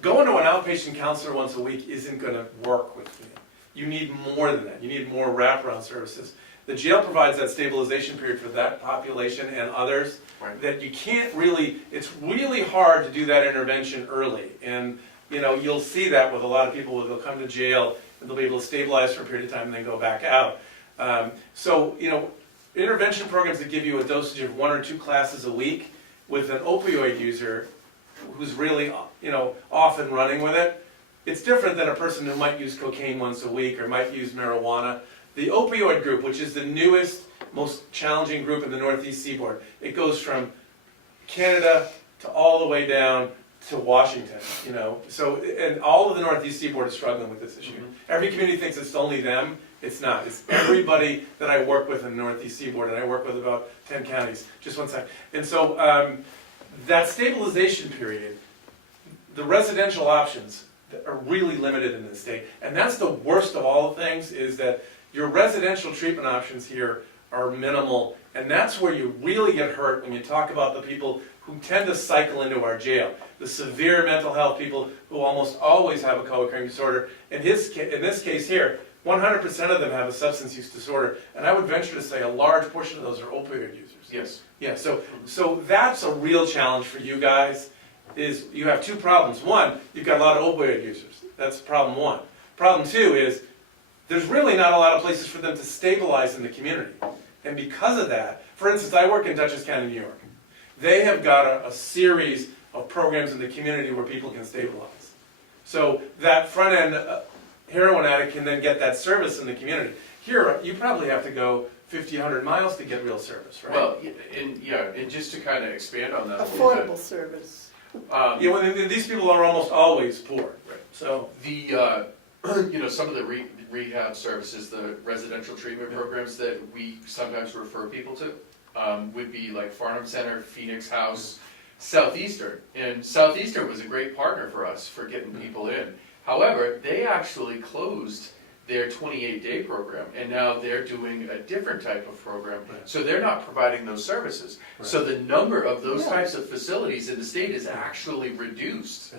going to an outpatient counselor once a week isn't going to work with me. You need more than that. You need more wraparound services. The jail provides that stabilization period for that population and others Right. that you can't really, it's really hard to do that intervention early. And you know, you'll see that with a lot of people, they'll come to jail and they'll be able to stabilize for a period of time and then go back out. So, you know, intervention programs that give you a dosage of 1 or 2 classes a week with an opioid user who's really, you know, off and running with it, it's different than a person who might use cocaine once a week or might use marijuana. The opioid group, which is the newest, most challenging group in the Northeast Seaboard, it goes from Canada to all the way down to Washington, you know. So, and all of the Northeast Seaboard is struggling with this issue. Every community thinks it's only them. It's not. It's everybody that I work with in the Northeast Seaboard, and I work with about 10 counties. Just one second. And so that stabilization period, the residential options are really limited in this state. And that's the worst of all the things, is that your residential treatment options here are minimal. And that's where you really get hurt when you talk about the people who tend to cycle into our jail. The severe mental health people who almost always have a co-occurring disorder. In this case here, 100% of them have a substance use disorder. And I would venture to say a large portion of those are opioid users. Yes. Yeah, so that's a real challenge for you guys, is you have 2 problems. One, you've got a lot of opioid users. That's problem 1. Problem 2 is there's really not a lot of places for them to stabilize in the community. And because of that, for instance, I work in Dutchess County, New York. They have got a series of programs in the community where people can stabilize. So that front end heroin addict can then get that service in the community. Here, you probably have to go 50, 100 miles to get real service, right? Well, and just to kind of expand on that a little bit. Affordable service. Yeah, well, and these people are almost always poor, Right. so. The, you know, some of the rehab services, the residential treatment programs that we sometimes refer people to, would be like Farnham Center, Phoenix House, Southeastern. And Southeastern was a great partner for us for getting people in. However, they actually closed their 28-day program, and now they're doing a different type of program. So they're not providing those services. So the number of those types of facilities in the state is actually reduced.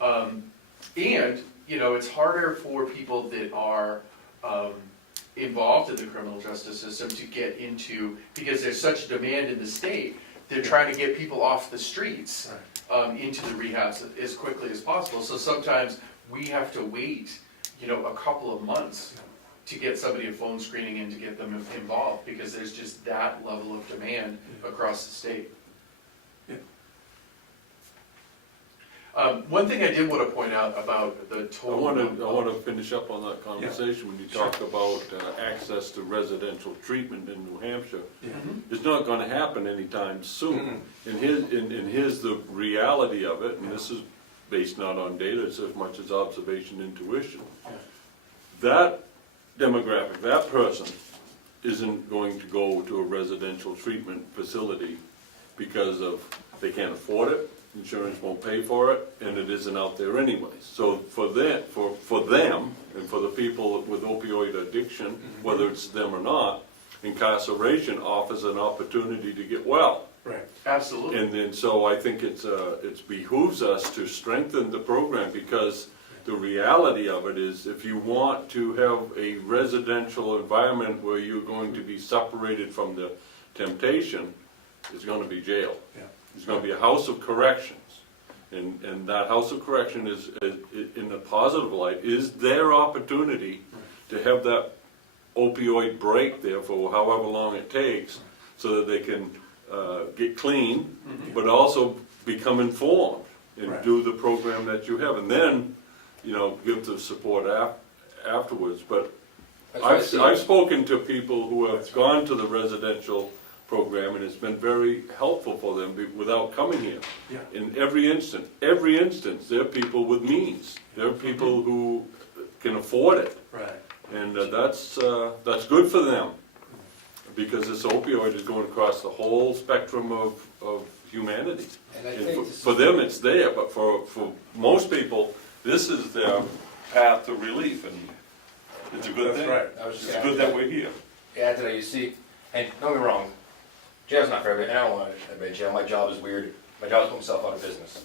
And, you know, it's harder for people that are involved in the criminal justice system to get into, because there's such demand in the state, they're trying to get people off the streets into the rehabs as quickly as possible. So sometimes we have to wait, you know, a couple of months to get somebody a phone screening in to get them involved, because there's just that level of demand across the state. One thing I did want to point out about the I total. want to finish up on that conversation. When you talk about access to residential treatment in New Hampshire, it's not going to happen anytime soon. And here's the reality of it, and this is based not on data, it's as much as observation, intuition. That demographic, that person, isn't going to go to a residential treatment facility because of they can't afford it, insurance won't pay for it, and it isn't out there anyway. So for them, and for the people with opioid addiction, whether it's them or not, incarceration offers an opportunity to get well. Right. Absolutely. And then, so I think it behooves us to strengthen the program, because the reality of it is, if you want to have a residential environment where you're going to be separated from the temptation, it's going to be jail. Yeah. It's going to be a house of corrections. And that house of correction is, in a positive light, is their opportunity to have that opioid break there for however long it takes, so that they can get clean, but also become informed and do the program that you have, and then, you know, give the support afterwards. But I've spoken to people who have gone to the residential program, and it's been very helpful for them without coming here. Yeah. In every instance, they're people with means. They're people who can afford it, Right. and that's good for them, because this opioid is going across the whole spectrum of humanity. And I And think for them, it's there, but for most people, this is their path to relief, and it's a good That's thing. right. I was just It's gonna good that we're here. add to that, you see, and don't get me wrong, jail's not for everybody, and I don't want to admit jail, my job is weird, my job is putting myself out of business.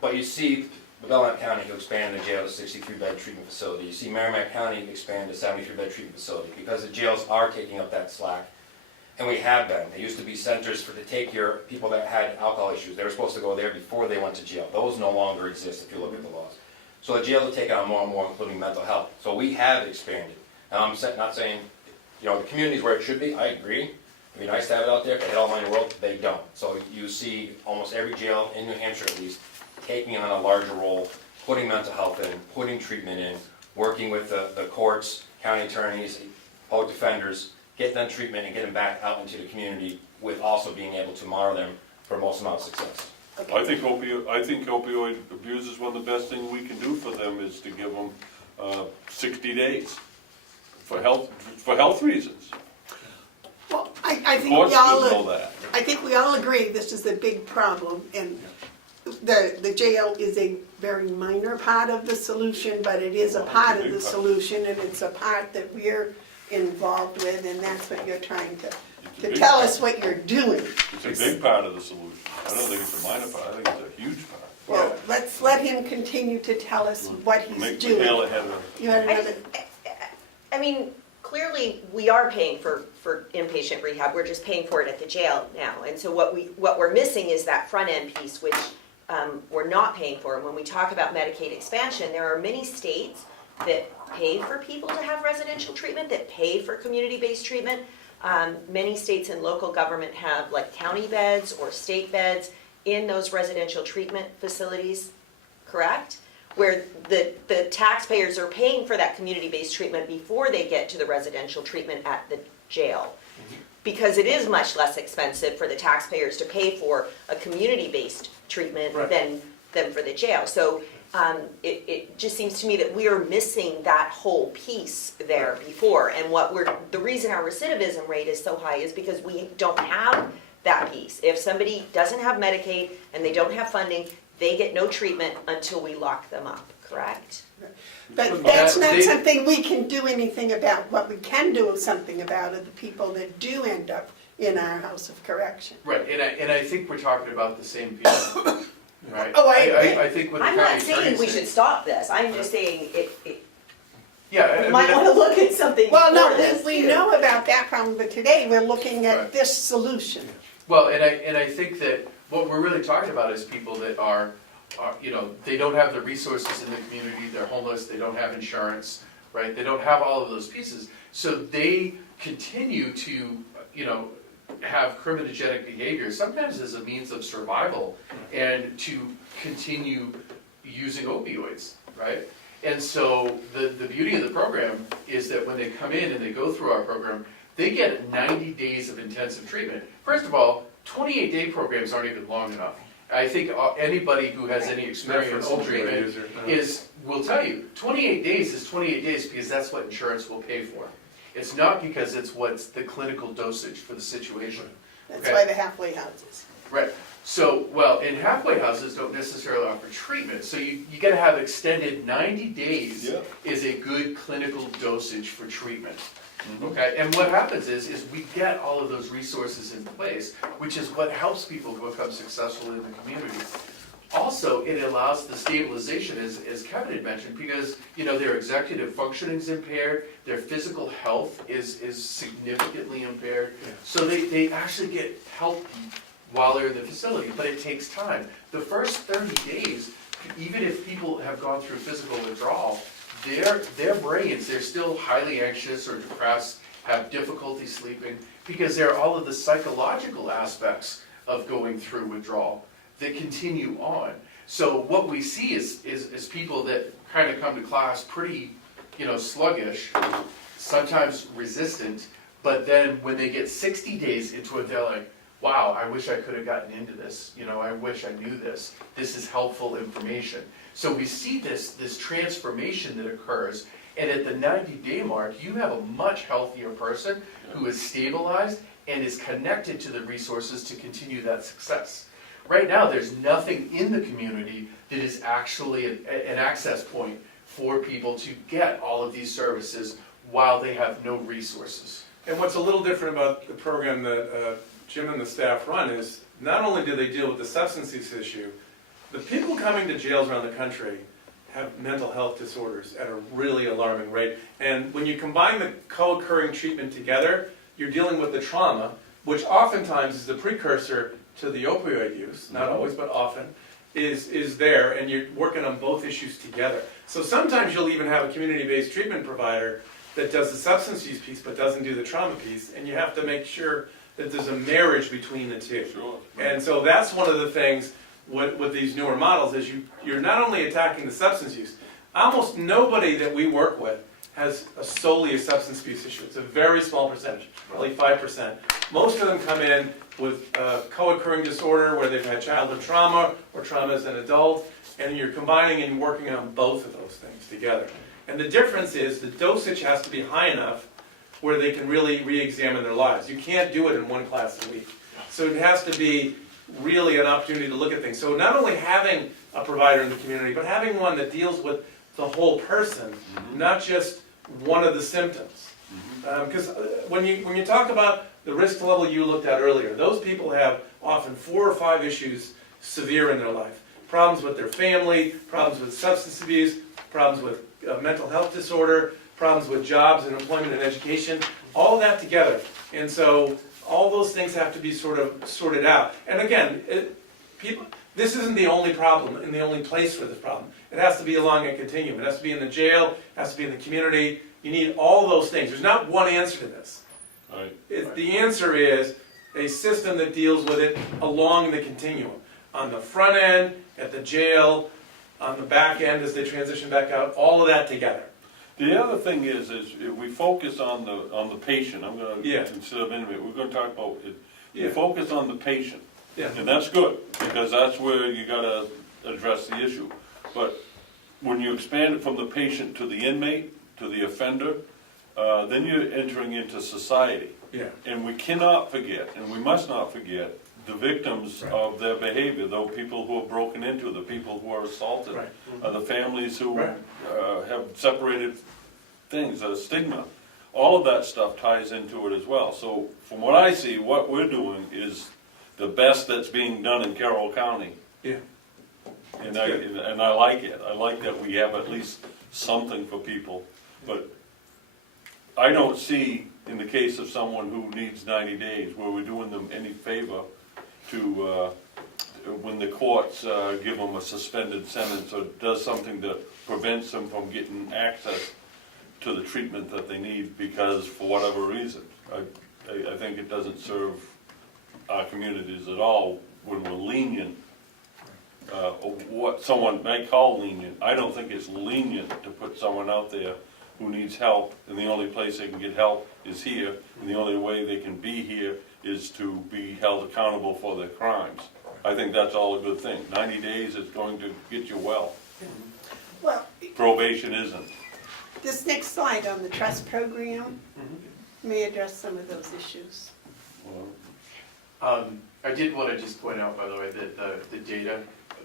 But you see Bevard County who expanded the jail to 63-bed treatment facility, you see Merrimack County expand to 73-bed treatment facility, because the jails are taking up that slack. And we have been, there used to be centers to take your people that had alcohol issues, they were supposed to go there before they went to jail, those no longer exist if you look at the laws. So the jails are taking on more and more, including mental health, so we have expanded. Now, I'm not saying, the community's where it should be, I agree. It'd be nice to have it out there, if they had all the money in the world, they don't. So you see almost every jail in New Hampshire at least, taking on a larger role, putting mental health in, putting treatment in, working with the courts, county attorneys, public defenders, get them treatment and get them back out into the community with also being able to monitor them for the most amount of success. I think opioid abuse is one of the best things we can do for them, is to give them 60 days for health reasons. Well, I think Courts we all, should know that. I think we all agree this is a big problem, and the jail is a very minor part of the solution, but it is a part of the solution, and it's a part that we're involved with, and that's what you're trying to tell us what you're doing. It's a big part of the solution. I don't think it's a minor part, I think it's a huge part. Well, let's let him continue to tell us what he's Make doing. Michaela have a... You had another, I mean, clearly, we are paying for inpatient rehab, we're just paying for it at the jail now. And so what we're missing is that front end piece, which we're not paying for. And when we talk about Medicaid expansion, there are many states that pay for people to have residential treatment, that pay for community-based treatment. Many states and local government have like county beds or state beds in those residential treatment facilities, correct? Where the taxpayers are paying for that community-based treatment before they get to the residential treatment at the jail. Because it is much less expensive for the taxpayers to pay for a community-based treatment than for the jail. So it just seems to me that we are missing that whole piece there before. And the reason our recidivism rate is so high is because we don't have that piece. If somebody doesn't have Medicaid and they don't have funding, they get no treatment until we lock them up, correct? but that's not something we can do anything about. What we can do something about are the people that do end up in our house of correction. Right, and I think we're talking about the same people, right? Oh, I agree. I think what the I'm county not saying attorney we said- should stop this, I'm just saying Yeah, we might wanna look at something Well, before no, this we too. know about that problem, but today we're looking at Right. this solution. Well, and I think that what we're really talking about is people that are, they don't have the resources in the community, they're homeless, they don't have insurance, right? They don't have all of those pieces. So they continue to, have criminogenic behavior, sometimes as a means of survival, and to continue using opioids, right? And so the beauty of the program is that when they come in and they go through our program, they get 90 days of intensive treatment. First of all, 28-day programs aren't even long enough. I think anybody who has any experience in treatment will tell you, 28 days is 28 days because that's what insurance will pay for. It's not because it's what's the clinical dosage for the situation. That's Okay. why the halfway houses. Right. So, and halfway houses don't necessarily offer treatment, so you gotta have extended 90 days Yeah. is a good clinical dosage for treatment. Okay, and what happens is we get all of those resources in place, which is what helps people become successful in the community. Also, it allows the stabilization, as Kevin had mentioned, because, their executive functioning is impaired, their physical health is significantly impaired, so they actually get help while they're in the facility, but it takes time. The first 30 days, even if people have gone through physical withdrawal, their brains, they're still highly anxious or depressed, have difficulty sleeping, because there are all of the psychological aspects of going through withdrawal that continue on. So what we see is people that kind of come to class pretty, sluggish, sometimes resistant, but then when they get 60 days into it, they're like, wow, I wish I could have gotten into this, I wish I knew this. This is helpful information. So we see this transformation that occurs, and at the 90-day mark, you have a much healthier person who is stabilized and is connected to the resources to continue that success. Right now, there's nothing in the community that is actually an access point for people to get all of these services while they have no resources. And what's a little different about the program that Jim and the staff run is not only do they deal with the substance use issue, the people coming to jails around the country have mental health disorders at a really alarming rate. And when you combine the co-occurring treatment together, you're dealing with the trauma, which oftentimes is the precursor to the opioid use, not always, but often, is there, and you're working on both issues together. So sometimes you'll even have a community-based treatment provider that does the substance use piece but doesn't do the trauma piece, and you have to make sure that there's a marriage between the two. Sure. And so that's one of the things with these newer models is you're not only attacking the substance use, almost nobody that we work with has solely a substance abuse issue. It's a very small percentage, probably 5%. Most of them come in with a co-occurring disorder where they've had childhood trauma or trauma as an adult, and you're combining and working on both of those things together. And the difference is the dosage has to be high enough where they can really re-examine their lives. You can't do it in one class a week. So it has to be really an opportunity to look at things. So not only having a provider in the community, but having one that deals with the whole person, not just one of the symptoms. Because when you talk about the risk level you looked at earlier, those people have often 4 or 5 issues severe in their life. Problems with their family, problems with substance abuse, problems with mental health disorder, problems with jobs and employment and education, all that together. And so all those things have to be sort of sorted out. And again, this isn't the only problem and the only place for this problem. It has to be along a continuum. It has to be in the jail, it has to be in the community. You need all those things. There's not one answer to this. Right. The answer is a system that deals with it along the continuum. On the front end, at the jail, on the back end as they transition back out, all of that together. The other thing is if we focus on the patient, I'm going to, Yeah. instead of inmate, we're going to talk about it. Yeah. We focus on the patient. Yeah. And that's good, because that's where you got to address the issue. But when you expand it from the patient to the inmate, to the offender, then you're entering into society. Yeah. And we cannot forget, and we must not forget, the victims Right. of their behavior, the people who are broken into, the people who are assaulted, Right. the families who Right. have separated things, stigma. All of that stuff ties into it as well. So from what I see, what we're doing is the best that's being done in Carroll County. Yeah. And That's good. I like it. I like that we have at least something for people. But I don't see, in the case of someone who needs 90 days, where we're doing them any favor to, when the courts give them a suspended sentence or does something that prevents them from getting access to the treatment that they need because, for whatever reason. I think it doesn't serve our communities at all when we're lenient. What someone may call lenient, I don't think it's lenient to put someone out there who needs help, and the only place they can get help is here, and the only way they can be here is to be held accountable for their crimes. I think that's all a good thing. 90 days is going to get you well. Well, Probation isn't. this next slide on the trust program may address some of those issues. I did want to just point out, by the way, that the data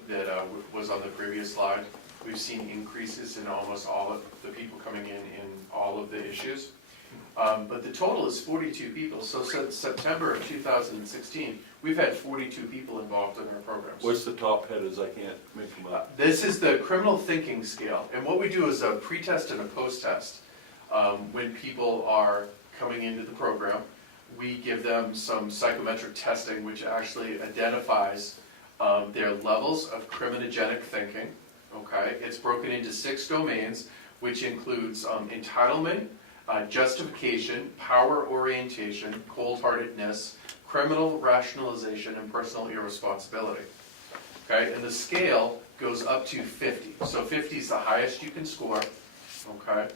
that was on the previous slide, we've seen increases in almost all of the people coming in all of the issues. But the total is 42 people. So since September of 2016, we've had 42 people involved in our programs. What's the top headers? I can't make them up. This is the criminal thinking scale. And what we do is a pre-test and a post-test. When people are coming into the program, we give them some psychometric testing, which actually identifies their levels of criminogenic thinking. Okay, it's broken into 6 domains, which includes entitlement, justification, power orientation, cold-heartedness, criminal rationalization, and personal irresponsibility. Okay, and the scale goes up to 50. So 50 is the highest you can score. Okay,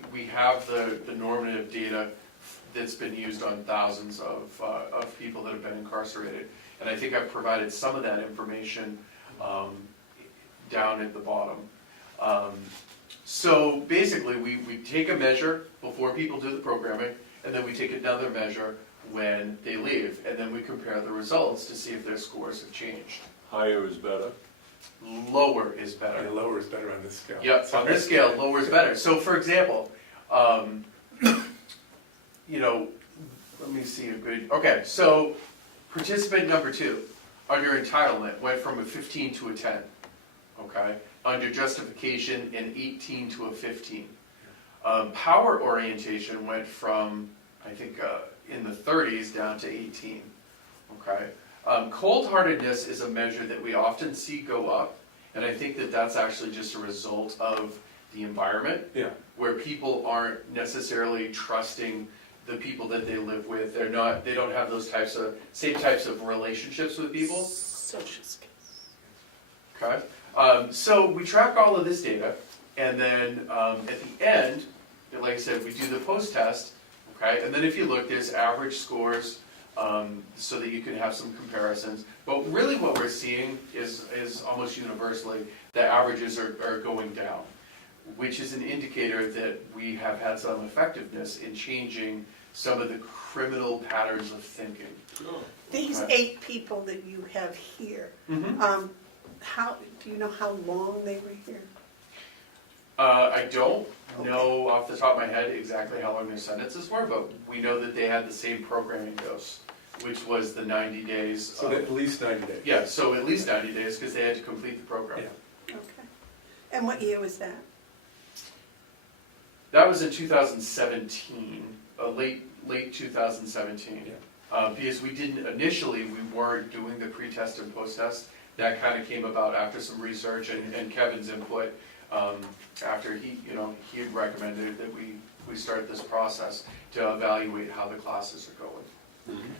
We have the normative data that's been used on thousands of people that have been incarcerated. And I think I've provided some of that information down at the bottom. So basically, we take a measure before people do the programming, and then we take another measure when they leave, and then we compare the results to see if their scores have changed. Higher is better. Lower is better. And lower is better on this scale. Yep, on this scale, lower is better. So for example, you know, let me see a good, okay, so participant number 2, under entitlement, went from a 15 to a 10, okay? Under justification, an 18 to a 15. Power orientation went from, I think, in the 30s down to 18, okay? Cold-heartedness is a measure that we often see go up, and I think that that's actually just a result of the environment, Yeah. where people aren't necessarily trusting the people that they live with. They don't have those same types of relationships with people. Social skills. Okay, so we track all of this data, and then at the end, like I said, we do the post-test, okay, and then if you look, there's average scores, so that you can have some comparisons. But really what we're seeing is almost universally that averages are going down, which is an indicator that we have had some effectiveness in changing some of the criminal patterns of thinking. These Okay. 8 people that you have here, how, do you know how long they were here? I don't know off the top of my head exactly how long their sentences were, but we know that they had the same programming dose, which was the 90 days. So at least 90 days. Yeah, so at least 90 days, because they had to complete the program. Yeah. Okay. And what year was that? That was in 2017, late 2017. Yeah. Because initially, we weren't doing the pre-test and post-test. That kind of came about after some research and Kevin's input, after he had recommended that we start this process to evaluate how the classes are going.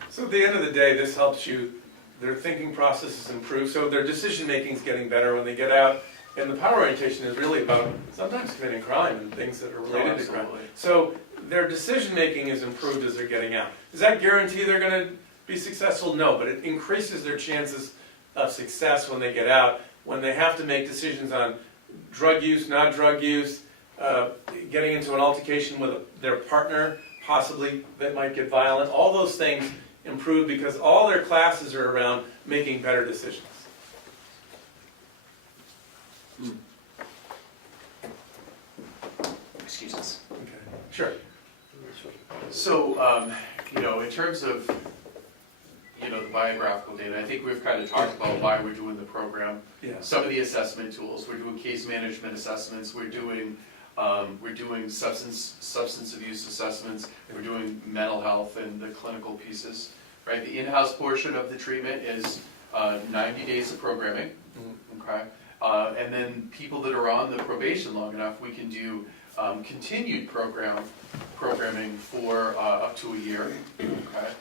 So at the end of the day, this helps you, their thinking processes improve, so their decision-making is getting better when they get out. And the power orientation is really about sometimes committing crime and things that are related to crime. Absolutely. So their decision-making is improved as they're getting out. Does that guarantee they're going to be successful? No, but it increases their chances of success when they get out, when they have to make decisions on drug use, not drug use, getting into an altercation with their partner, possibly that might get violent. All those things improve because all their classes are around making better decisions. Excuse us. Okay. Sure. So, in terms of, the biographical data, I think we've kind of talked about why we're doing the program. Yeah. Some of the assessment tools, we're doing case management assessments, we're doing substance abuse assessments, we're doing mental health and the clinical pieces, right? The in-house portion of the treatment is 90 days of programming, okay? And then people that are on the probation long enough, we can do continued programming for up to a year, okay?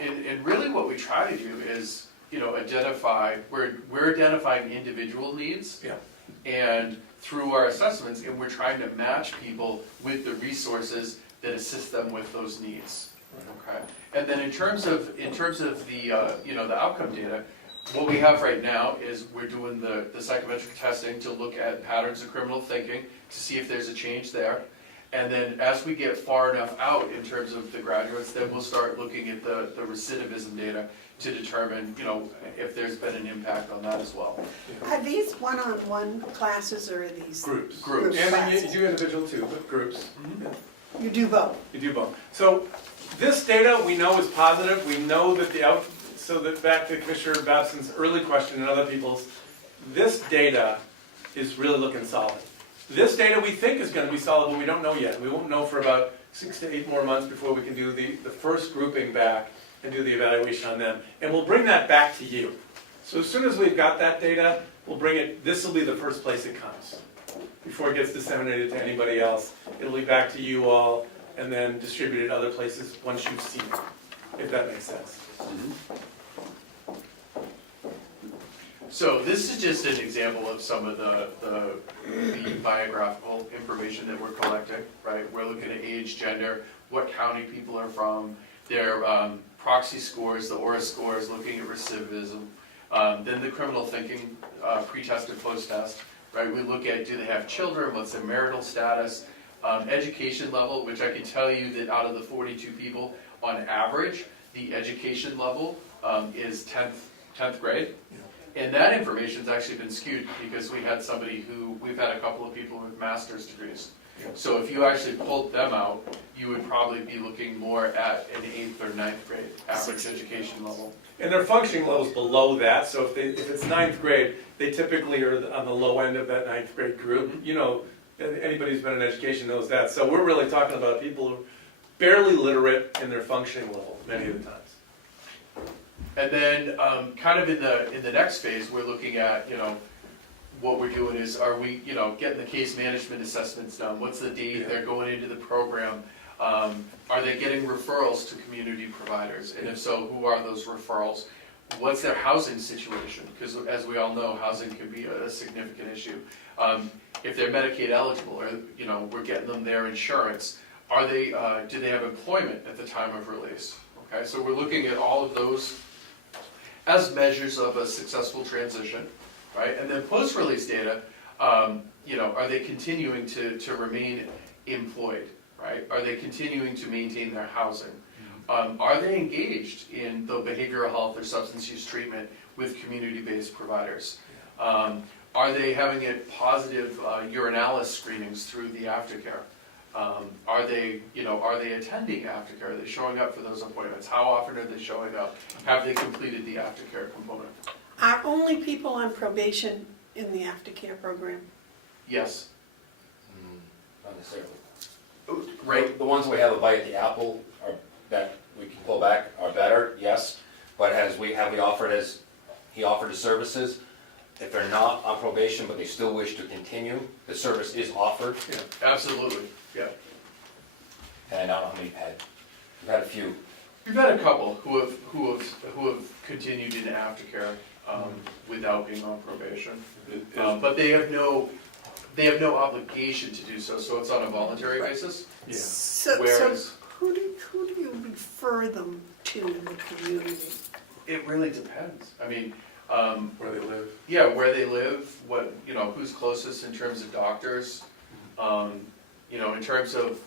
And really what we try to do is, we're identifying individual needs. Yeah. And through our assessments, and we're trying to match people with the resources that assist them with those needs. Okay. And then in terms of the the outcome data, what we have right now is we're doing the psychometric testing to look at patterns of criminal thinking to see if there's a change there. And then as we get far enough out in terms of the graduates, then we'll start looking at the recidivism data to determine, if there's been an impact on that as well. Are these one-on-one classes or are these? Groups. Groups. And then you do individual too, but groups. You do both? You do both. So this data we know is positive. We know that so that back to Commissioner Babson's early question and other people's, this data is really looking solid. This data we think is going to be solid, but we don't know yet. We won't know for about 6 to 8 more months before we can do the first grouping back and do the evaluation on them. And we'll bring that back to you. So as soon as we've got that data, we'll bring it, this will be the first place it comes. Before it gets disseminated to anybody else, it'll be back to you all and then distributed other places once you've seen it, if that makes sense. So this is just an example of some of the biographical information that we're collecting, right? We're looking at age, gender, what county people are from, their proxy scores, the ORA scores, looking at recidivism. Then the criminal thinking, pre-test and post-test, right? We look at, do they have children, what's their marital status, education level, which I can tell you that out of the 42 people, on average, the education level is 10th grade. And that information's actually been skewed because we've had a couple of people with master's degrees. So if you actually pulled them out, you would probably be looking more at an 8th or 9th grade average education level. And their functioning level's below that, so if it's 9th grade, they typically are on the low end of that 9th grade group. You know, anybody who's been in education knows that. So we're really talking about people who are barely literate in their functioning level many of the times. And then, kind of in the next phase, we're looking at, what we're doing is, are we, getting the case management assessments done? What's the date they're going into the program? Are they getting referrals to community providers? And if so, who are those referrals? What's their housing situation? Because as we all know, housing can be a significant issue. If they're Medicaid eligible, or, we're getting them their insurance, are they, do they have employment at the time of release? Okay, so we're looking at all of those as measures of a successful transition, right? And then post-release data, are they continuing to remain employed, right? Are they continuing to maintain their housing? Are they engaged in the behavioral health or substance use treatment with community-based providers? Are they having a positive urinalysis screenings through the aftercare? Are they attending aftercare? Are they showing up for those appointments? How often are they showing up? Have they completed the aftercare component? Are only people on probation in the aftercare program? Yes. Not necessarily. Right, the ones we have a bite at the apple, that we can pull back, are better, yes. But he offered his services. If they're not on probation, but they still wish to continue, the service is offered. Yeah, absolutely, yeah. And I don't know how many you've had. We've had a few. We've had a couple who have continued in aftercare without being on probation. But they have no obligation to do so, so it's on a voluntary basis. Yeah. So Whereas who do you refer them to in the community? it really depends. I mean, Where they live. yeah, where they live, what, who's closest in terms of doctors. In terms of,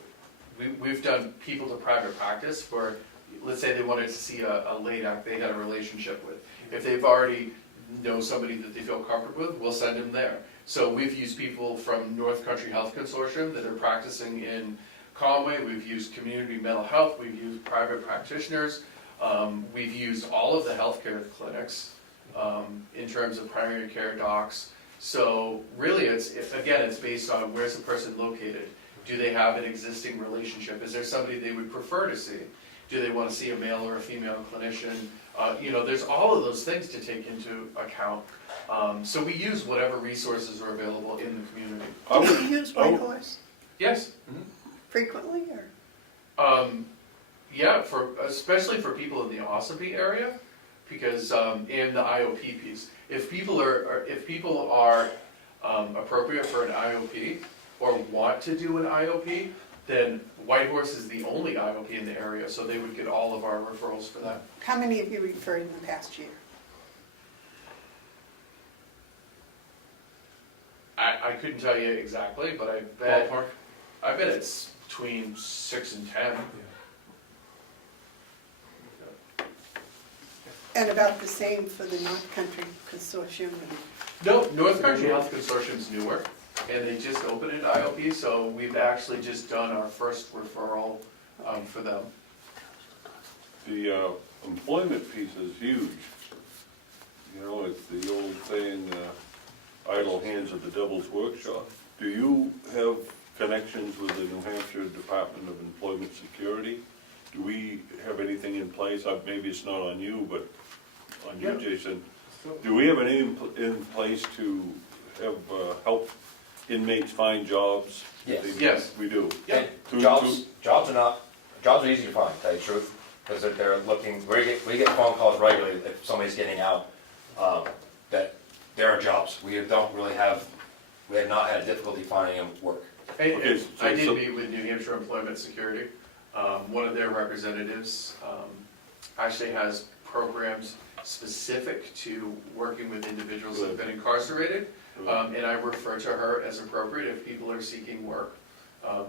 we've done people to private practice where, let's say they wanted to see a LADAC they had a relationship with. If they've already know somebody that they feel comfortable with, we'll send them there. So we've used people from North Country Health Consortium that are practicing in Comeau. We've used community mental health. We've used private practitioners. We've used all of the healthcare clinics in terms of primary care docs. So really, it's based on where's the person located. Do they have an existing relationship? Is there somebody they would prefer to see? Do they want to see a male or a female clinician? There's all of those things to take into account. So we use whatever resources are available in the community. Do you use Whitehorse Yes. frequently, or? Yeah, especially for people in the Ossipee area, because in the IOP piece, if people are appropriate for an IOP or want to do an IOP, then Whitehorse is the only IOP in the area, so they would get all of our referrals for that. How many have you referred in the past year? I couldn't tell you exactly, but I bet it's between 6 and 10. And about the same for the North Country Consortium? No, North Country Health Consortium's newer, and they just opened an IOP, so we've actually just done our first referral for them. The employment piece is huge. It's the old saying, idle hands are the devil's workshop. Do you have connections with the New Hampshire Department of Employment Security? Do we have anything in place? Maybe it's not on you, but on you, Jason. Do we have anything in place to have help inmates find jobs? Yes. Yes. We do. Yeah. Jobs are easy to find, to tell you the truth, because they're looking, we get phone calls regularly if somebody's getting out, that there are jobs. We don't really have, we have not had difficulty finding them work. Hey, Okay, and so- I did so- meet with New Hampshire Employment Security. One of their representatives actually has programs specific to working with individuals that have been incarcerated. And I refer to her as appropriate if people are seeking work.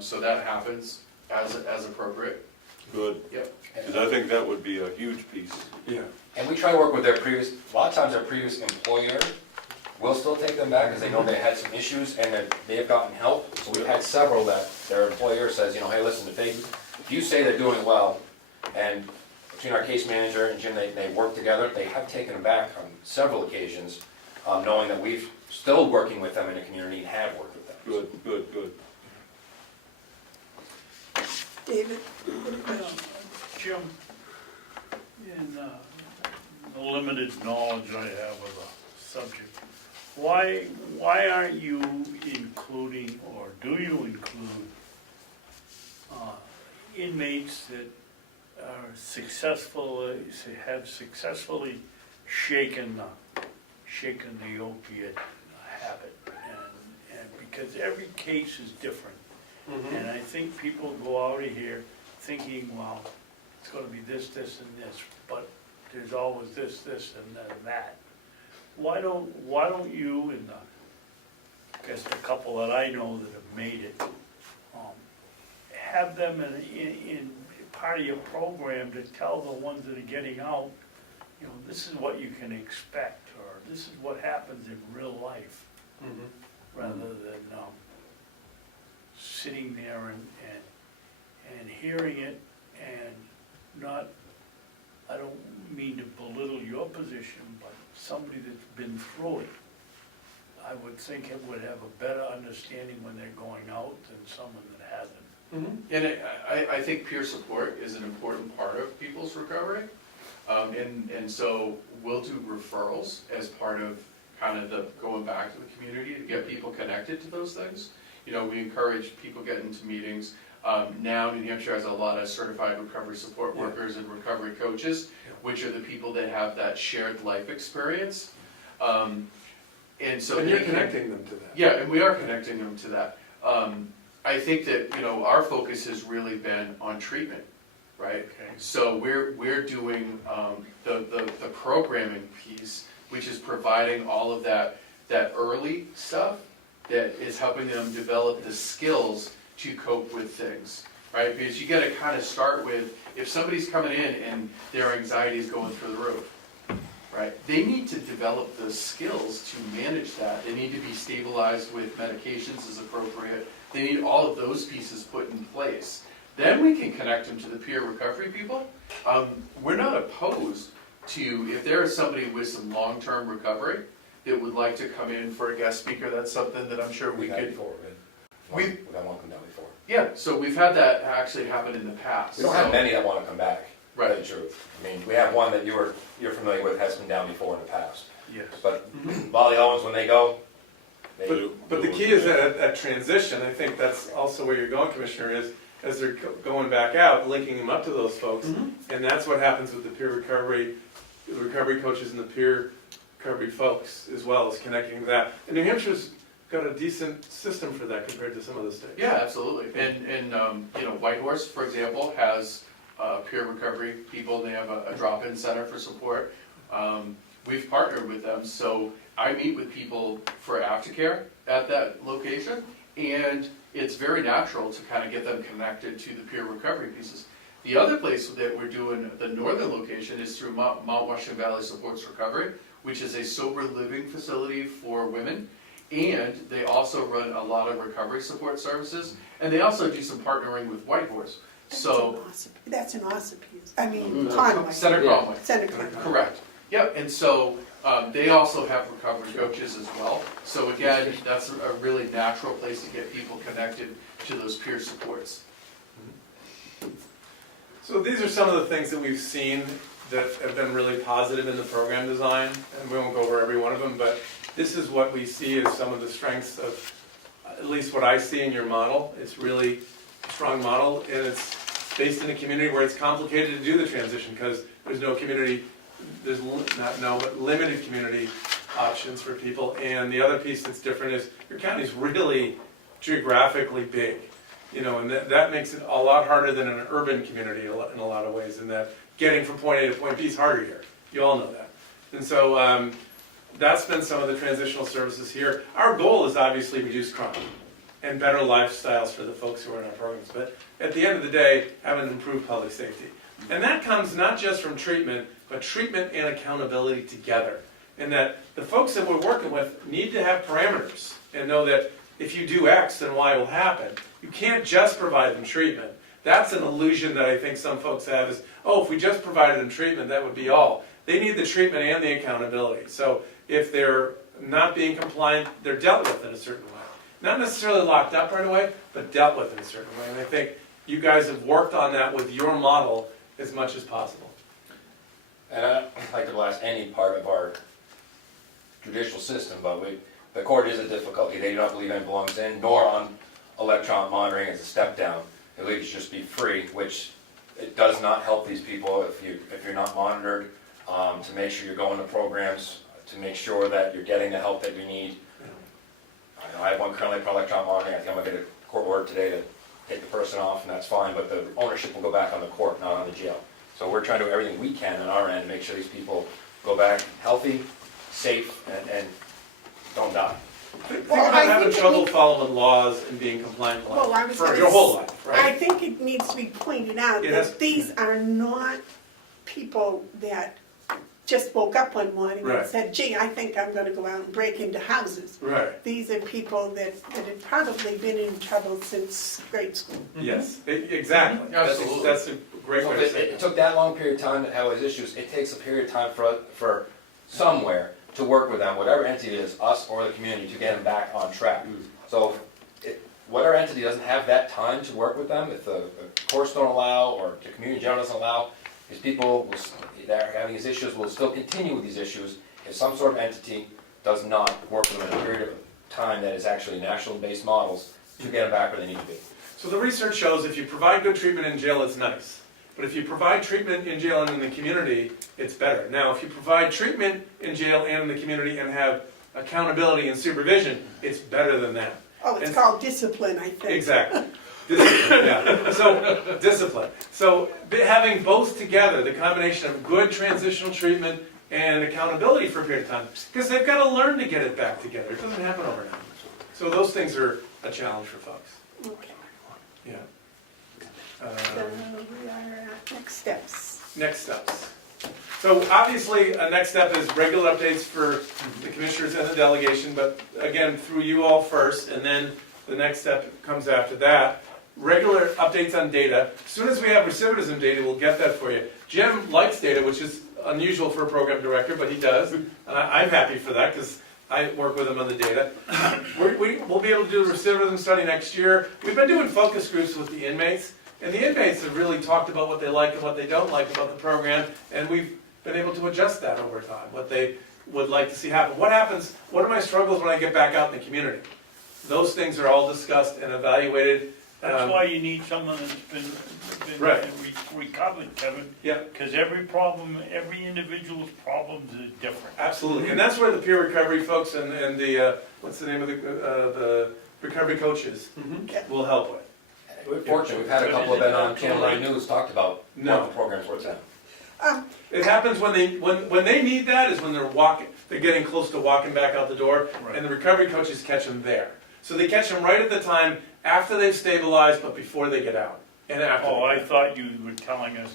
So that happens as appropriate. Good, Yep. because I think that would be a huge piece. Yeah. And we try to work with their previous, a lot of times their previous employer will still take them back because they know they had some issues and that they have gotten help. So we've had several that their employer says, hey, listen, if you say they're doing well, and between our case manager and Jim, they work together, they have taken them back on several occasions, knowing that we've still working with them in the community and have worked with them. Good. David? Jim, in the limited knowledge I have of the subject, why aren't you including, or do you include, inmates that are have successfully shaken the opiate habit? And because every case is different. And I think people go out of here thinking, well, it's gonna be this, and this, but there's always this, and then that. Why don't you and I guess the couple that I know that have made it, have them in part of your program to tell the ones that are getting out, this is what you can expect, or this is what happens in real life, rather than sitting there and hearing it and not, I don't mean to belittle your position, but somebody that's been through it, I would think it would have a better understanding when they're going out than someone that hasn't. And I think peer support is an important part of people's recovery. And so we'll do referrals as part of kind of the going back to the community to get people connected to those things. We encourage people get into meetings. Now New Hampshire has a lot of certified recovery support workers and recovery coaches, which are the people that have that shared life experience. And so And you're connecting them to that. Yeah, and we are connecting them to that. I think that, our focus has really been on treatment, right? Okay. So we're doing the programming piece, which is providing all of that early stuff that is helping them develop the skills to cope with things, right? Because you gotta kind of start with, if somebody's coming in and their anxiety is going through the roof, right? They need to develop the skills to manage that. They need to be stabilized with medications as appropriate. They need all of those pieces put in place. Then we can connect them to the peer recovery people. We're not opposed to, if there is somebody with some long-term recovery that would like to come in for a guest speaker, that's something that I'm sure we We've had could. before, right? We've- We've had one come down before. Yeah, so we've had that actually happen in the past. We don't have So- many that want to come back, to tell Right. you the truth. I mean, we have one that you're familiar with, has come down before in the past. Yes. But a lot of the other ones, when they go, they But the key is that transition, I think that's also where you're going, Commissioner, is as they're going back out, linking them up to those folks. And that's what happens with the peer recovery, the recovery coaches and the peer recovery folks as well, as connecting that. And New Hampshire's got a decent system for that compared to some other states. Yeah, absolutely. And Whitehorse, for example, has peer recovery people, and they have a drop-in center for support. We've partnered with them, so I meet with people for aftercare at that location, and it's very natural to kind of get them connected to the peer recovery pieces. The other place that we're doing, the northern location, is through Mount Washington Valley Supports Recovery, which is a sober living facility for women. And they also run a lot of recovery support services, and they also do some partnering with Whitehorse. So, That's an Ossipee, I mean, Conway. Senator Yeah. Conway. Senator Conway. Correct. Yep, and so they also have recovery coaches as well. So again, that's a really natural place to get people connected to those peer supports. So these are some of the things that we've seen that have been really positive in the program design, and we won't go over every one of them, but this is what we see as some of the strengths of, at least what I see in your model. It's really a strong model, and it's based in a community where it's complicated to do the transition, because there's no community, there's not no, but limited community options for people. And the other piece that's different is your county's really geographically big, and that makes it a lot harder than an urban community in a lot of ways, in that getting from point A to point B is harder here. You all know that. And so that's been some of the transitional services here. Our goal is obviously reduce crime and better lifestyles for the folks who are in our programs. But at the end of the day, having improved public safety. And that comes not just from treatment, but treatment and accountability together. And that the folks that we're working with need to have parameters and know that if you do X, then Y will happen. You can't just provide them treatment. That's an illusion that I think some folks have is, if we just provided them treatment, that would be all. They need the treatment and the accountability. So if they're not being compliant, they're dealt with in a certain way. Not necessarily locked up right away, but dealt with in a certain way. And I think you guys have worked on that with your model as much as possible. And I'd like to blast any part of our judicial system, but the court is a difficulty. They do not believe it belongs in, nor on electronic monitoring as a step down. It should just be free, which it does not help these people if you're not monitored, to make sure you're going to programs, to make sure that you're getting the help that you need. I have one currently for electronic monitoring. I think I'm going to get a court order today to take the person off, and that's fine, but the ownership will go back on the court, not on the jail. So we're trying to do everything we can on our end to make sure these people go back healthy, safe, and don't die. Think about having trouble following laws and being compliant with laws for your whole life, right? I think it needs to be pointed out that these are not people that just woke up one morning and said, gee, I think I'm going to go out and break into houses. Right. These are people that have probably been in trouble since grade school. Yes, exactly. Absolutely. That's a great way to say It took that long period of time to have those issues. It takes a period of time for somewhere to work with them, whatever entity it is, us or the community, to get them back on track. So whatever entity doesn't have that time to work with them, if the courts don't allow or the community in general doesn't allow, these people that are having these issues will still continue with these issues if some sort of entity does not work with them in a period of time that is actually national-based models to get them back where they need to be. So the research shows if you provide good treatment in jail, it's nice. But if you provide treatment in jail and in the community, it's better. Now, if you provide treatment in jail and in the community and have accountability and supervision, it's better than that. Oh, it's called discipline, I think. Exactly. Discipline, yeah. So, discipline. So, having both together, the combination of good transitional treatment and accountability for a period of time, because they've got to learn to get it back together. It doesn't happen overnight. So those things are a challenge for folks. Okay. Yeah. So we are at next steps. Next steps. So obviously, a next step is regular updates for the commissioners and the delegation, but again, through you all first, and then the next step comes after that. Regular updates on data. As soon as we have recidivism data, we'll get that for you. Jim likes data, which is unusual for a program director, but he does. And I'm happy for that because I work with him on the data. We'll be able to do a recidivism study next year. We've been doing focus groups with the inmates, and the inmates have really talked about what they like and what they don't like about the program, and we've been able to adjust that over time, what they would like to see happen. What are my struggles when I get back out in the community? Those things are all discussed and evaluated. That's why you need someone that's been Right. recovered, Kevin. Yeah. Because every individual's problems are different. Absolutely, and that's where the peer recovery folks and the, what's the name of the recovery coaches will help with. We're fortunate, we've had a couple of been on Channel 9 News talked about what the program's worth at. It happens when they need that is when they're getting close to walking back out the door, and the recovery coaches catch them there. So they catch them right at the time after they've stabilized, but before they get out. And after. Oh, I thought you were telling us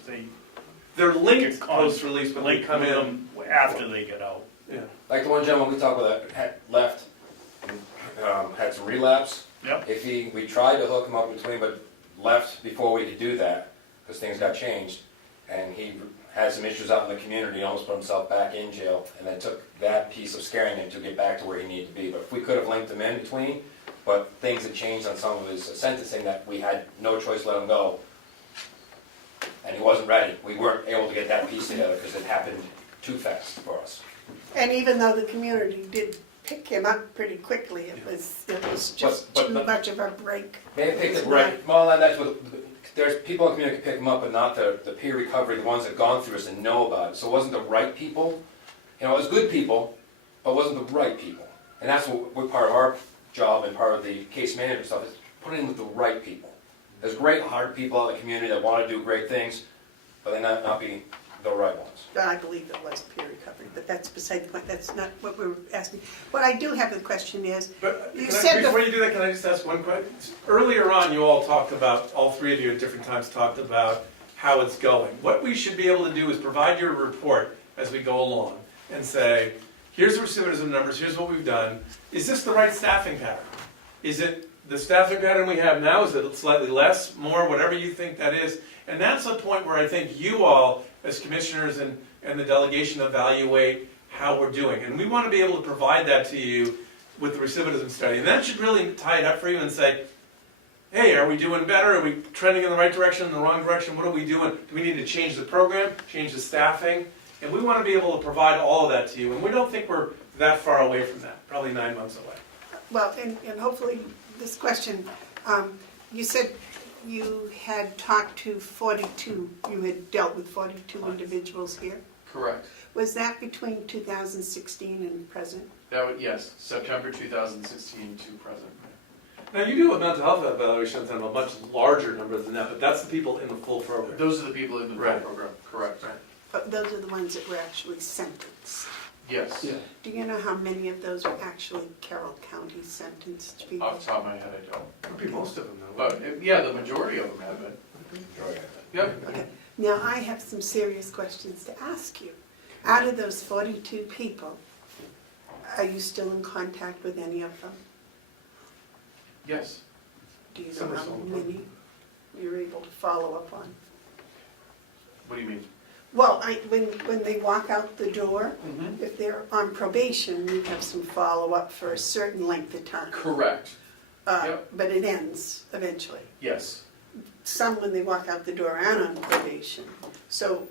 they're linked post-release, but they come in them after they get out. Yeah. Like the one gentleman we talked about that had left, had some relapse. Yep. We tried to hook him up between, but left before we could do that because things got changed, and he had some issues out in the community, almost put himself back in jail, and then took that piece of scaring him to get back to where he needed to be. But if we could have linked him in between, but things had changed on some of his sentencing that we had no choice to let him go, and he wasn't ready. We weren't able to get that piece together because it happened too fast for us. And even though the community did pick him up pretty quickly, it was just too much of a break. They picked it right. Well, and that's what there's people in the community who pick them up, but not the peer recovery, the ones that have gone through this and know about it. So it wasn't the right people. It was good people, but it wasn't the right people. And that's what part of our job and part of the case management stuff is putting in with the right people. There's great, hard people out in the community that want to do great things, but they not be the right ones. But I believe it was peer recovery, but that's beside the point. That's not what we're asking. What I do have a question is, But You can said before the- you do that, can I just ask one question? Earlier on, you all talked about, all three of you at different times talked about how it's going. What we should be able to do is provide you a report as we go along and say, here's the recidivism numbers, here's what we've done. Is this the right staffing pattern? Is it the staffing pattern we have now? Is it slightly less, more, whatever you think that is? And that's a point where I think you all, as commissioners and the delegation, evaluate how we're doing. And we want to be able to provide that to you with the recidivism study. And that should really tie it up for you and say, hey, are we doing better? Are we trending in the right direction, in the wrong direction? What are we doing? Do we need to change the program, change the staffing? And we want to be able to provide all of that to you. And we don't think we're that far away from that, probably 9 months away. well, and hopefully this question, you said you had talked to 42, you had dealt with 42 individuals here. Correct. Was that between 2016 and present? Yes, September 2016 to present. Now, you do a mental health evaluations on a much larger number than that, but that's the people in the full program. Those are the people in the Right. program, correct. But those are the ones that were actually sentenced. Yes. Yeah. Do you know how many of those were actually Carroll County sentenced people? Off the top of my head, I don't. Could be most of them, though. But, yeah, the majority of them have been. Yep. Okay. Now, I have some serious questions to ask you. Out of those 42 people, are you still in contact with any of them? Yes. Do you know Some are how still in many you're able to follow up on? What do you mean? Well, when they walk out the door, Mm-hmm. if they're on probation, you have some follow-up for a certain length of time. Correct. Yep. But it ends eventually. Yes. Some, when they walk out the door, aren't on probation. So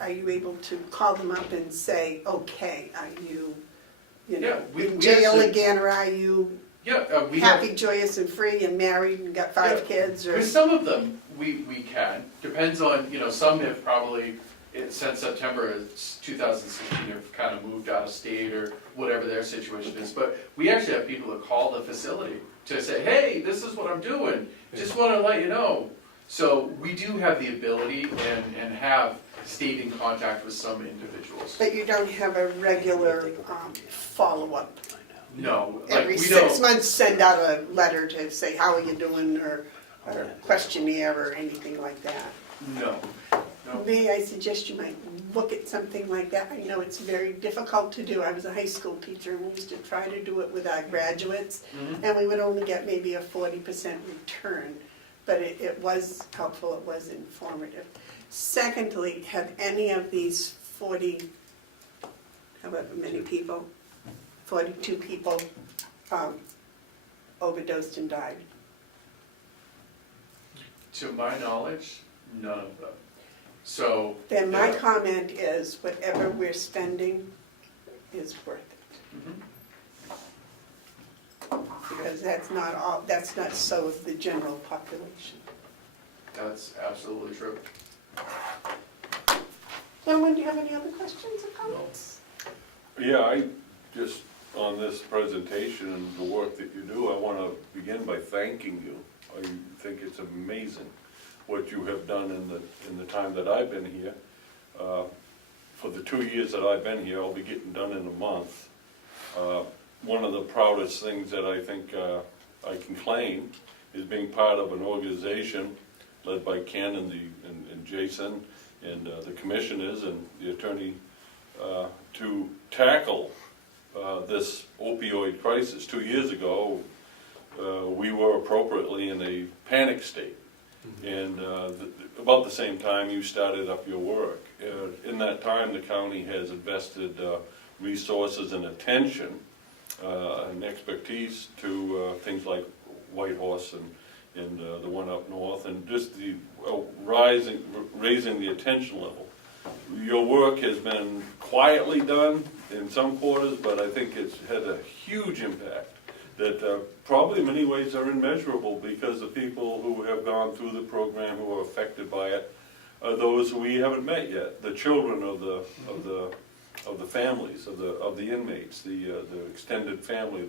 are you able to call them up and say, okay, are you, Yeah, we in jail actually- again, or are you Yeah, we have. happy, joyous, and free, and married, and got 5 kids, or? With some of them, we can. Depends on, some have probably, since September 2016, have kind of moved out of state or whatever their situation is. But we actually have people that call the facility to say, hey, this is what I'm doing, just want to let you know. So we do have the ability and have stayed in contact with some individuals. But you don't have a regular follow-up? No. like, Every we 6 don't- months, send out a letter to say, how are you doing, or a questionnaire, or anything like that? No. No. May I suggest you might look at something like that? I know it's very difficult to do. I was a high school teacher, and we used to try to do it with our graduates, Mhm. and we would only get maybe a 40% return. But it was helpful, it was informative. Secondly, have any of these 40, however many people, 42 people overdosed and died? To my knowledge, none of them. So. Then my yeah. comment is, whatever we're spending is worth it. Mhm. Because that's not so of the general population. That's absolutely true. Gentlemen, do you have any other questions or comments? Yeah, I just, on this presentation and the work that you do, I want to begin by thanking you. I think it's amazing what you have done in the time that I've been here. For the 2 years that I've been here, I'll be getting done in a month. One of the proudest things that I think I can claim is being part of an organization led by Ken and Jason and the commissioners and the attorney to tackle this opioid crisis. 2 years ago, we were appropriately in a panic state. And about the same time you started up your work. In that time, the county has invested resources and attention and expertise to things like White Horse and the one up north, and just the raising the attention level. Your work has been quietly done in some quarters, but I think it's had a huge impact that probably in many ways are immeasurable, because the people who have gone through the program, who are affected by it, are those who we haven't met yet, the children of the the families, of the inmates, the extended family,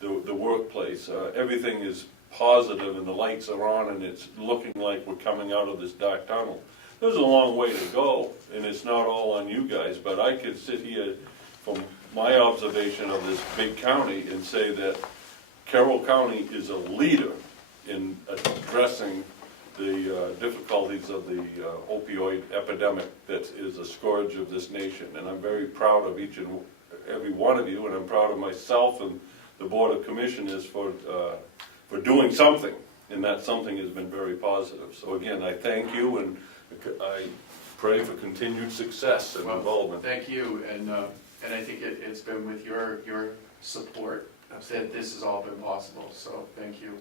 the workplace. Everything is positive and the lights are on and it's looking like we're coming out of this dark tunnel. There's a long way to go, and it's not all on you guys, but I could sit here from my observation of this big county and say that Carroll County is a leader in addressing the difficulties of the opioid epidemic that is a scourge of this nation. And I'm very proud of each and every one of you, and I'm proud of myself and the Board of Commissioners for doing something, and that something has been very positive. So again, I thank you, and I pray for continued success and involvement. Thank you, and I think it's been with your support that this has all been possible, so thank you.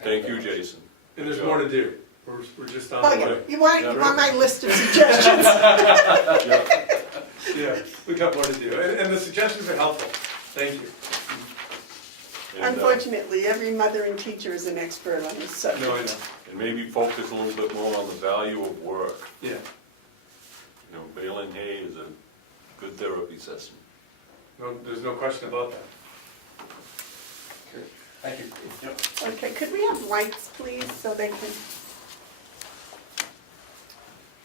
Thank you, Jason. And there's more to do. We're just on Oh, the yeah, way. you want my list of suggestions? Yeah, we got more to do. And the suggestions are helpful. Thank you. And, Unfortunately, every mother and teacher is an expert on this subject. No, I know. and maybe focus a little bit more on the value of work. Yeah. You know, baling hay is a good therapy session. No, there's no question about that. Thank you. Yep. Okay, could we have lights, please, so they can,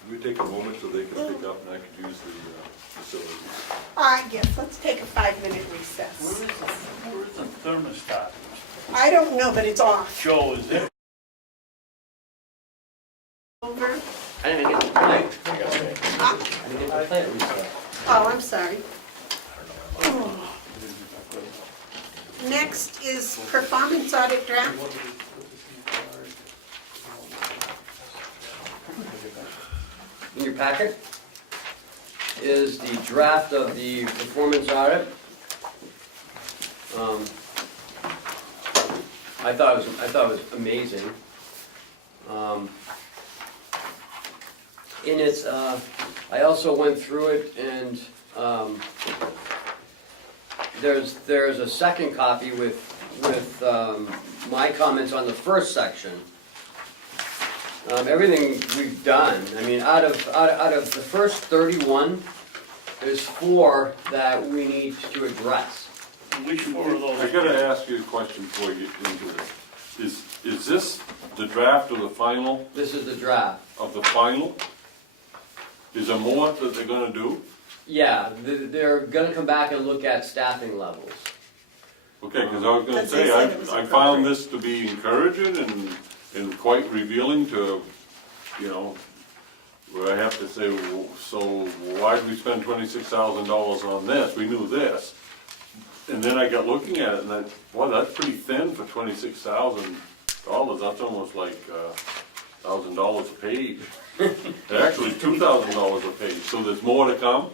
Could we take a moment so they can pick up and I could use the facilities? yes, let's take a 5-minute recess. Where is the thermostat? I don't know, but it's off. Joe, is it? Over. I didn't get the plant. Huh? I didn't get the plant reset. Oh, I'm sorry. Next is performance audit draft. In your packet is the draft of the performance audit. I thought it was amazing. In its, I also went through it, and there's a second copy with my comments on the first section. Everything we've done, I mean, out of the first 31, there's 4 that we need to address. Which 4 of those? I gotta ask you a question before you get into this. Is this the draft of the final, This is the draft. of the final? Is there more that they're gonna do? Yeah, they're gonna come back and look at staffing levels. Okay, because I was gonna But they say, said it was I found appropriate. this to be encouraging and quite revealing to, you know, where I have to say, so why did we spend $26,000 on this? We knew this. And then I got looking at it and I, boy, that's pretty thin for $26,000. That's almost like $1,000 a page. Actually, $2,000 a page, so there's more to come?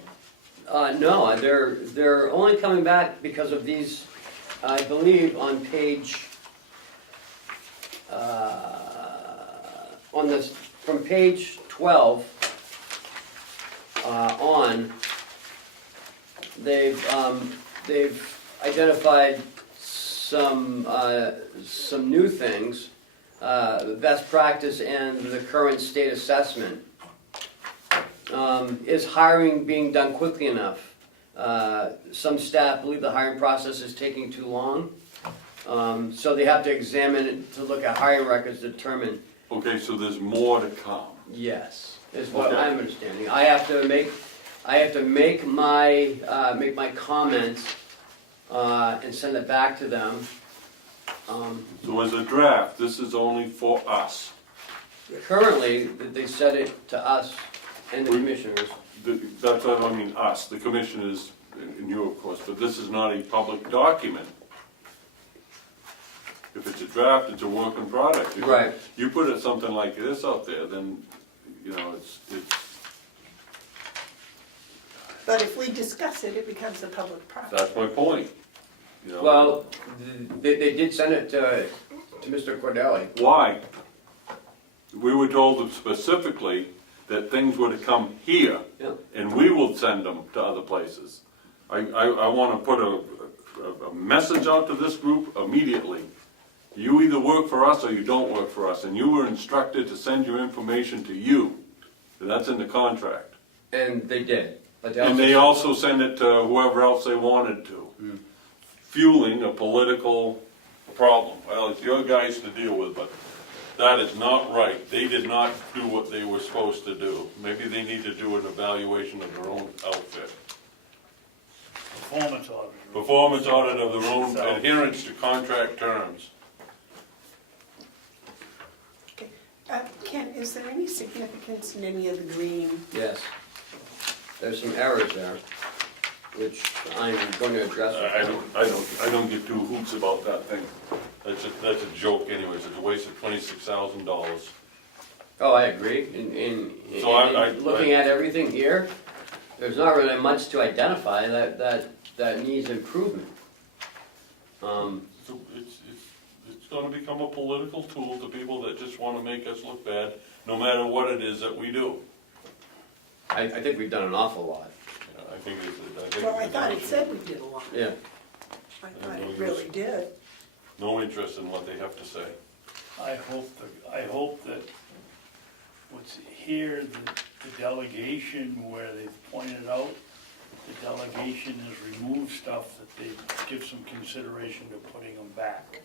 No, they're only coming back because of these, I believe, on page, from page 12 on, they've identified some new things, best practice and the current state assessment. Is hiring being done quickly enough? Some staff believe the hiring process is taking too long, so they have to examine it to look at hiring records to determine. Okay, so there's more to come. Yes, is what Okay. I'm understanding. I have to make my comments and send it back to them. So as a draft, this is only for us. Currently, they sent it to us and the commissioners. That's what I mean, us, the commissioners, and you of course, but this is not a public document. If it's a draft, it's a work in product. If Right. You put something like this out there, then, you know, it's, But if we discuss it, it becomes a public property. that's my point. You know? Well, they did send it to Mr. Cordelli. Why? We were told specifically that things were to come here, Yeah. and we will send them to other places. I want to put a message out to this group immediately. You either work for us or you don't work for us, and you were instructed to send your information to you. And that's in the contract. And they did. But And they also send it to whoever else they wanted to. Fueling a political problem. Well, it's your guys to deal with, but that is not right. They did not do what they were supposed to do. Maybe they need to do an evaluation of their own outfit. Performance audit. Performance audit of their own adherence to contract terms. Ken, is there any significance in any of the green? Yes. There's some errors there, which I'm going to address. I don't get two hoots about that thing. That's a joke anyways. It's a waste of $26,000. Oh, I agree. In So I- looking at everything here, there's not really much to identify that needs improvement. So it's gonna become a political tool to people that just wanna make us look bad, no matter what it is that we do. I think we've done an awful lot. I think Well, I thought it said we did a lot. Yeah. I thought it really did. no interest in what they have to say. I hope that what's here, the delegation, where they've pointed out, the delegation has removed stuff that they give some consideration to putting them back.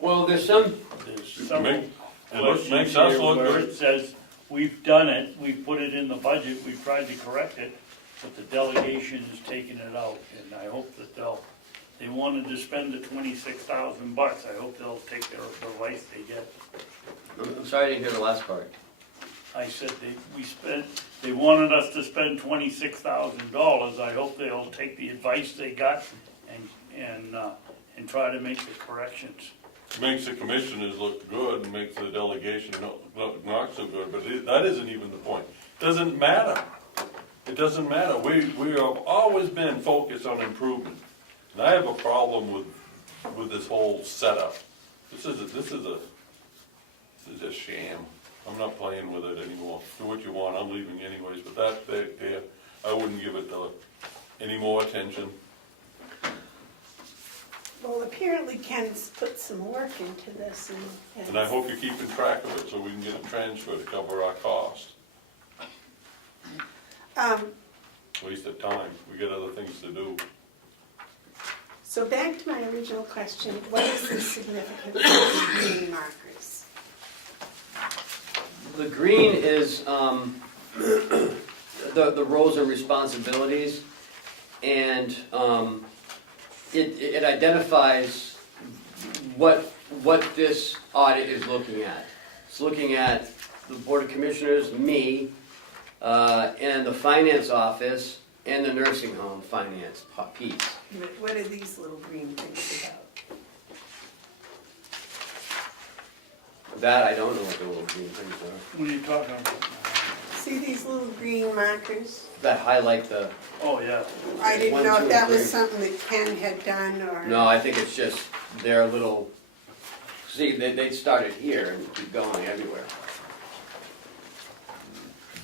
Well, there's some, There's several Makes questions us here look where good. it says, we've done it, we've put it in the budget, we've tried to correct it, but the delegation has taken it out, and I hope that they wanted to spend the $26,000, I hope they'll take their advice they get. I'm sorry I didn't hear the last part. I said they wanted us to spend $26,000, I hope they'll take the advice they got and try to make the corrections. Makes the commissioners look good and makes the delegation look not so good, but that isn't even the point. Doesn't matter. It doesn't matter. We have always been focused on improvement. And I have a problem with this whole setup. This is a sham. I'm not playing with it anymore. Do what you want, I'm leaving anyways, but that, I wouldn't give it any more attention. Well, apparently Ken's put some work into this And I hope you're keeping track of it so we can get it transferred to cover our cost. Waste of time. We got other things to do. So back to my original question, what is the significance of the green markers? The green is the roles and responsibilities, and it identifies what this audit is looking at. It's looking at the Board of Commissioners, me, and the finance office, and the nursing home finance piece. What are these little green things about? That, I don't know what the little green things are. What are you talking about? See these little green markers? That highlight the, Oh, yeah. I didn't One, know two, if that and was three. something that Ken had done or... no, I think it's just their little, see, they started here and keep going everywhere.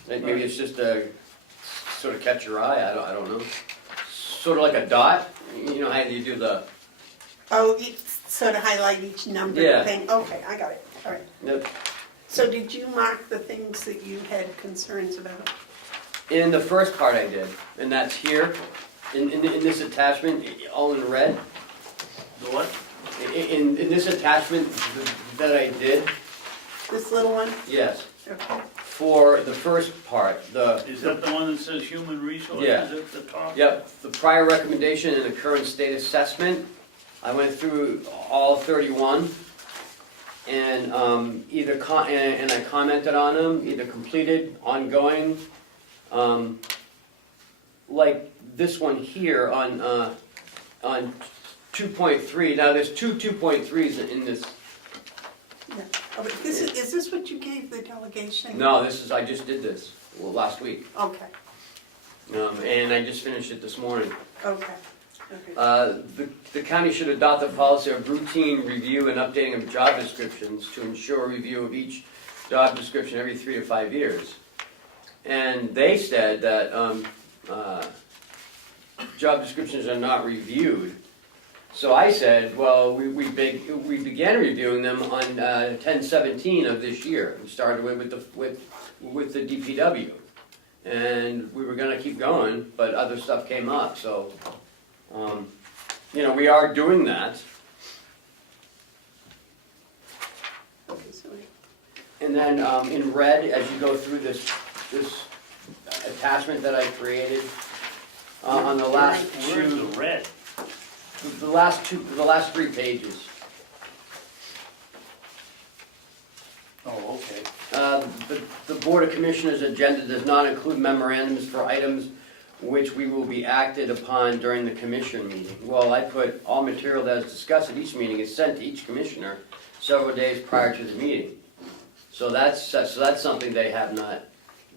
Maybe it's just a, sort of catch your eye, I don't know. Sort of like a dot, you know how you do the, Oh, you sort of highlight each number Yeah. thing? Okay, I got it, all right. Yep. So did you mark the things that you had concerns about? In the first part I did, and that's here, in this attachment, all in red. The what? In this attachment that I did, This little one? yes, Okay. for the first part, Is that the one that says human resources Yeah. at the top? Yep, the prior recommendation and the current state assessment, I went through all 31, and and I commented on them, either completed, ongoing, like this one here on 2.3. Now there's two 2.3s in this. Yeah. Oh, but is this what you gave the delegation? No, I just did this last week, Okay, and I just finished it this morning. okay. Okay. The county should adopt a policy of routine review and updating of job descriptions to ensure review of each job description every 3 to 5 years. And they said that job descriptions are not reviewed. So I said, well, we began reviewing them on 10/17 of this year. We started with the DPW. and we were gonna keep going, but other stuff came up, so, you know, we are doing that. Okay, so And then, in red, as you go through this attachment that I created, on the last Where's the red? the last 3 pages. Oh, okay. The Board of Commissioners' agenda does not include memorandums for items which we will be acted upon during the commission meeting. Well, I put all material that is discussed at each meeting is sent to each commissioner several days prior to the meeting. So that's something they have not,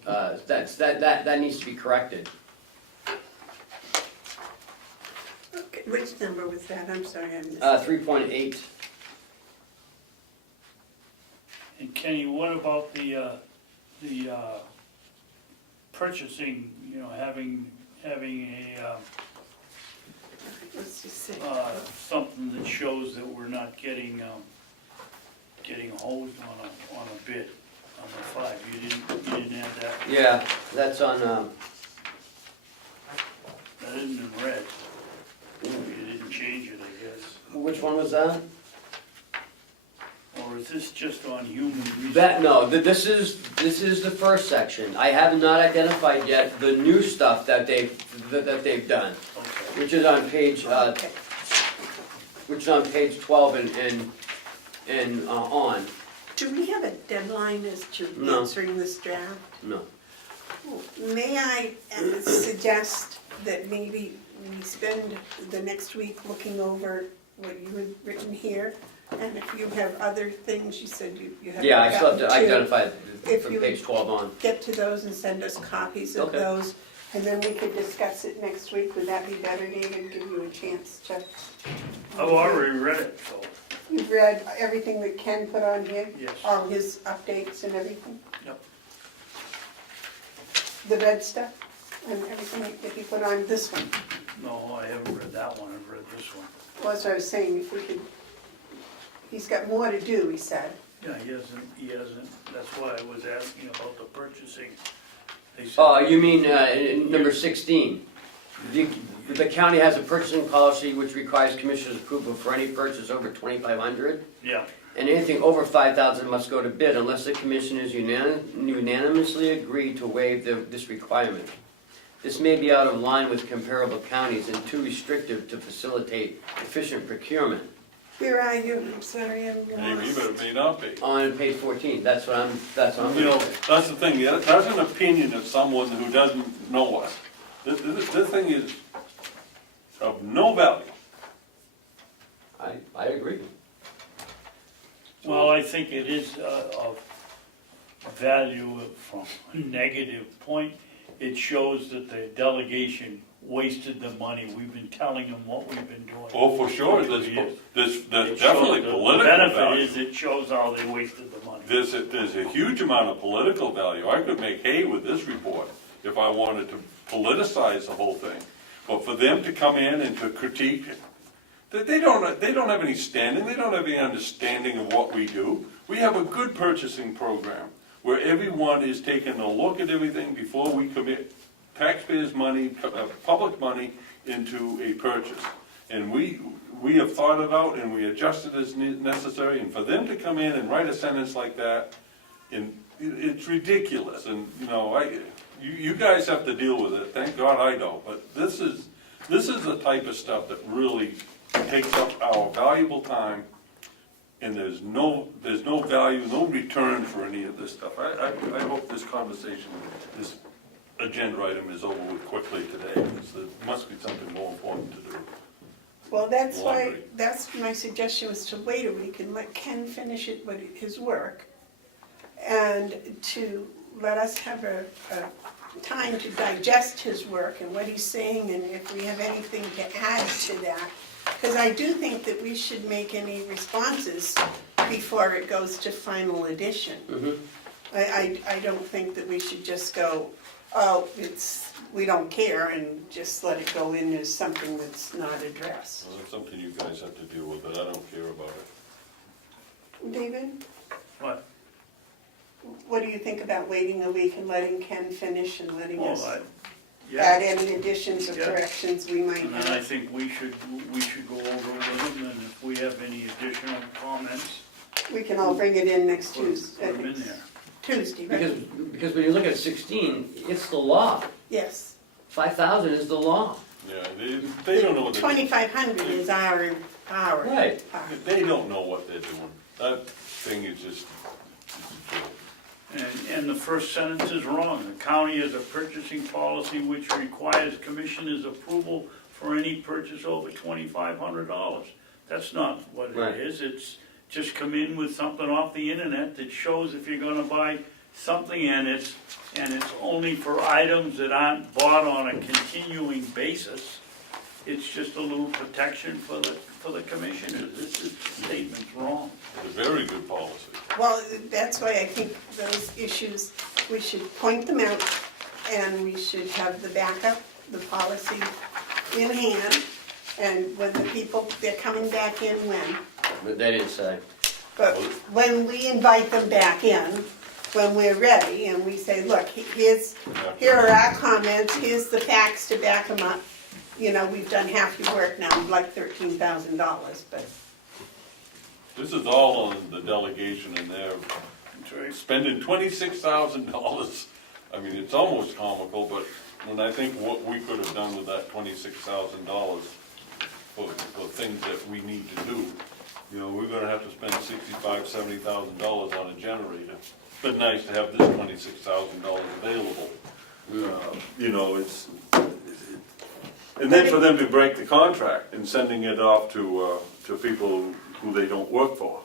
that needs to be corrected. okay, which number was that? I'm sorry, I missed. 3.8. And Kenny, what about the purchasing, you know, having a, Let's just say. something that shows that we're not getting hosed on a bid on the 5, you didn't have that, Yeah, that's on, that isn't in red. You didn't change it, I guess. which one was that? Or is this just on human resources? This is the first section. I have not identified yet the new stuff that they've done, Okay. which is on page, Okay. which is on page 12 and on. Do we have a deadline as to No. answering this draft? No. May I suggest that maybe we spend the next week looking over what you had written here? And if you have other things, you said you haven't Yeah, I still have to gotten to, identify If from you- page 12 on. get to those and send us copies of Okay. those. And then we could discuss it next week. Would that be better, David? Give you a chance to. I've already read it, so, You've read everything that Ken put on here? yes. All his updates and everything? Yep. The red stuff and everything that he put on this one? No, I haven't read that one, I've read this one. Well, that's what I was saying, if we could, he's got more to do, he said. Yeah, he hasn't, that's why I was asking about the purchasing. They said- You mean number 16? The county has a purchasing policy which requires commissioners' approval for any purchase over 2,500, Yeah, and anything over 5,000 must go to bid unless the commissioners unanimously agree to waive this requirement. This may be out of line with comparable counties and too restrictive to facilitate efficient procurement. Where are you? I'm sorry, I'm Maybe, but it lost. may not be. On page 14, that's what I'm You know, looking at. that's the thing, that's an opinion of someone who doesn't know us. This thing is of no value. I agree. well, I think it is of value from a negative point. It shows that the delegation wasted the money. We've been telling them what we've been doing. Oh, for sure, there's It definitely shows- political The benefit value. is it shows how they wasted the money. There's a huge amount of political value. I could make hay with this report if I wanted to politicize the whole thing. But for them to come in and to critique, they don't have any standing, they don't have any understanding of what we do. We have a good purchasing program where everyone is taking a look at everything before we commit taxpayers' money, public money into a purchase. And we have thought it out and we adjust it as necessary, and for them to come in and write a sentence like that, and it's ridiculous, and, you know, you guys have to deal with it, thank God I don't, but this is the type of stuff that really takes up our valuable time, and there's no value, no return for any of this stuff. I hope this conversation, this agenda item is over with quickly today, because there must be something more important to do. Well, that's why, Laundry. that's my suggestion, was to wait a week and let Ken finish it, his work, and to let us have a time to digest his work and what he's saying, and if we have anything to add to that. Because I do think that we should make any responses before it goes to final edition. Mhm. I don't think that we should just go, oh, we don't care, and just let it go in as something that's not addressed. Well, that's something you guys have to deal with, but I don't care about it. David, What? what do do you think about waiting a week and letting Ken finish and letting Well, us yeah, add any additions or Yeah. corrections we might and then I have? think we should go over with them, and if we have any additional comments, We can all bring it in next put Tuesday. them in there. Tuesday, right? Because when you look at 16, it's the law. Yes. 5,000 is the law. Yeah, they don't know what they're doing. 2,500 is our. Right. They don't know what they're doing. That thing is just, And the first sentence is wrong. The county has a purchasing policy which requires commissioners' approval for any purchase over $2,500. That's not what Right. it is. It's just come in with something off the internet that shows if you're gonna buy something, and it's only for items that aren't bought on a continuing basis. It's just a little protection for the commissioners. This statement's wrong. it's a very good policy. Well, that's why I think those issues, we should point them out, and we should have the backup, the policy in hand, and when the people, they're coming back in when. But they didn't say. But when we invite them back in, when we're ready, and we say, look, here are our comments, here's the facts to back them up. You know, we've done half your work now, like $13,000, but This is all on the delegation and they're That's right. spending $26,000. I mean, it's almost comical, but when I think what we could have done with that $26,000 for things that we need to do, you know, we're gonna have to spend $65,000, $70,000 on a generator. It's been nice to have this $26,000 available. You know, and then for them to break the contract and sending it off to people who they don't work for.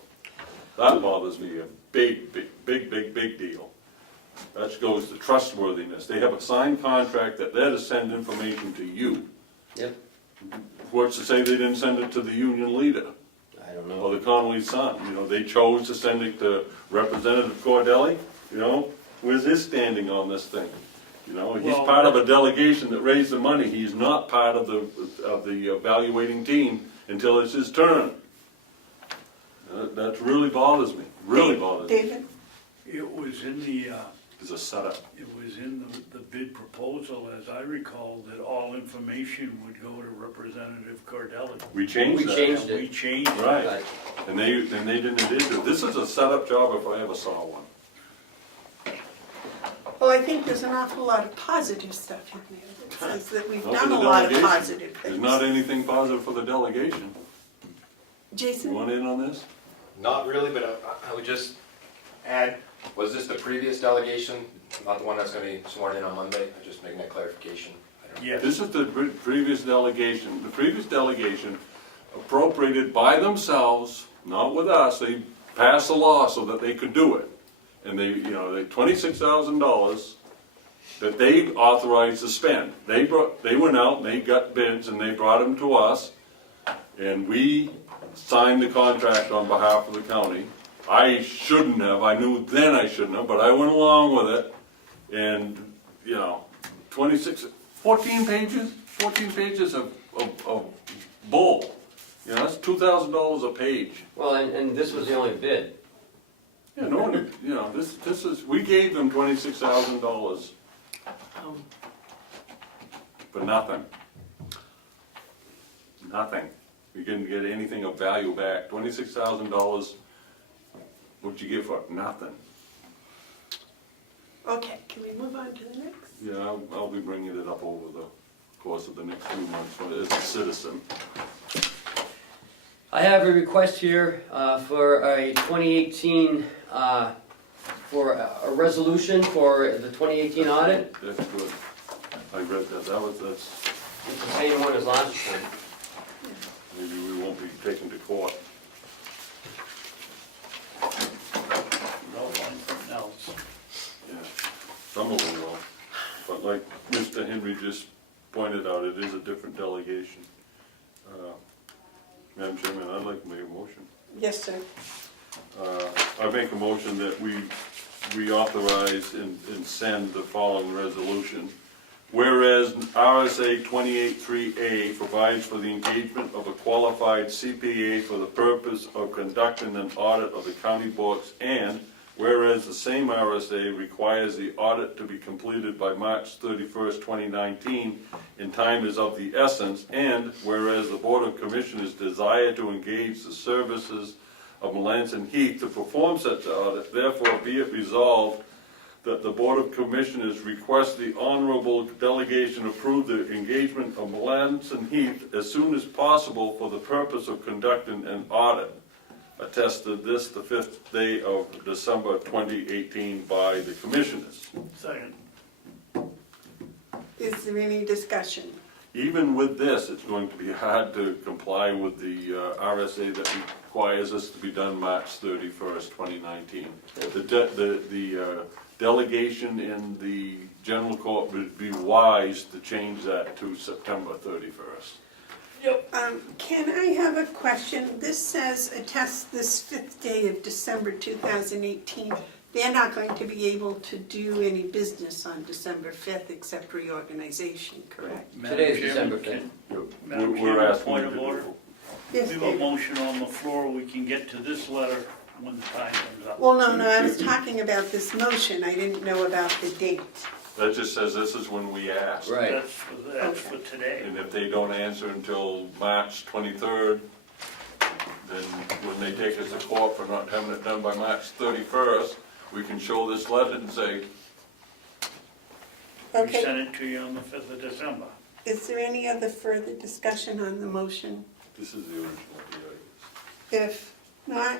That bothers me a big deal. That goes to trustworthiness. They have a signed contract that they're to send information to you. Yep. What's to say they didn't send it to the union leader I don't or know. the Connolly's son? You know, they chose to send it to Representative Cordelli, you know? Where's his standing on this thing? You know, he's Well, part of a delegation that raised the money. He's not part of the evaluating team until it's his turn. That really bothers me, really bothers me. David? It was in the, It's a setup. it was in the bid proposal, as I recall, that all information would go to Representative Cordelli. We changed We that. changed it. We changed it. Right. And they didn't do it. This is a setup job if I ever saw one. Well, I think there's an awful lot of positive stuff in there that says that we've Not for done a the lot of delegation. positive There's things. not anything positive for the delegation. You Jason? want in on this? Not really, but I would just add, was this the previous delegation, not the one that's gonna be sworn in on Monday? I'm just making that clarification. I don't- Yes. This is the previous delegation. The previous delegation appropriated by themselves, not with us, they passed a law so that they could do it. And they, you know, they $26,000 that they authorized to spend. They went out and they got bids and they brought them to us. And we signed the contract on behalf of the county. I shouldn't have, I knew then I shouldn't have, but I went along with it. And, you know, 14 pages of bull. You know, that's $2,000 a page. Well, and this was the only bid. Yeah, no one, you know, this is, we gave them $26,000 for nothing. Nothing. We didn't get anything of value back. $26,000, what'd you get for it? Nothing. Okay, can we move on to the next? Yeah, I'll be bringing it up over the course of the next few months as a citizen. I have a request here for a 2018, for a resolution for the 2018 audit. That's good. I read that. That's, It's the same one as last time. maybe we won't be taken to court. No, something else. Yeah, some of them will. But like Mr. Henry just pointed out, it is a different delegation. Madam Chairman, I'd like to make a motion. Yes, sir. I make a motion that we reauthorize and send the following resolution. Whereas RSA 28(3)A provides for the engagement of a qualified CPA for the purpose of conducting an audit of the county books, and whereas the same RSA requires the audit to be completed by March 31st, 2019, and time is of the essence, and whereas the Board of Commissioners desire to engage the services of Melanson Heath to perform such audit, therefore be it resolved that the Board of Commissioners request the Honorable Delegation approve the engagement of Melanson Heath as soon as possible for the purpose of conducting an audit. Attested this the 5th day of December 2018 by the Commissioners. Second. Is there any discussion? Even with this, it's going to be hard to comply with the RSA that requires this to be done March 31st, 2019. The delegation in the general court would be wise to change that to September 31st. Can I have a question? This says attest this 5th day of December 2018. They're not going to be able to do any business on December 5th except reorganization, correct? Today is Madam December Chairman, 5th. Madam We're Chairman, asking point you of to order. do- Yes, We have a David. motion on the floor, we can get to this letter when the time comes up. Well, no, I was talking about this motion. I didn't know about the date. That just says this is when we ask. Right. That's for today. And if they don't answer until March 23rd, then when they take us to court for not having it done by March 31st, we can show this letter and say, We Okay, sent it to you on the 5th of December. is there any other further discussion on the motion? this is the original deal. If not,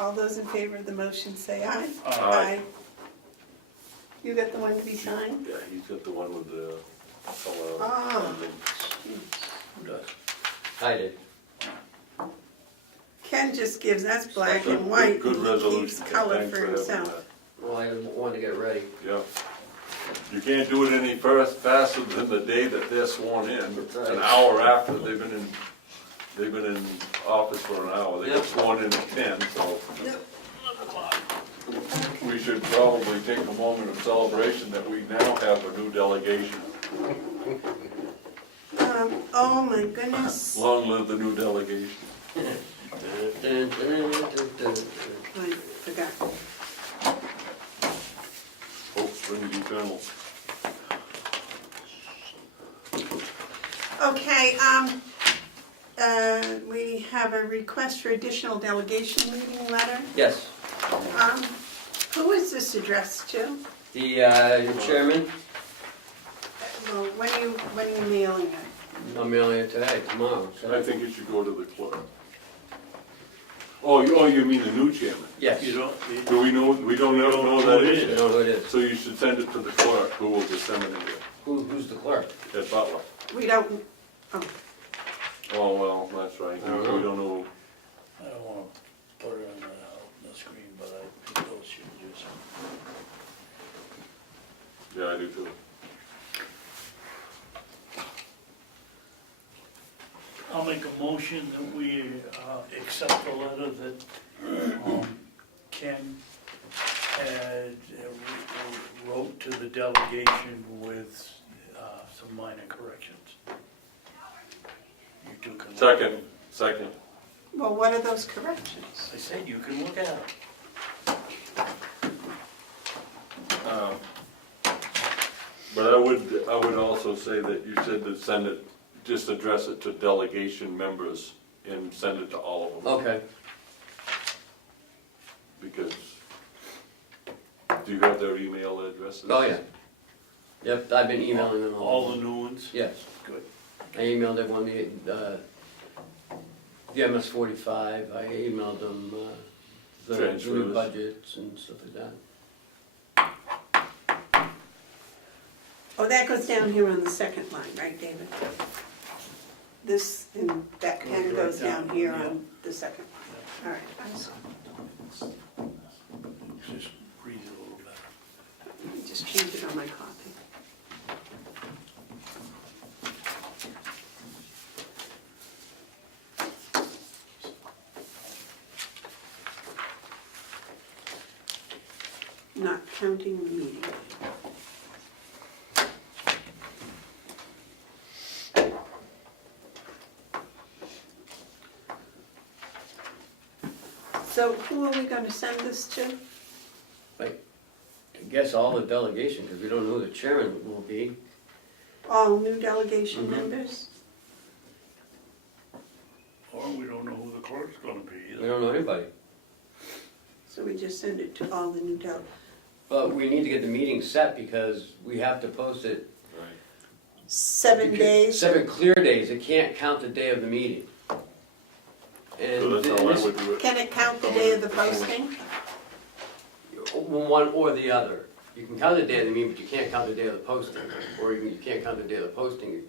all those in favor of the motion say aye. Aye. You got the one to be signed? Yeah, he's got the one with the color. Ah. Who does? I did. Ken just gives us black Good- and white, good and he resolution. keeps color Thanks for having himself. Well, I wanted to get ready. that. Yeah. You can't do it any faster than the day that they're sworn in. An hour after they've been in office for an hour. They got sworn in at 10, so we should probably take a moment of celebration that we now have a new delegation. Oh my goodness, Long live the new delegation. Dun, dun, dun, dun, dun. I forgot. Hope springs eternal. Okay, we have a request for additional delegation meeting letter. Yes, Who is this addressed to? the chairman, Well, when are you mailing it? I'm mailing it today, tomorrow. so- I think it should go to the clerk. Oh, you mean the new chairman? Yes, You you don't, Do we know, we don't know that who it is is. yet. know who it is. So you should send it to the clerk, who will disseminate it, Who's the clerk? at Butler. We don't, Oh, well, that's right, I don't know. we don't know. I don't wanna put it on the screen, but I think those should do something. Yeah, I do too. I'll make a motion that we accept the letter that Ken had wrote to the delegation with some minor corrections. You two can look at Second, them. second. well, what are those corrections? I said you can look at them. But I would also say that you said to send it, just address it to delegation members and send it to all of them. Okay, Because, do you have their email addresses? oh yeah. Yep, I've been emailing them all. All the new ones? Yes, Good. I emailed everyone, the MS-45, I emailed them the new Transfers. budgets and stuff like that. Oh, that goes down here on the second line, right, David? This, and that Goes pen right goes down, down here yeah. on the second line. All right, I'm sorry. Just read it a little better. Let me just change it on my copy. Not counting the meeting. So who are we gonna send this to? I guess all the delegation, because we don't know who the chairman will be. All new delegation Mhm. members? Or we don't know who the clerk's gonna be We either. don't know anybody. So we just send it to all the new But we need to get the meeting set because we have to post it. Right. 7 days? 7 clear days, it can't count the day of the meeting. And So that's how I this- would do it. Can it count the day of the posting? one or the other. You can count the day of the meeting, but you can't count the day of the posting, or you can't count the day of the posting.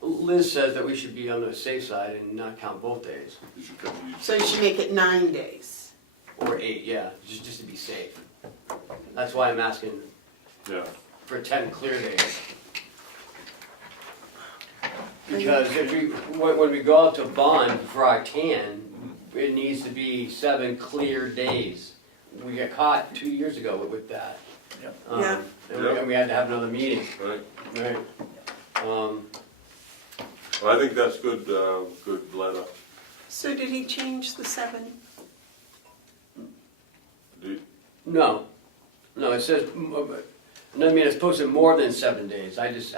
Liz says that we should be on the safe side and not count both days, You should cut these. So you should make it 9 days. or 8, yeah, just to be safe. That's why I'm asking Yeah, for 10 clear days. Because if we, when we go out to bond for our tan, it needs to be 7 clear days. We got caught 2 years ago with that. Yep. Yeah. And we had to have another meeting, right. right? Well, I think that's good, good letter. So did he change the 7? No, it says, I mean, it's posted more than 7 days, I've just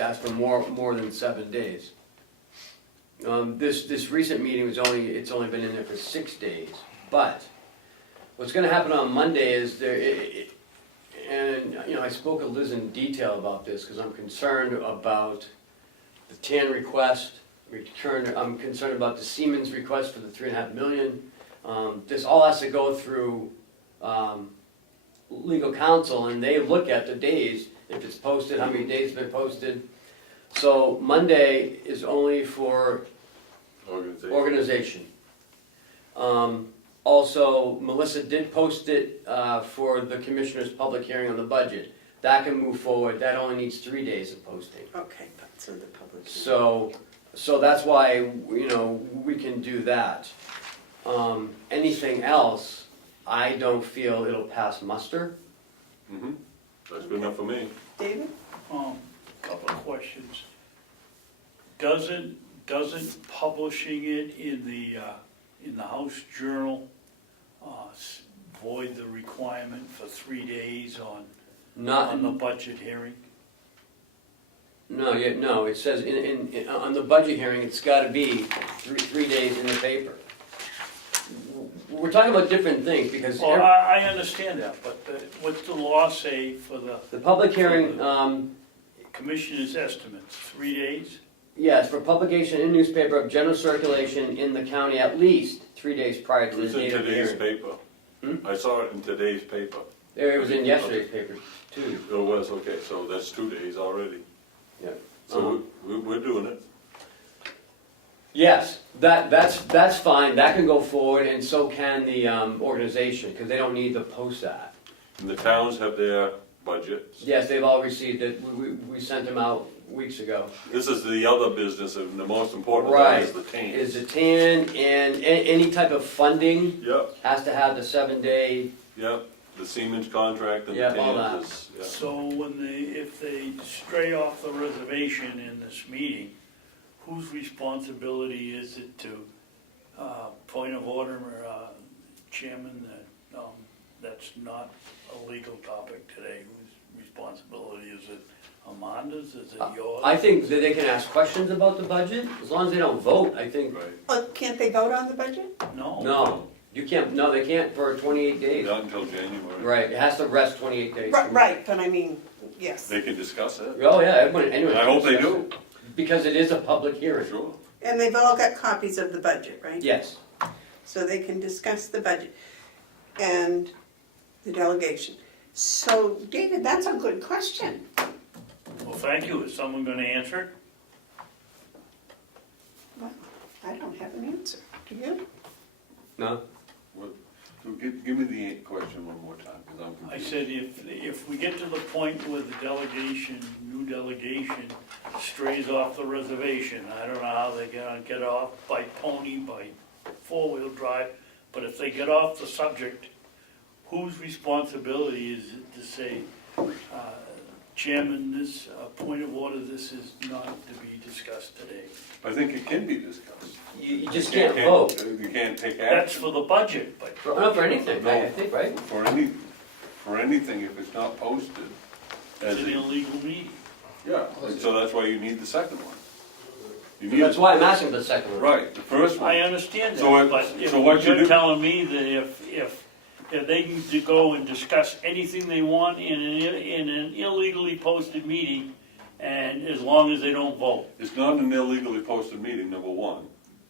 asked for more than 7 days. This recent meeting it's only been in there for 6 days, but what's gonna happen on Monday is and, you know, I spoke to Liz in detail about this, because I'm concerned about the TAN request, I'm concerned about the Siemens request for the 3.5 million. This all has to go through legal counsel, and they look at the days, if it's posted, how many days have been posted. So Monday is only for organization. Also, Melissa did post it for the commissioner's public hearing on the budget. That can move forward, that only needs 3 days of posting. Okay, so the public. So that's why, you know, we can do that. Anything else, I don't feel it'll pass muster. Mm-hmm, that's good enough for me. David? Couple of questions. Doesn't publishing it in the House Journal void the requirement for 3 days on the budget hearing? No, it says on the budget hearing, it's gotta be three days in the paper. We're talking about different things, because Well, I understand that, but what's the law say for the public hearing, commissioner's estimates, 3 days? yes, for publication in newspaper of general circulation in the county at least 3 days prior It to the was in date of the today's hearing. paper. I saw it in today's paper. It was in yesterday's paper too. It was, okay, so that's 2 days already. Yeah. So we're doing it. Yes, that's fine, that can go forward, and so can the organization, because they don't need to post that. And the towns have their budgets. Yes, they've all received it, we sent them out weeks ago. This is the other business, and the most important one Right, is the TAN. is the TAN, and any type of funding Yep, has to have the 7-day, yep, the Siemens contract and the Yep, all TAN that. is, yeah. So if they stray off the reservation in this meeting, whose responsibility is it to, point of order, Chairman, that, that's not a legal topic today? Whose responsibility is it? Amanda's, is it yours? I think that they can ask questions about the budget, as long as they don't vote, I think. Right, Oh, can't they vote on the budget? No. No, you can't, no, they can't for 28 days. not until January. Right, it has to rest 28 days. Right, but I mean, yes. They can discuss it. Oh, yeah, anyone. I hope they do. Because it is a public hearing. Sure. And they've all got copies of the budget, right? Yes. So they can discuss the budget and the delegation. So, David, that's a good question. Well, thank you. Is someone gonna answer it? Well, I don't have an answer. Do you? No? So give me the question one more time, because I'm I confused. said if we get to the point where the delegation, new delegation, strays off the reservation, I don't know how they're gonna get off by pony, by four-wheel drive, but if they get off the subject, whose responsibility is it to say, Chairman, this, point of order, this is not to be discussed today? I think it can be discussed. You just can't vote. You can't take That's action for the budget, but Not for anything, I think, right? for any, for anything if it's not posted as It's an a, illegal meeting. yeah, and so that's why you need the second one. You need, That's why I'm asking for the second one. right, the first I one. understand So that, it- but so what if you you're do- telling me that if they can to go and discuss anything they want in an illegally posted meeting, and as long as they don't vote. It's not an illegally posted meeting, number one.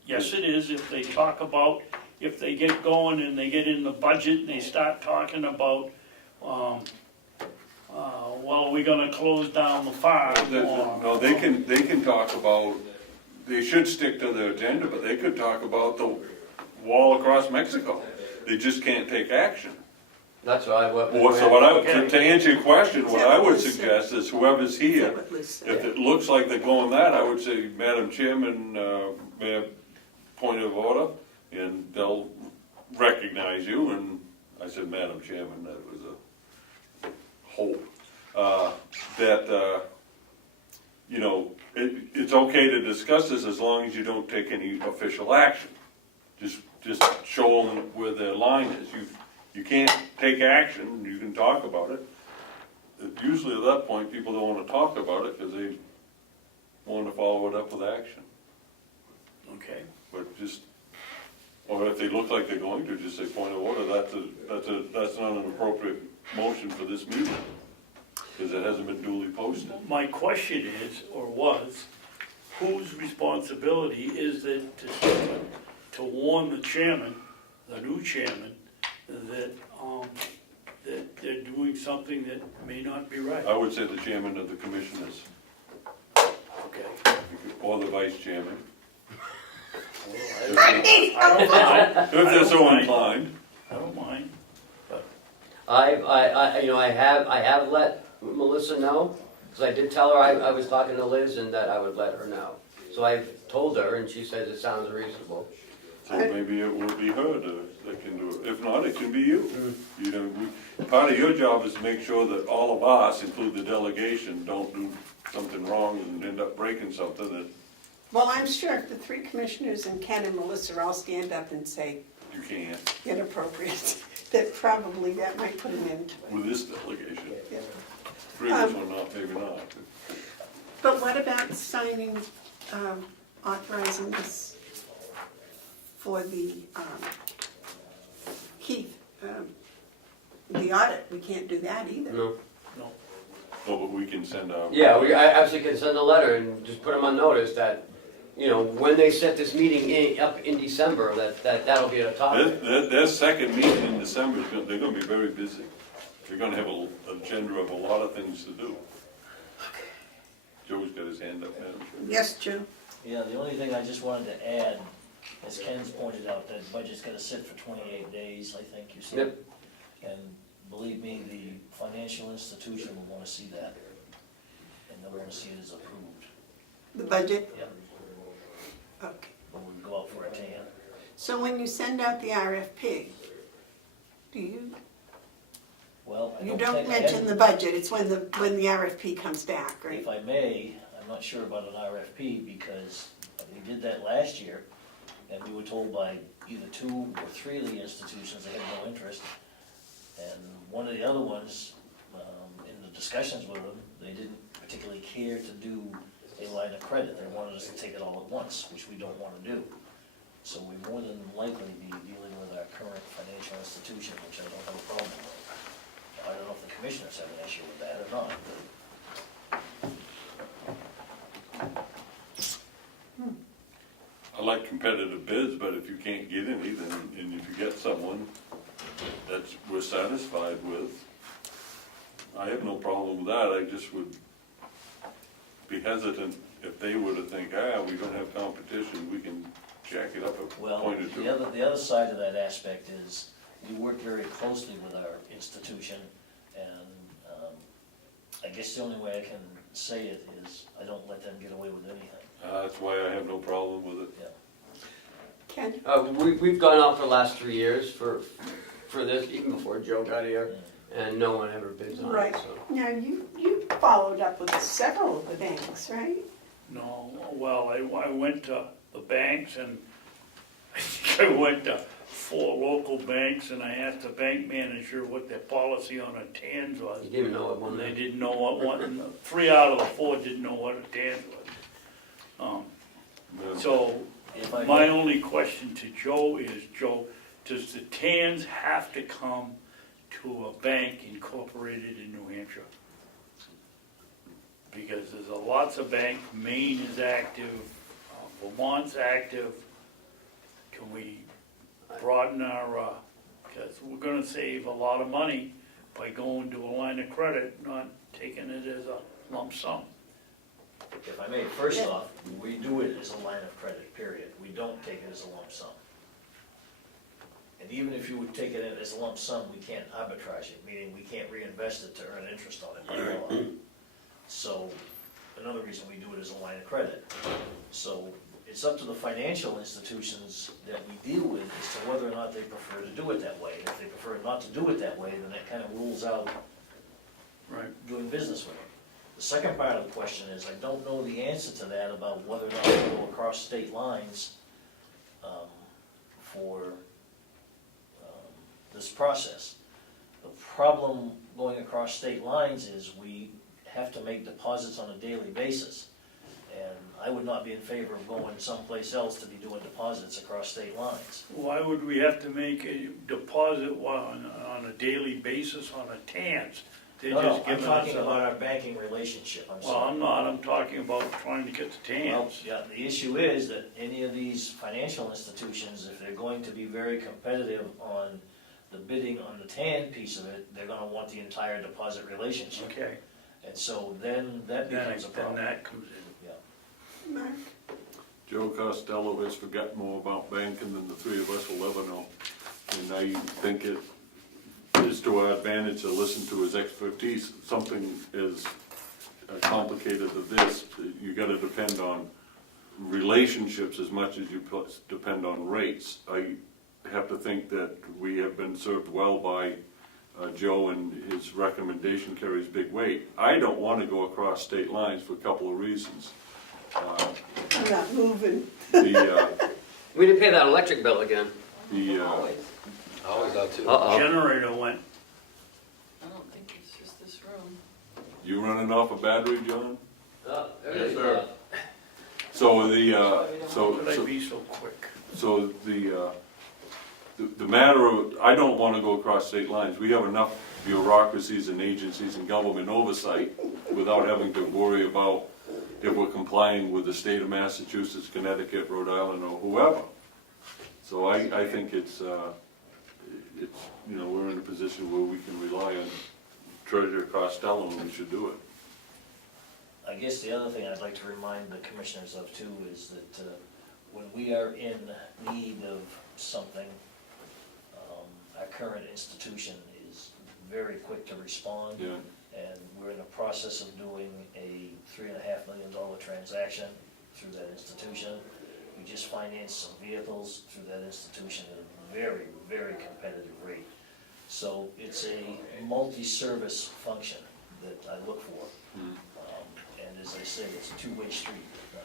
Yes, it is, if they talk about, if they get going and they get in the budget and they start talking about, well, we're gonna close down the farm, or. No, they can talk about, they should stick to their agenda, but they could talk about the wall across Mexico. They just can't take action. That's why, So what to answer your question, what I would suggest is whoever's here, if it looks like they're going that, I would say, Madam Chairman, may I point of order, and they'll recognize you, and I said, Madam Chairman, that was a hope, that, you know, it's okay to discuss this as long as you don't take any official action. Just show them where their line is. You can't take action, you can talk about it. Usually at that point, people don't wanna talk about it, because they want to follow it up with action. Okay. But just, or if they look like they're going to, just say point of order, that's not an appropriate motion for this meeting, because it hasn't been duly posted. My question is, or was, whose responsibility is it to warn the chairman, the new chairman, that they're doing something that may not be right? I would say the chairman of the commissioners, Okay. or the vice chairman, I don't mind. if they're so inclined. I don't mind. I have let Melissa know, because I did tell her I was talking to Liz and that I would let her know. So I've told her, and she says it sounds reasonable. So maybe it will be her that can do it. If not, it can be you. You know, part of your job is to make sure that all of us, include the delegation, don't do something wrong and end up breaking something that Well, I'm sure if the three commissioners and Ken and Melissa all stand up and say you can't inappropriate, that probably that might put an end to it. with this delegation. Yeah. Previous one, not, maybe not. But what about signing, authorizing this for the, Keith, the audit? We can't do that either. No. No. Oh, but we can send out. Yeah, I absolutely can send a letter and just put them on notice that, you know, when they set this meeting up in December, that'll be at a topic. Their second meeting in December, they're gonna be very busy. They're gonna have an agenda of a lot of things to do. Joe's got his hand up, Madam Chair. Yes, Joe? Yeah, the only thing I just wanted to add, as Ken's pointed out, that budget's gonna sit for 28 days, I think you said. Yep. And believe me, the financial institution will wanna see that, and they'll wanna see it as approved. The budget? Yeah, Okay. when we go out for a tan. So when you send out the RFP, do you, Well, I you don't don't think I mention had- the budget, it's when the RFP comes back, right? If I may, I'm not sure about an RFP, because we did that last year, and we were told by either 2 or 3 of the institutions they had no interest. And one of the other ones, in the discussions with them, they didn't particularly care to do a line of credit. They wanted us to take it all at once, which we don't wanna do. So we more than likely be dealing with our current financial institution, which I don't have a problem with. I don't know if the commissioners have an issue with that or not. I like competitive bids, but if you can't get any, then, and if you get someone that we're satisfied with, I have no problem with that. I just would be hesitant if they were to think, we don't have competition, we can jack it up a Well, point or two. the other side of that aspect is, we work very closely with our institution, and I guess the only way I can say it is, I don't let them get away with anything. That's why I have no problem with it. Ken? We've gone out for the last 3 years for this, even before Joe got here, and no one ever bids on it, Right. so. Now, you followed up with several of the banks, right? No, well, I went to the banks and I think I went to 4 local banks, and I asked the bank manager what their policy on a TANs was. You didn't even know what one. And they didn't know what one, 3 out of the 4 didn't know what a TANs was. So, If I my may, only question to Joe is, Joe, does the TANs have to come to a bank incorporated in New Hampshire? Because there's lots of banks, Maine is active, Vermont's active. Can we broaden our, because we're gonna save a lot of money by going to a line of credit, not taking it as a lump sum. if I may, first off, we do it as a line of credit, period. We don't take it as a lump sum. And even if you would take it as a lump sum, we can't arbitrage it, meaning we can't reinvest it to earn interest on it by law. So, another reason we do it as a line of credit. So, it's up to the financial institutions that we deal with as to whether or not they prefer to do it that way. And if they prefer not to do it that way, then that kind of rules out Right. doing business with them. The second part of the question is, I don't know the answer to that about whether or not we go across state lines for this process. The problem going across state lines is we have to make deposits on a daily basis. And I would not be in favor of going someplace else to be doing deposits across state lines. Why would we have to make a deposit on a daily basis on a TANs? They're No, just no, I'm giving talking us about our banking relationship, I'm Well, sorry. I'm not, I'm talking about trying to get the Well, TANs. yeah, the issue is that any of these financial institutions, if they're going to be very competitive on the bidding on the TAN piece of it, they're gonna want the entire deposit relationship. Okay, And so then that becomes a then problem. that comes in. Yeah. Mark? Joe Costello has forgotten more about banking than the three of us will ever know. And I think it is to our advantage to listen to his expertise. Something as complicated as this, you gotta depend on relationships as much as you depend on rates. I have to think that we have been served well by Joe, and his recommendation carries big weight. I don't wanna go across state lines for a couple of reasons. I'm not moving. The, We didn't pay that electric bill again. Always out too. Uh-oh. Generator went, I don't think it's just this room. you running off a battery, John? Oh, there Yes, it is. sir. So the, how could I be so quick? so the matter of, I don't wanna go across state lines. We have enough bureaucracies and agencies and government oversight without having to worry about if we're complying with the state of Massachusetts, Connecticut, Rhode Island, or whoever. So I think it's, you know, we're in a position where we can rely on Treasurer Costello, and we should do it. I guess the other thing I'd like to remind the commissioners of too is that when we are in need of something, our current institution is very quick to respond. Yeah. And we're in the process of doing a $3.5 million transaction through that institution. We just financed some vehicles through that institution at a very, very competitive rate. So it's a multi-service function that I look for. And as I said, it's a two-way street.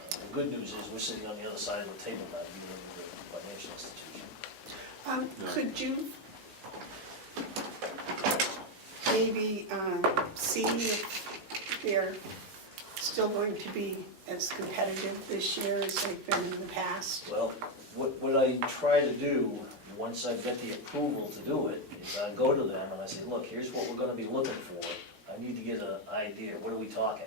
The good news is we're sitting on the other side of the table now, dealing with the financial institution. Could you maybe see if they're still going to be as competitive this year as they've been in the past? Well, what I try to do, once I get the approval to do it, is I go to them and I say, look, here's what we're gonna be looking for. I need to get an idea, what are we talking?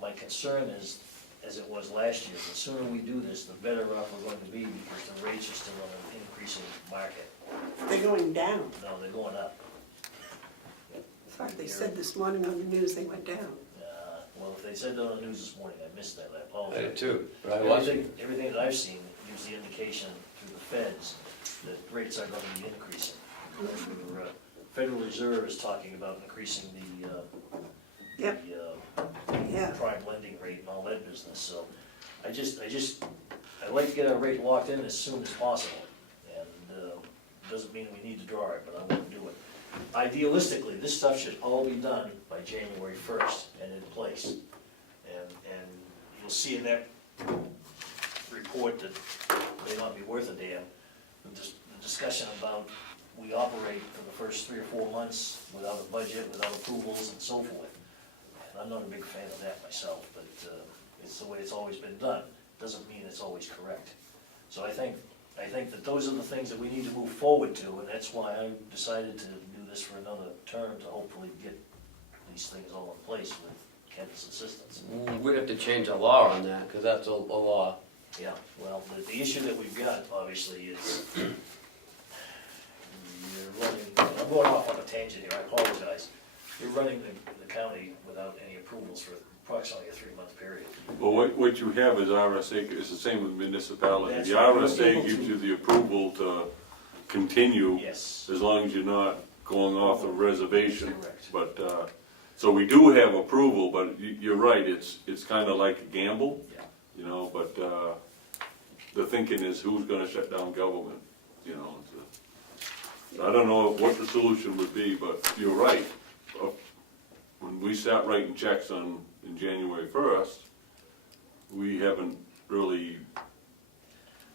My concern is, as it was last year, the sooner we do this, the better off we're going to be, because the rates are still on an increasing market. They're going down. No, they're going up. I thought they said this morning on the news they went down. Well, if they said that on the news this morning, I missed that, I I apologize. did too, but I wasn't. Everything that I've seen gives the indication through the feds that rates are going to be increasing. The Federal Reserve is talking about increasing the Yeah. prime lending rate and all that business, so I like to get our rate locked in as soon as possible. And doesn't mean we need to draw it, but I want to do it. Idealistically, this stuff should all be done by January 1st and in place. And you'll see in that report that may not be worth a damn, the discussion about we operate for the first 3 or 4 months without a budget, without approvals and so forth. And I'm not a big fan of that myself, but it's the way it's always been done. Doesn't mean it's always correct. So I think that those are the things that we need to move forward to, and that's why I decided to do this for another term, to hopefully get these things all in place with Ken's assistance. We'd have to change the law on that, because that's a law. Yeah, well, the issue that we've got, obviously, is you're running, I'm going off on a tangent here, I apologize. You're running the county without any approvals for approximately a 3-month period. Well, what you have is RSA, it's the same with municipality. That's The right. RSA gives you the approval to continue Yes, as long as you're not going off the reservation. correct. But, so we do have approval, but you're right, it's kind of like a gamble, Yeah. you know, but the thinking is who's gonna shut down government, you know. So I don't know what the solution would be, but you're right. When we start writing checks in January 1st, we haven't really,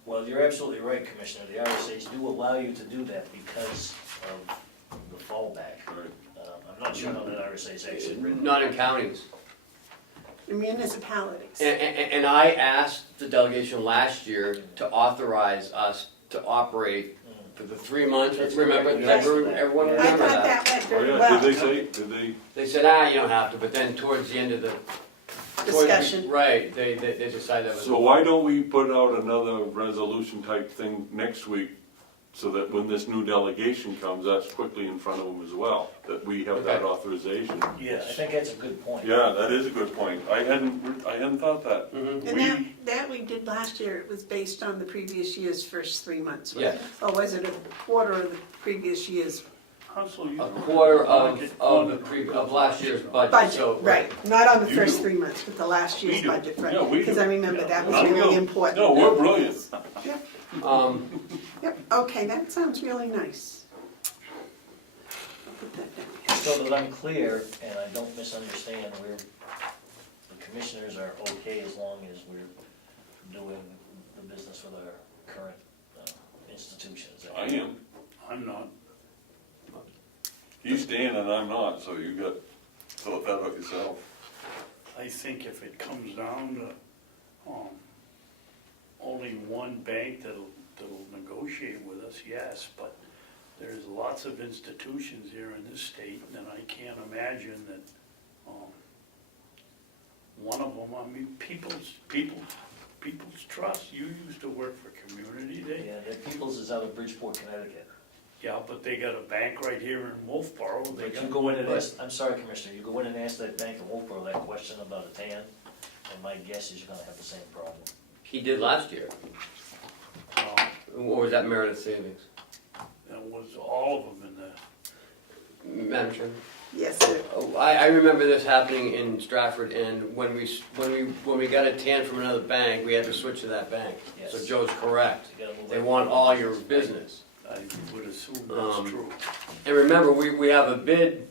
Well, you're absolutely right, Commissioner, the RSA's do allow you to do that because of the fallback. right, I'm not sure how that RSA is actually written. Not in counties. The municipalities. And I asked the delegation last year to authorize us to operate for the 3 months, remember, everyone I remember thought that? that went oh very yeah, well. did they, They said, you don't have to, but then towards the end of the. Discussion. Right, they decided that was. so why don't we put out another resolution type thing next week, so that when this new delegation comes, that's quickly in front of them as well, that we have that Okay. authorization? I Yes. think that's a good point. Yeah, that is a good point, I hadn't thought that. Mhm. And that we did last year, it was based on the previous year's first 3 months. Yeah. Or was it a quarter of the previous year's Hounsell, you A don't quarter have to of last year's budget, budget? so. Right, not on the You first do. 3 months, but the last year's We do. budget, right? Yeah, we Because do. I remember that was I'm really good. important. No, we're brilliant. Yep, Um, okay, that sounds really nice. I'll put that down. So that I'm clear and I don't misunderstand, the commissioners are okay as long as we're doing the business with our current institutions. I am, I'm not. he's Dan and I'm not, so you got, thought that out yourself. I think if it comes down to, only one bank that'll negotiate with us, yes, but there's lots of institutions here in this state, and I can't imagine that, one of them, I mean, people's trust, you used to work for Community Day. Yeah, the People's is out of Bridgeport, Connecticut. Yeah, but they got a bank right here in Wolfboro, they But you got, go in and ask, I'm sorry, Commissioner, you go in and ask that bank in Wolfboro that question about a tan, and my guess is you're gonna have the same problem. he did last year, or was that Meredith Savings? that was all of them in the, Madam Chairman? Yes, sir. Oh, I remember this happening in Stratford, and when we got a tan from another bank, we had to switch to that bank. So Yes. Joe's correct. You gotta move They it. want all your business. I would assume that's true. And remember, we have a bid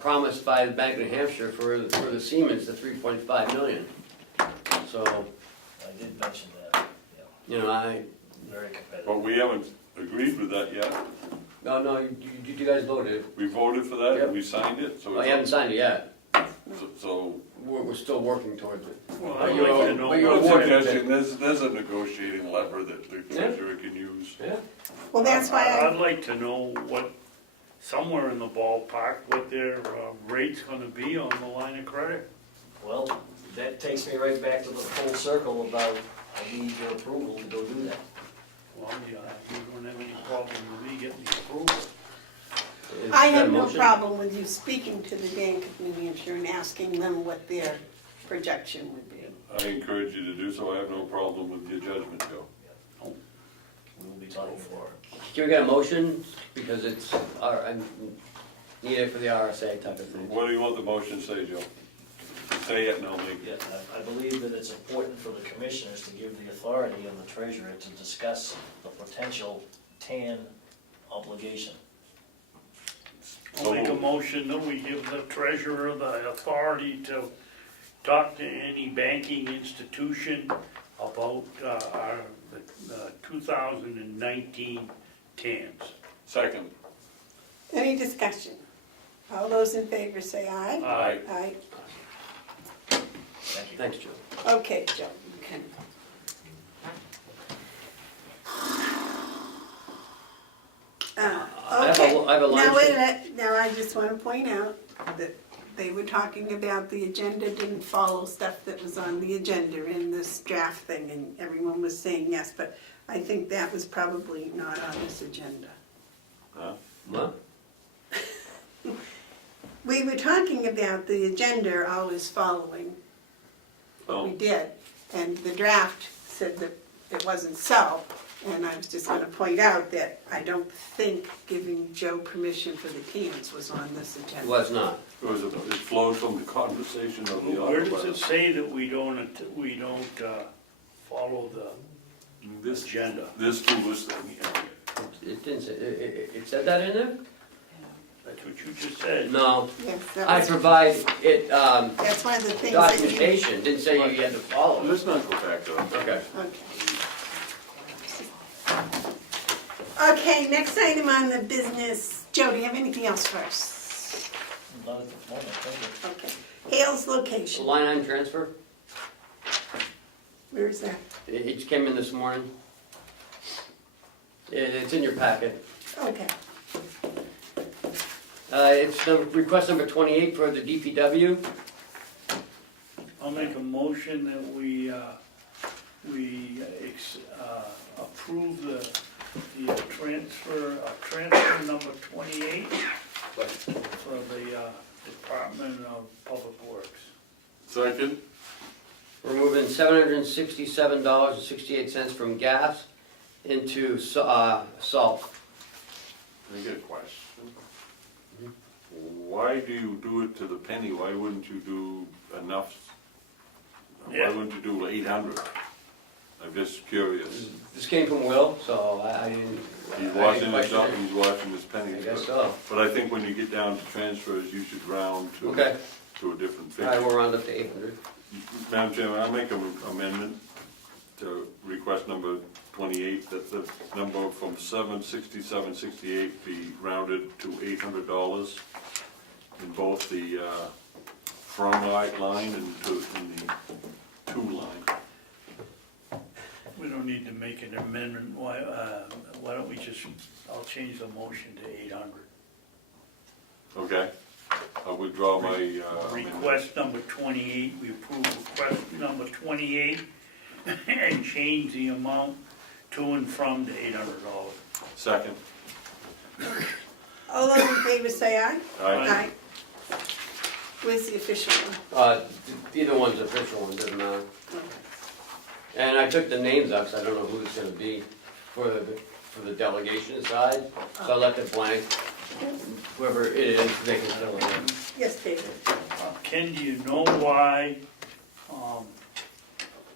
promised by the Bank of New Hampshire for the Siemens, the 3.5 million. So, I did mention that, yeah, you know, very competitive. But we haven't agreed with that yet. no, you guys voted. We voted for that, Yep. and we signed it, so I haven't signed it yet. so. We're still working towards it. Well, But I'd you're- like to know but you're One what's awarded suggestion, there's a negotiating lever that the Yeah. treasurer can use. Yeah. Well, that's why I'd like to know what, somewhere in the ballpark, what their rate's gonna be on the line of credit. Well, that takes me right back to the full circle about I need your approval to go do that. Well, yeah, you don't have any problem with me getting the approval. Is I that have a no motion? problem with you speaking to the Bank of New Hampshire and asking them what their projection would be. I encourage you to do so, I have no problem with your judgment, Joe. We will be talking for it. Can we get a motion? Because it's, I need it for the RSA type of thing. What do you want the motion to say, Joe? Say it and I'll make Yeah, it. I believe that it's important for the commissioners to give the authority of the treasurer to discuss the potential TAN obligation. I'll make a motion that we give the treasurer the authority to talk to any banking institution about the 2019 cans. Second. Any discussion? All those in favor say aye. Aye. Aye. Thank you. Thanks, Joe. Okay, Joe, you can. I have a- Okay, I have a line now wait a sheet. minute, now I just wanna point out that they were talking about the agenda didn't follow stuff that was on the agenda in this draft thing, and everyone was saying yes, but I think that was probably not on this agenda. What? We were talking about the agenda always following what we Oh, did, and the draft said that it wasn't so. And I was just gonna point out that I don't think giving Joe permission for the cans was on this It agenda. was not. it flowed from the conversation of the Where other does it say that we don't follow the This, agenda? this foolish thing here. It didn't say, it said that in there? That's what you just said. No, Yes, that I was, provide it, that's one of the things that you. documentation, didn't say you had to follow it. Let's not go back to that. Okay. Okay. Okay, next item on the business, Joe, do you have anything else for us? Not at the moment, thank you. Okay, Hale's location, Line item transfer, where is that? it just came in this morning. It's in your packet. Okay, It's request number 28 for the DPW. I'll make a motion that we approve the transfer number 28 for the Department of Public Works. Second, We're moving $767.68 from gas into salt. I get a question. Why do you do it to the penny? Why wouldn't you do enough? Why Yeah. wouldn't you do 800? I'm just curious. This came from Will, so I didn't. He's I watching didn't his, question it. he's watching his pennies. I guess but- so. But I think when you get down to transfers, you should round Okay, to a different all right, figure. we'll round up to 800. Madam Chairman, I'll make an amendment to request number 28, that the number from 767.68 be rounded to $800 in both the from line and in the to line. We don't need to make an amendment, why don't we just, I'll change the motion to 800. Okay? I'll withdraw my amendment. Request number 28, we approve request number 28 and change the amount to and from to $800. Second. all those in favor say aye. Aye. Where's the official one? Either one's official one, doesn't matter. Okay. And I took the names out, because I don't know who it's gonna be for the delegation side, so I left it blank. Whoever it is, they can fill it in. Yes, David. Ken, do you know why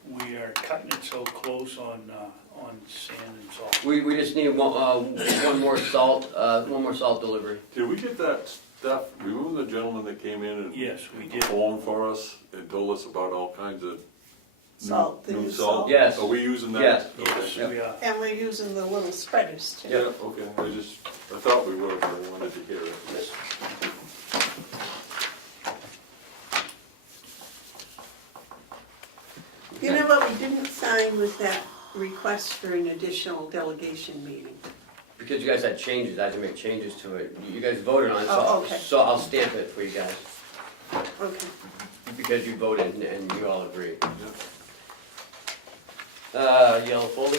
we are cutting it so close on sand and salt? We just need one more salt delivery. Did we get that stuff, remember the gentleman that came in and Yes, we did. performed for us and told us about all kinds of Salt, the new new salt? salt. Yes. Are we using that? Yes. Yes, Okay. we are. And we're using the little spreaders too. Yeah, okay, I thought we were, but I wanted to hear it. You know what we didn't sign was that request for an additional delegation meeting. Because you guys had changes, I had to make changes to it. You guys voted on it, Oh, okay. so I'll stamp it for you guys. Okay. Because you voted and you all agreed. Yellow folder.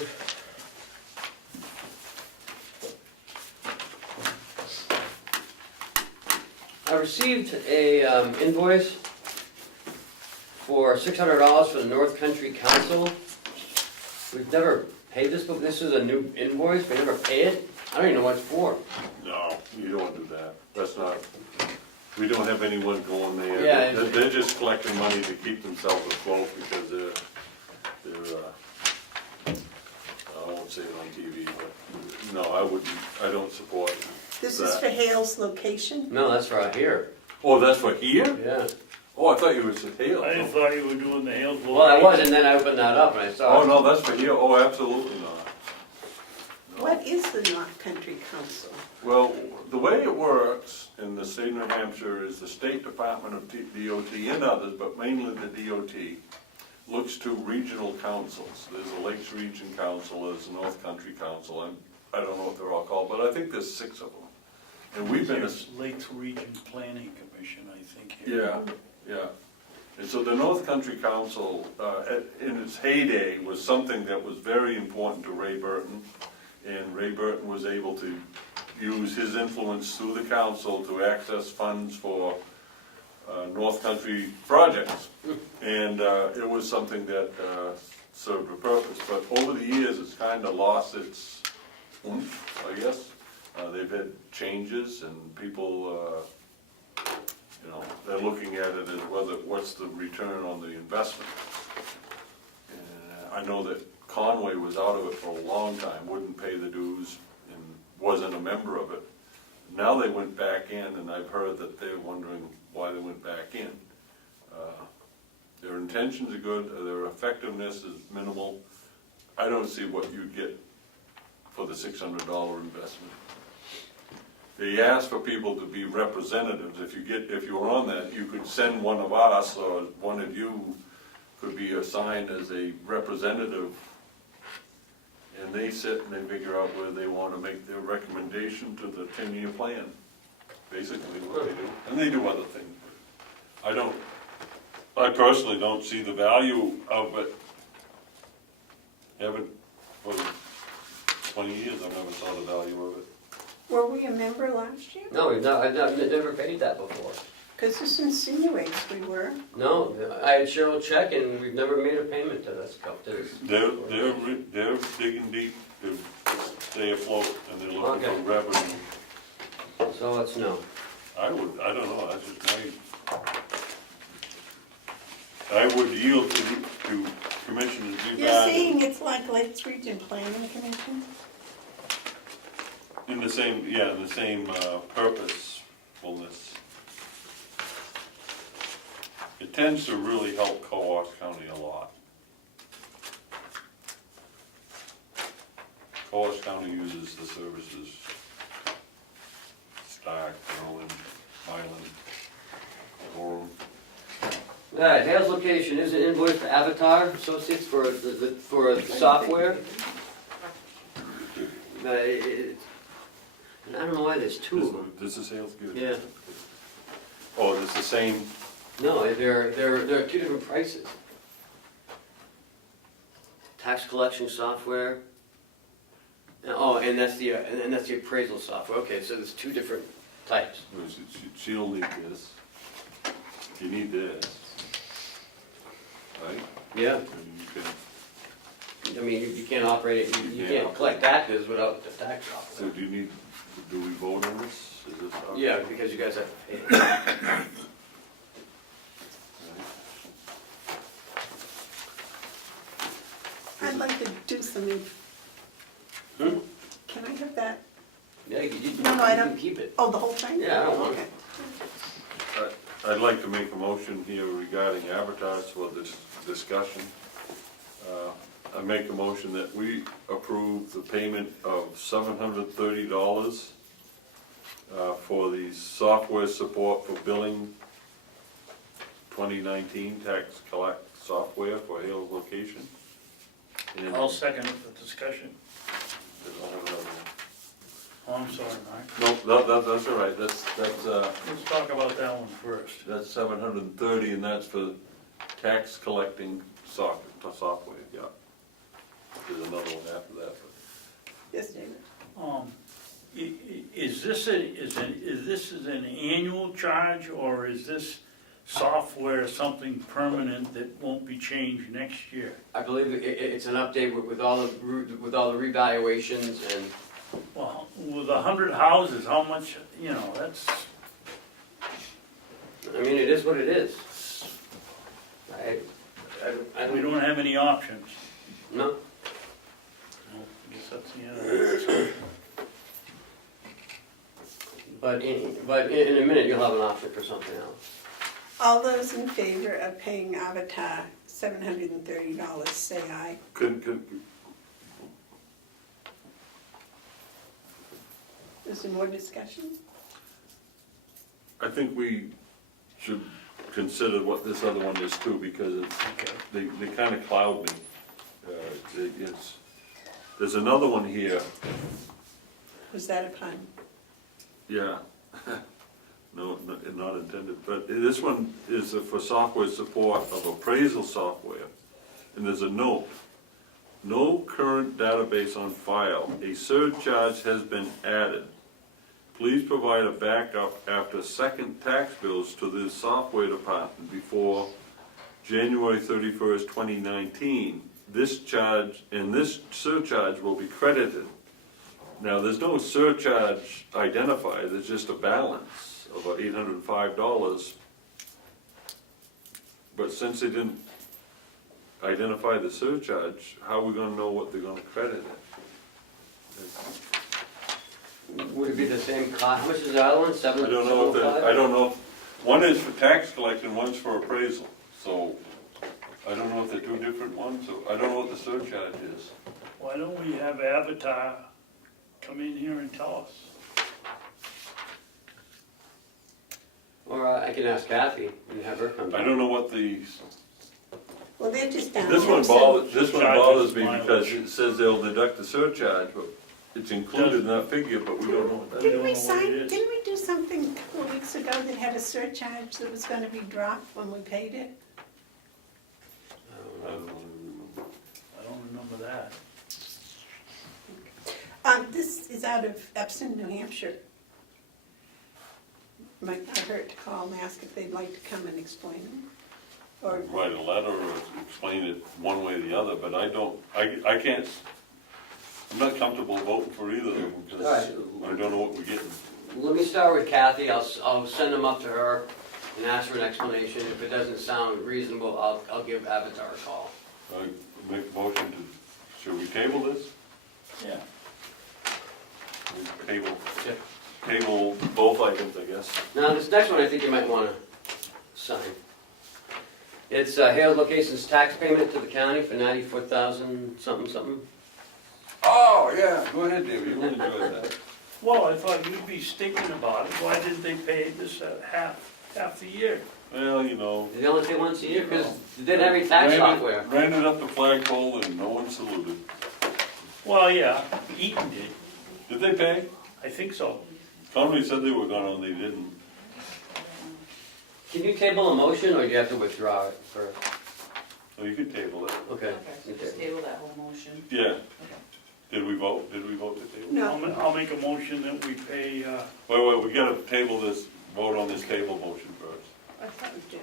I received a invoice for $600 for the North Country Council. We've never paid this, but this is a new invoice, we never pay it. I don't even know what it's for. No, you don't do that, that's not, we don't have anyone going there. Yeah, They're just collecting money to keep themselves afloat because they're, I won't say it on TV, but, no, I don't support This is that. for Hale's location? No, that's right here. Oh, that's for here? Yeah. Oh, I thought you were at Hale. I just thought you were doing the Hales. Well, I was, and then I opened that up and I saw. Oh, no, that's for here, oh, absolutely not. What is the North Country Council? Well, the way it works in the state of New Hampshire is the State Department of DOT and others, but mainly the DOT, looks to regional councils. There's a Lakes Region Council, there's a North Country Council, and I don't know what they're all called, but I think there's 6 of them. And we've been, There's Lakes Region Planning Commission, I think. here. yeah. And so the North Country Council, in its heyday, was something that was very important to Ray Burton. And Ray Burton was able to use his influence through the council to access funds for North Country projects. And it was something that served a purpose. But over the years, it's kind of lost its oomph, I guess. They've had changes and people, they're looking at it as what's the return on the investment. And I know that Conway was out of it for a long time, wouldn't pay the dues and wasn't a member of it. Now they went back in, and I've heard that they're wondering why they went back in. Their intentions are good, their effectiveness is minimal. I don't see what you'd get for the $600 investment. They ask for people to be representatives. If you were on that, you could send one of us, or one of you could be assigned as a representative, and they sit and they figure out where they want to make their recommendation to the 10-year plan. Basically what they do. And they do other things. I personally don't see the value of it. Haven't, for 20 years, I've never saw the value of it. Were we a member last year? No, I've never paid that before. Because this insinuates we were. No, I had Cheryl check and we've never made a payment to this company. They're digging deep to stay afloat, and they're looking for Okay. revenue. So it's no. I don't know, that's just I would yield to Commissioner You're Bevard saying it's like Lakes Region Planning Commission? in the same purposefulness. It tends to really help Coos County a lot. Coos County uses the services, Stark, Berlin, Highland, Orem. Hale's location is an invoice for Avatar Associates for the software. And I don't know why there's 2 of them. This is Hale's good? Yeah. Oh, it's the same, No, there are 2 different prices. Tax collection software. And that's the appraisal software. Okay, so there's 2 different types. she'll need this. You need this. Right? Yeah. And you can, I mean, you can't operate it. You can't collect taxes without the tax software. so do we vote on this? Is this how- Yeah, because you guys have to pay it. I'd like to do some, Hmm? can I have that? Yeah, you No, I can don't- keep it. Oh, the whole thing? Yeah, I don't want Okay. I'd like to make a motion here regarding advertise for this discussion. I make a motion that we approve the payment of $730 for the software support for billing 2019 tax collect software for Hale location. And I'll second it for discussion. I don't have another one. Oh, I'm sorry, Mark. No, that's all right, that's Let's talk about that one first. That's 730, and that's for tax collecting software, yeah. There's another one after that. Yes, David. Is this an annual charge, or is this software something permanent that won't be changed next year? I believe it's an update with all the revaluations and. Well, with 100 houses, how much, that's, I mean, it is what it is. we don't have any options. No. No, I guess that's the end of the discussion. But in a minute, you'll have an option for something else. All those in favor of paying Avatar $730, say aye. Is there more discussion? I think we should consider what this other one is too, because it's, they kind of cloud me. There's another one here, Was that a pun? yeah. No, not intended, but this one is for software support of appraisal software. And there's a note, no current database on file, a surcharge has been added. Please provide a backup after second tax bills to the software department before January 31st, 2019. This charge, and this surcharge will be credited. Now, there's no surcharge identified, there's just a balance of $805. But since they didn't identify the surcharge, how are we gonna know what they're gonna credit it? Would it be the same cost? How much is the other one? I don't know if, I don't know, one is for tax collection, one's for appraisal, so I don't know if they're two different ones, so I don't know what the surcharge is. Why don't we have Avatar come in here and tell us? Or I can ask Kathy and have her come. I don't know what the, Well, they're just down this there, one so- bothers me because it says they'll deduct the surcharge, but it's included in that figure, but we don't know what that We is. don't know what it is. Didn't we do something a couple of weeks ago that had a surcharge that was gonna be dropped when we paid it? I don't know. I don't remember that. This is out of Epsom, New Hampshire. Might not hurt to call and ask if they'd like to come and explain it. Or, Write a letter or explain it one way or the other, but I can't, I'm not comfortable voting for either of them because I don't know what we're getting. Let me start with Kathy. I'll send them up to her and ask for an explanation. If it doesn't sound reasonable, I'll give Avatar a call. I make a motion to, should we table this? Yeah. Table both items, I guess. Now, this next one I think you might want to sign. It's Hale Locations tax payment to the county for $94,000 something. Oh, yeah, go ahead, David, you want to enjoy that. Well, I thought you'd be stinking about it. Why didn't they pay this half the year? Well, you know. They only pay once a year because they didn't have any tax software. Ran it up the flagpole and no one saluted. Well, yeah, Eaton did. Did they pay? I think so. Somebody said they were gonna, and they didn't. Can you table a motion or do you have to withdraw it first? So you could table it. Okay. So just table that whole motion. Yeah. Did we vote? Did we vote to table? no, I'll make a motion that we pay, Wait, we gotta table this, vote on this table motion first. I thought we did.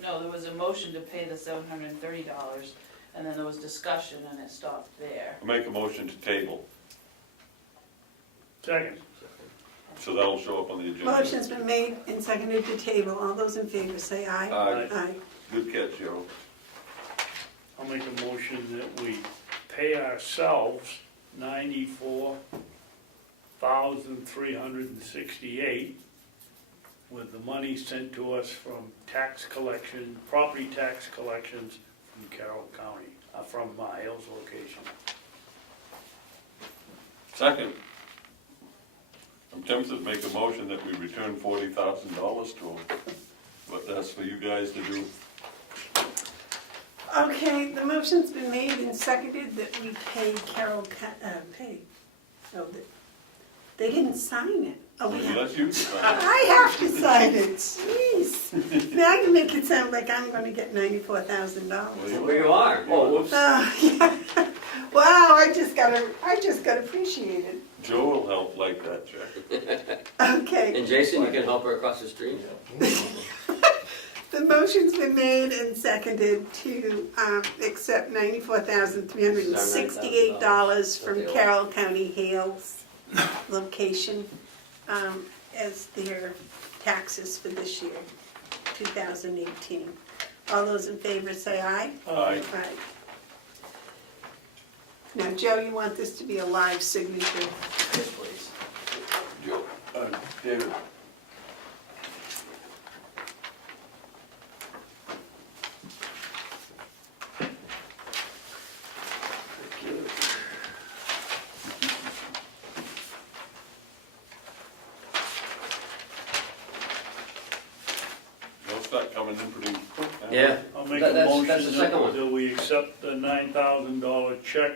There was a motion to pay the $730, and then there was discussion, and it stopped there. I'll make a motion to table, second. so that'll show up on the agenda. Motion's been made and seconded to table. All those in favor say aye. Aye. Aye. Good catch, Joe. I'll make a motion that we pay ourselves $94,368 with the money sent to us from tax collection, property tax collections from Carroll County, from Hale's location. Second. I'm tempted to make a motion that we return $40,000 to them, but that's for you guys to do. Okay, the motion's been made and seconded that we pay they didn't sign it. Oh, we have. Unless you decide. I have to sign it, jeez. Now I can make it sound like I'm gonna get $94,000. Where you are? Oh, whoops. Yeah. Wow, I just got appreciated. Joe will help like that, Jack. Okay, And Jason, you can help her across the street? the motion's been made and seconded to accept $94,368 from Carroll County Hale's location as their taxes for this year, 2018. All those in favor say aye. Aye. Aye. Now, Joe, you want this to be a live signature? Yes, please. Joe, David. coming in pretty quick now. Yeah, I'll make That- a that's the motion second one. that we accept the $9,000 check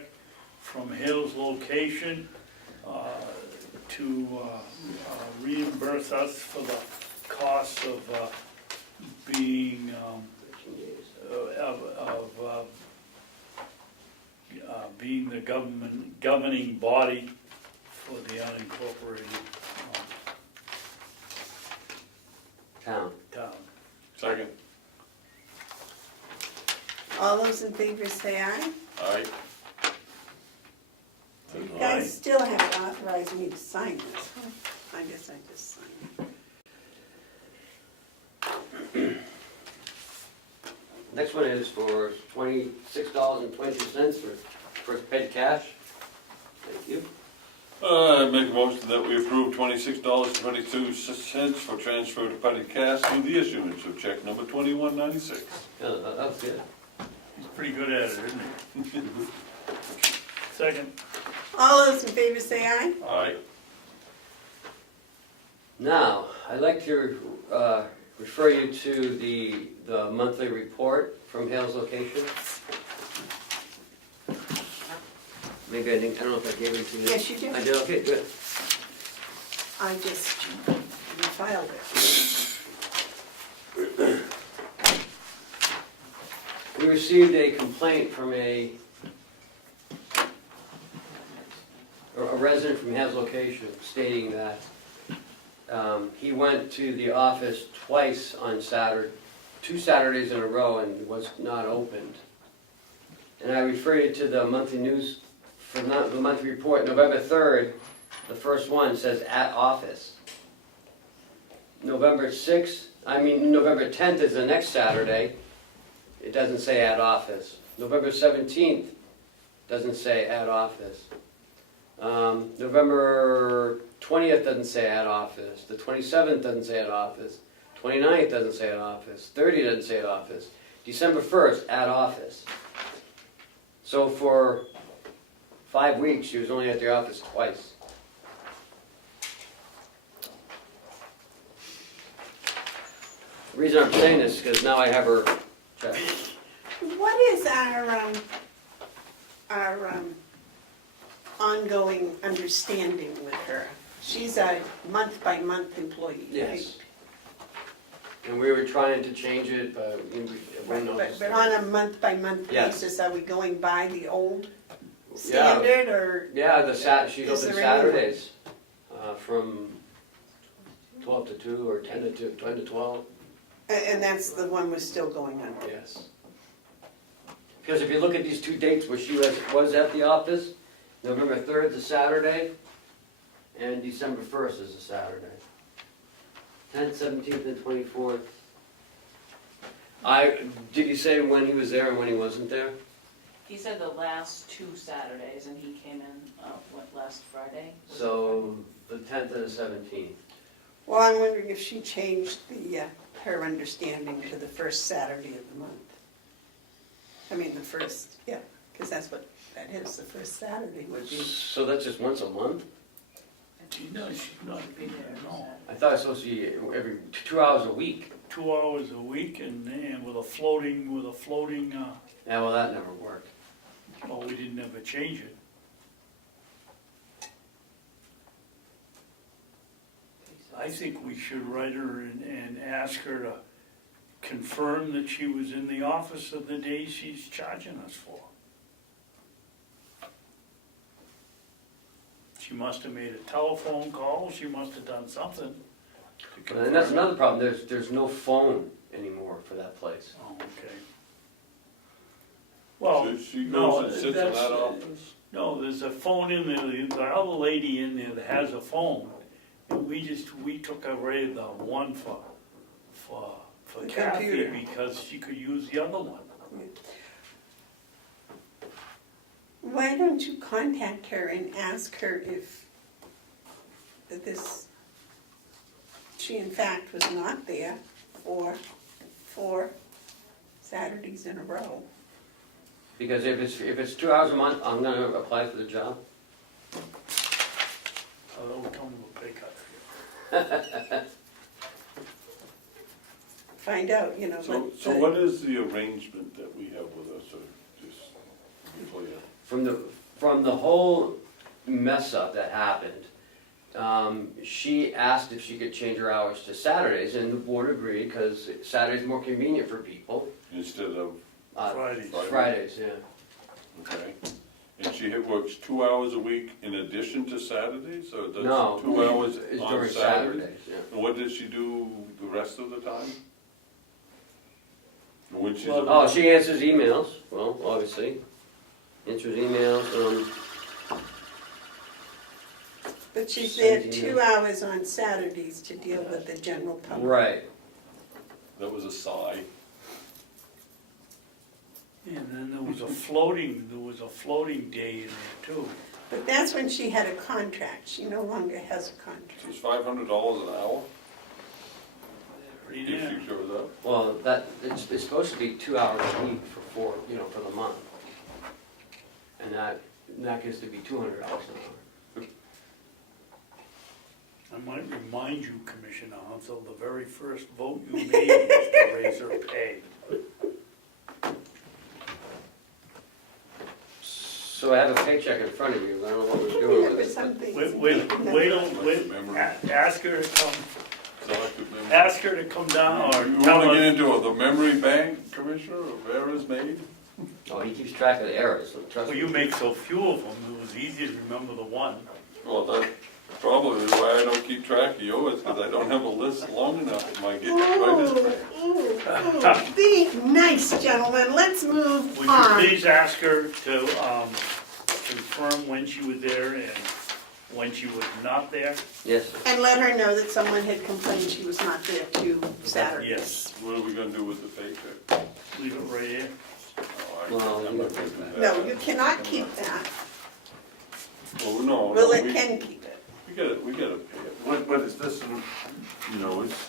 from Hales Location to reimburse us for the cost of being, being the governing body for the unincorporated town. town. Second, All those in favor say aye. aye. You guys still haven't authorized me to sign this, huh? I guess I just signed it. Next one is for $26.22 for paid cash. Thank you. Make a motion that we approve $26.22 for transfer to petty cash through the issuance of check number 2196. Yeah, that's good. He's pretty good at it, isn't he? Second. All those in favor say aye. Aye. Now, I'd like to refer you to the monthly report from Hales Location. Maybe I don't know if I gave it to you. Yes, you did. I did, okay, good. I just refiled it. We received a complaint from a resident from Hales Location stating that he went to the office twice on Saturday, 2 Saturdays in a row, and was not opened. And I refer you to the monthly news, for the monthly report, November 3rd, the first one says at office. November 10th is the next Saturday, it doesn't say at office. November 17th doesn't say at office. November 20th doesn't say at office. The 27th doesn't say at office. 29th doesn't say at office. 30th doesn't say at office. December 1st, at office. So for 5 weeks, she was only at the office twice. The reason I'm saying this is because now I have her check. What is our ongoing understanding with her? She's a month-by-month employee, right? Yes. And we were trying to change it, but everyone knows. But on a month-by-month Yes. basis, are we going by the old Yeah. standard, or? Yeah, she's Is open there any- Saturdays, from 12 to 2 or 10 to 2, 10 to 12, And that's the one we're still going on? yes. Because if you look at these 2 dates where she was at the office, November 3rd is a Saturday, and December 1st is a Saturday. 10th, 17th, and 24th. Did you say when he was there and when he wasn't there? He said the last 2 Saturdays, and he came in, last Friday? Was it So, the 10th and the 17th. Well, I'm wondering if she changed her understanding to the first Saturday of the month. I mean, the first, yeah, because that's what that is, the first Saturday would be. So that's just once a month? She's not Friday? no. I thought it was supposed to be every 2 hours a week. 2 hours a week and with a floating, Yeah, well, that never worked. well, we didn't ever change it. I think we should write her and ask her to confirm that she was in the office of the day she's charging us for. She must have made a telephone call, she must have done something to confirm. And that's another problem, there's no phone anymore for that place. Oh, okay. Well, She no, goes and sits in that's, that office. no, there's a phone in there, the other lady in there that has a phone. And we took away the one for The Kathy computer. because she could use the other one. Why don't you contact her and ask her if she in fact was not there for 4 Saturdays in a row? Because if it's 2 hours a month, I'm gonna apply for the job. Oh, don't come with a pay cut for you. find out, you know. So, let so the- what is the arrangement that we have with us, just to be clear? From the whole mess up that happened, she asked if she could change her hours to Saturdays, and the board agreed, because Saturday's more convenient for people. Instead of, Fridays. Fridays, yeah. okay, and she works 2 hours a week in addition to Saturdays, or does No, 2 hours it's on during Saturdays? Saturdays, yeah. And what does she do the rest of the time? When she's Well, Oh, she answers emails, well, obviously, answers emails, But she's there Sends 2 hours on Saturdays to deal with the general public. right. That was a sigh. And then there was a floating day in there too. But that's when she had a contract. She no longer has a So contract. it's $500 an hour Right if there. she shows up? Well, it's supposed to be 2 hours a week for the month. And that gets to be $200 an hour. I might remind you, Commissioner Hounsell, the very first vote you made was to raise her pay. So I have a paycheck in front of you, I don't know what we're doing There with were it. some things. Ask her to come, Selective memory. ask her to come down or You tell wanna get us. into the memory bank, Commissioner, of errors made? Oh, he keeps track of the errors, so trust Well, me. you make so few of them, it was easy to remember the one. Well, that's probably why I don't keep track of yours, because I don't have a list long enough of my getting right. Be nice, gentlemen. Let's move Would you on. please ask her to confirm when she was there and when she was not there? Yes, And let her know that someone had complained she was not there 2 Saturdays. Yes, What are we gonna do with the paycheck? leave it right here. Oh, Well, I'm not gonna do that. No, you cannot keep that. Well, no, Well, no, it we can keep it. we gotta pay it. What is this, you know, it's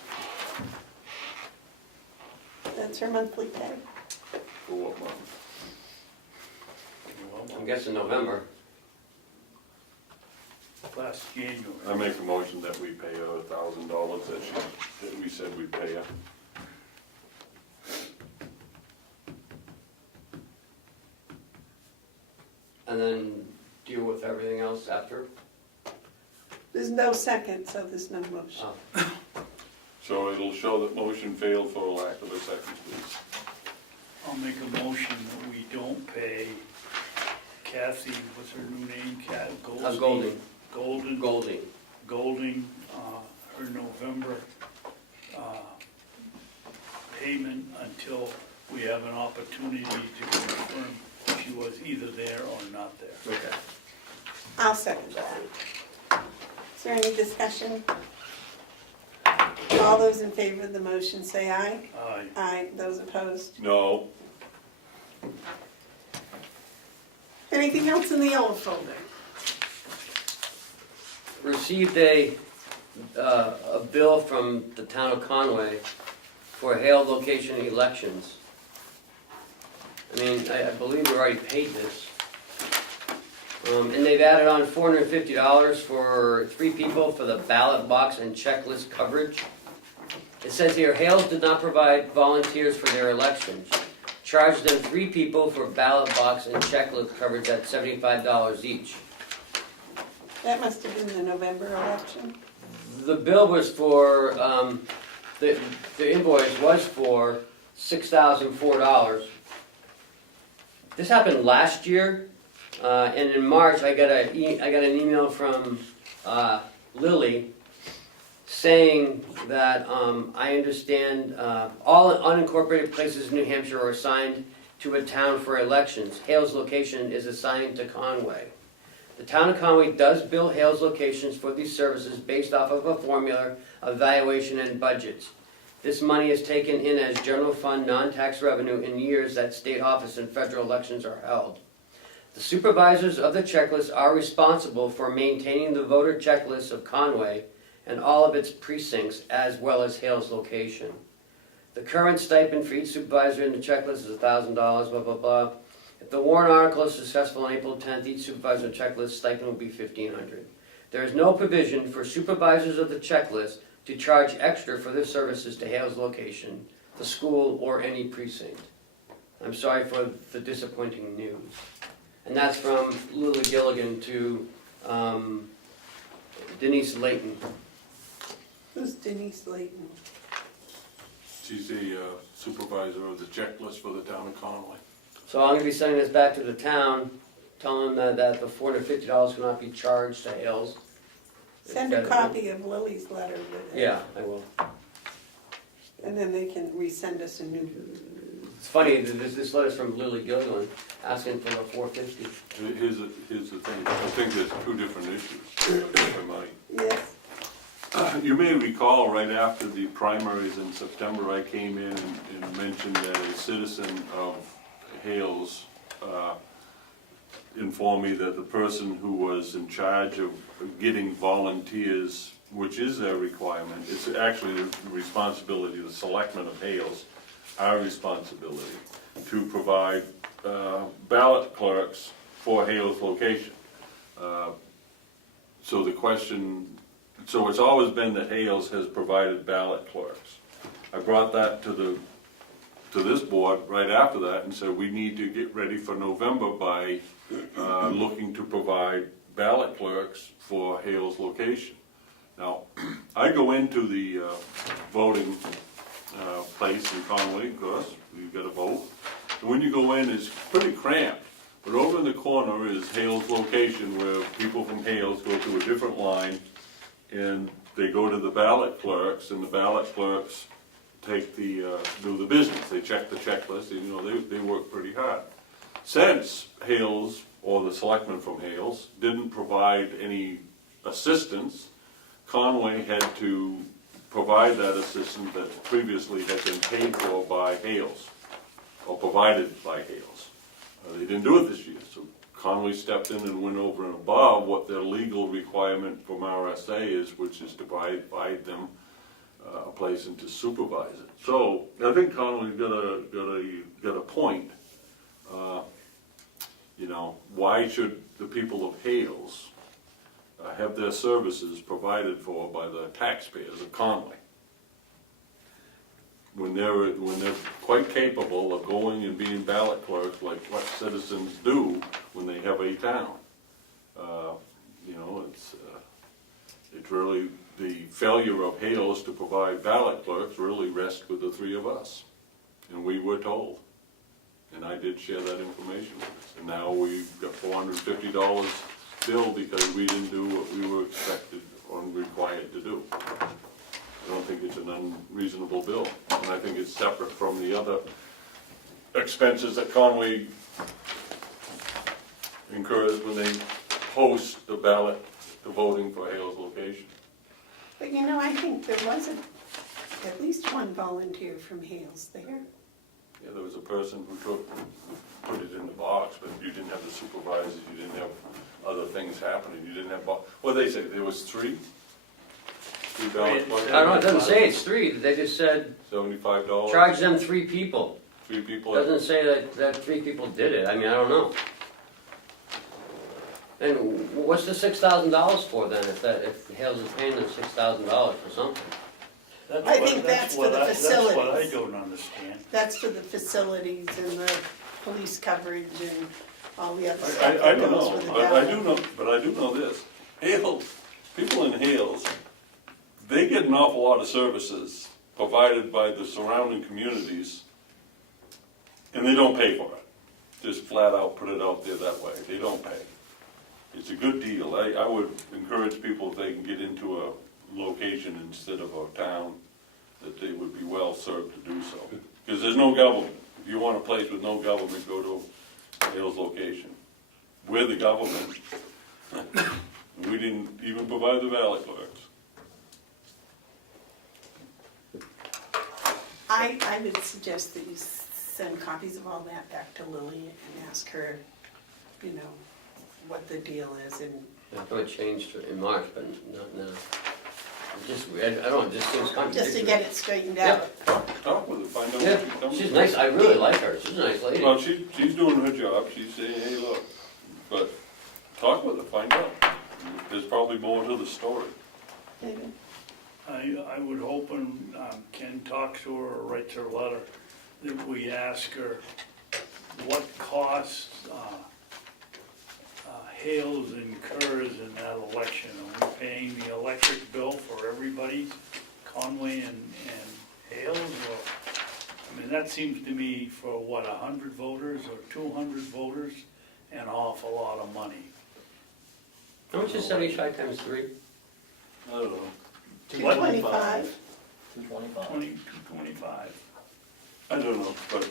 That's her monthly pay. for what month? I'm guessing November. Last January. I make a motion that we pay her $1,000 that we said we'd pay her. And then deal with everything else after? There's no second, so there's no motion. Oh. So it'll show that motion failed for lack of a second, please. I'll make a motion that we don't pay Kathy, what's her new name, Golding. Golding, her November payment until we have an opportunity to confirm she was either there or not there. Okay. I'll second that. Is there any discussion? All those in favor of the motion say aye. Aye. Aye. Those opposed? No, Anything else in the yellow folder? Received a bill from the town of Conway for Hale location elections. I mean, I believe we already paid this. And they've added on $450 for 3 people for the ballot box and checklist coverage. It says here, Hales did not provide volunteers for their elections. Charged them 3 people for ballot box and checklist coverage at $75 each. That must have been the November election. The bill was for, the invoice was for $6,004. This happened last year, and in March I got an email from Lily saying that I understand all unincorporated places in New Hampshire are assigned to a town for elections. Hale's location is assigned to Conway. The town of Conway does bill Hale's locations for these services based off of a formula of valuation and budgets. This money is taken in as general fund non-tax revenue in years that state office and federal elections are held. The supervisors of the checklist are responsible for maintaining the voter checklist of Conway and all of its precincts, as well as Hale's location. The current stipend for each supervisor in the checklist is $1,000, blah, blah, blah. If the warrant article is successful on April 10th, each supervisor checklist stipend will be $1,500. There is no provision for supervisors of the checklist to charge extra for their services to Hale's location the school or any precinct. I'm sorry for the disappointing news. And that's from Lily Gilligan to Denise Layton. Who's Denise Layton? She's the supervisor of the checklist for the town of Conway. So I'm gonna be sending this back to the town, telling them that the $450 cannot be charged to Hales. Send a copy of Lily's letter with it. Yeah, I will. And then they can resend us a new. It's funny, this letter's from Lily Gilligan, asking for the $450. Here's the thing, I think there's two different issues, if I might. Yes, You may recall, right after the primaries in September, I came in and mentioned that a citizen of Hales informed me that the person who was in charge of getting volunteers, which is their requirement, it's actually the responsibility of the selectmen of Hales, our responsibility, to provide ballot clerks for Hales location. So the question, so it's always been that Hales has provided ballot clerks. I brought that to this board right after that and said we need to get ready for November by looking to provide ballot clerks for Hales location. Now, I go into the voting place in Conway, of course, you've got to vote. And when you go in, it's pretty cramped. But over in the corner is Hales location where people from Hales go to a different line and they go to the ballot clerks, and the ballot clerks take do the business. They check the checklist, and you know, they work pretty hard. Since Hales, or the selectmen from Hales, didn't provide any assistance, Conway had to provide that assistance that previously had been paid for by Hales, or provided by Hales. They didn't do it this year, so Conway stepped in and went over and above what their legal requirement from RSA is, which is to provide them a place and to supervise it. So I think Conway's got a point. You know, why should the people of Hales have their services provided for by the taxpayers of Conway, when they're quite capable of going and being ballot clerks like what citizens do when they have a town? You know, it's really the failure of Hales to provide ballot clerks really rests with the three of us, and we were told. And I did share that information with us. And now we've got $450 bill because we didn't do what we were expected or required to do. I don't think it's an unreasonable bill. And I think it's separate from the other expenses that Conway incurs when they post the ballot, the voting for Hales location. but you know, I think there was at least one volunteer from Hales there. Yeah, there was a person who put it in the box, but you didn't have the supervisors, you didn't have other things happening, you didn't have, what they say, there was three ballot clerks? I don't know, it doesn't say it's 3, they just said $75? charge them 3 people. 3 people? It doesn't say that 3 people did it, I mean, I don't know. And what's the $6,000 for then, if Hales is paying them $6,000 for something? I think that's for the That's what I facilities. don't understand. That's for the facilities and the police coverage and all the other stuff I that don't goes know, with the I ballot. do know, but I do know this. Hales, people in Hales, they get an awful lot of services provided by the surrounding communities, and they don't pay for it. Just flat out put it out there that way, they don't pay. It's a good deal. I would encourage people, if they can get into a location instead of a town, that they would be well served to do so. Because there's no government. If you want a place with no government, go to Hales location. We're the government. We didn't even provide the ballot clerks. I would suggest that you send copies of all that back to Lily and ask her, you know, what the deal is and. I thought it changed in March, but not now. I don't know, it just seems contradictory. Just to get it straightened out. Talk with her, find out Yeah, what she's coming she's from. nice, I really like her, she's a nice lady. Well, she's doing her job, she's saying, hey, look, but talk with her, find out. There's probably more to the story. Maybe. I I would hope when Ken talks to her or writes her a letter, that we ask her what costs Hales incurs in that election. Are we paying the electric bill for everybody, Conway and Hales? Or, I mean, that seems to me for what, 100 voters or 200 voters, an awful lot of money. How much is 75 times 3? I don't know. 225. 225. 225. I don't know, but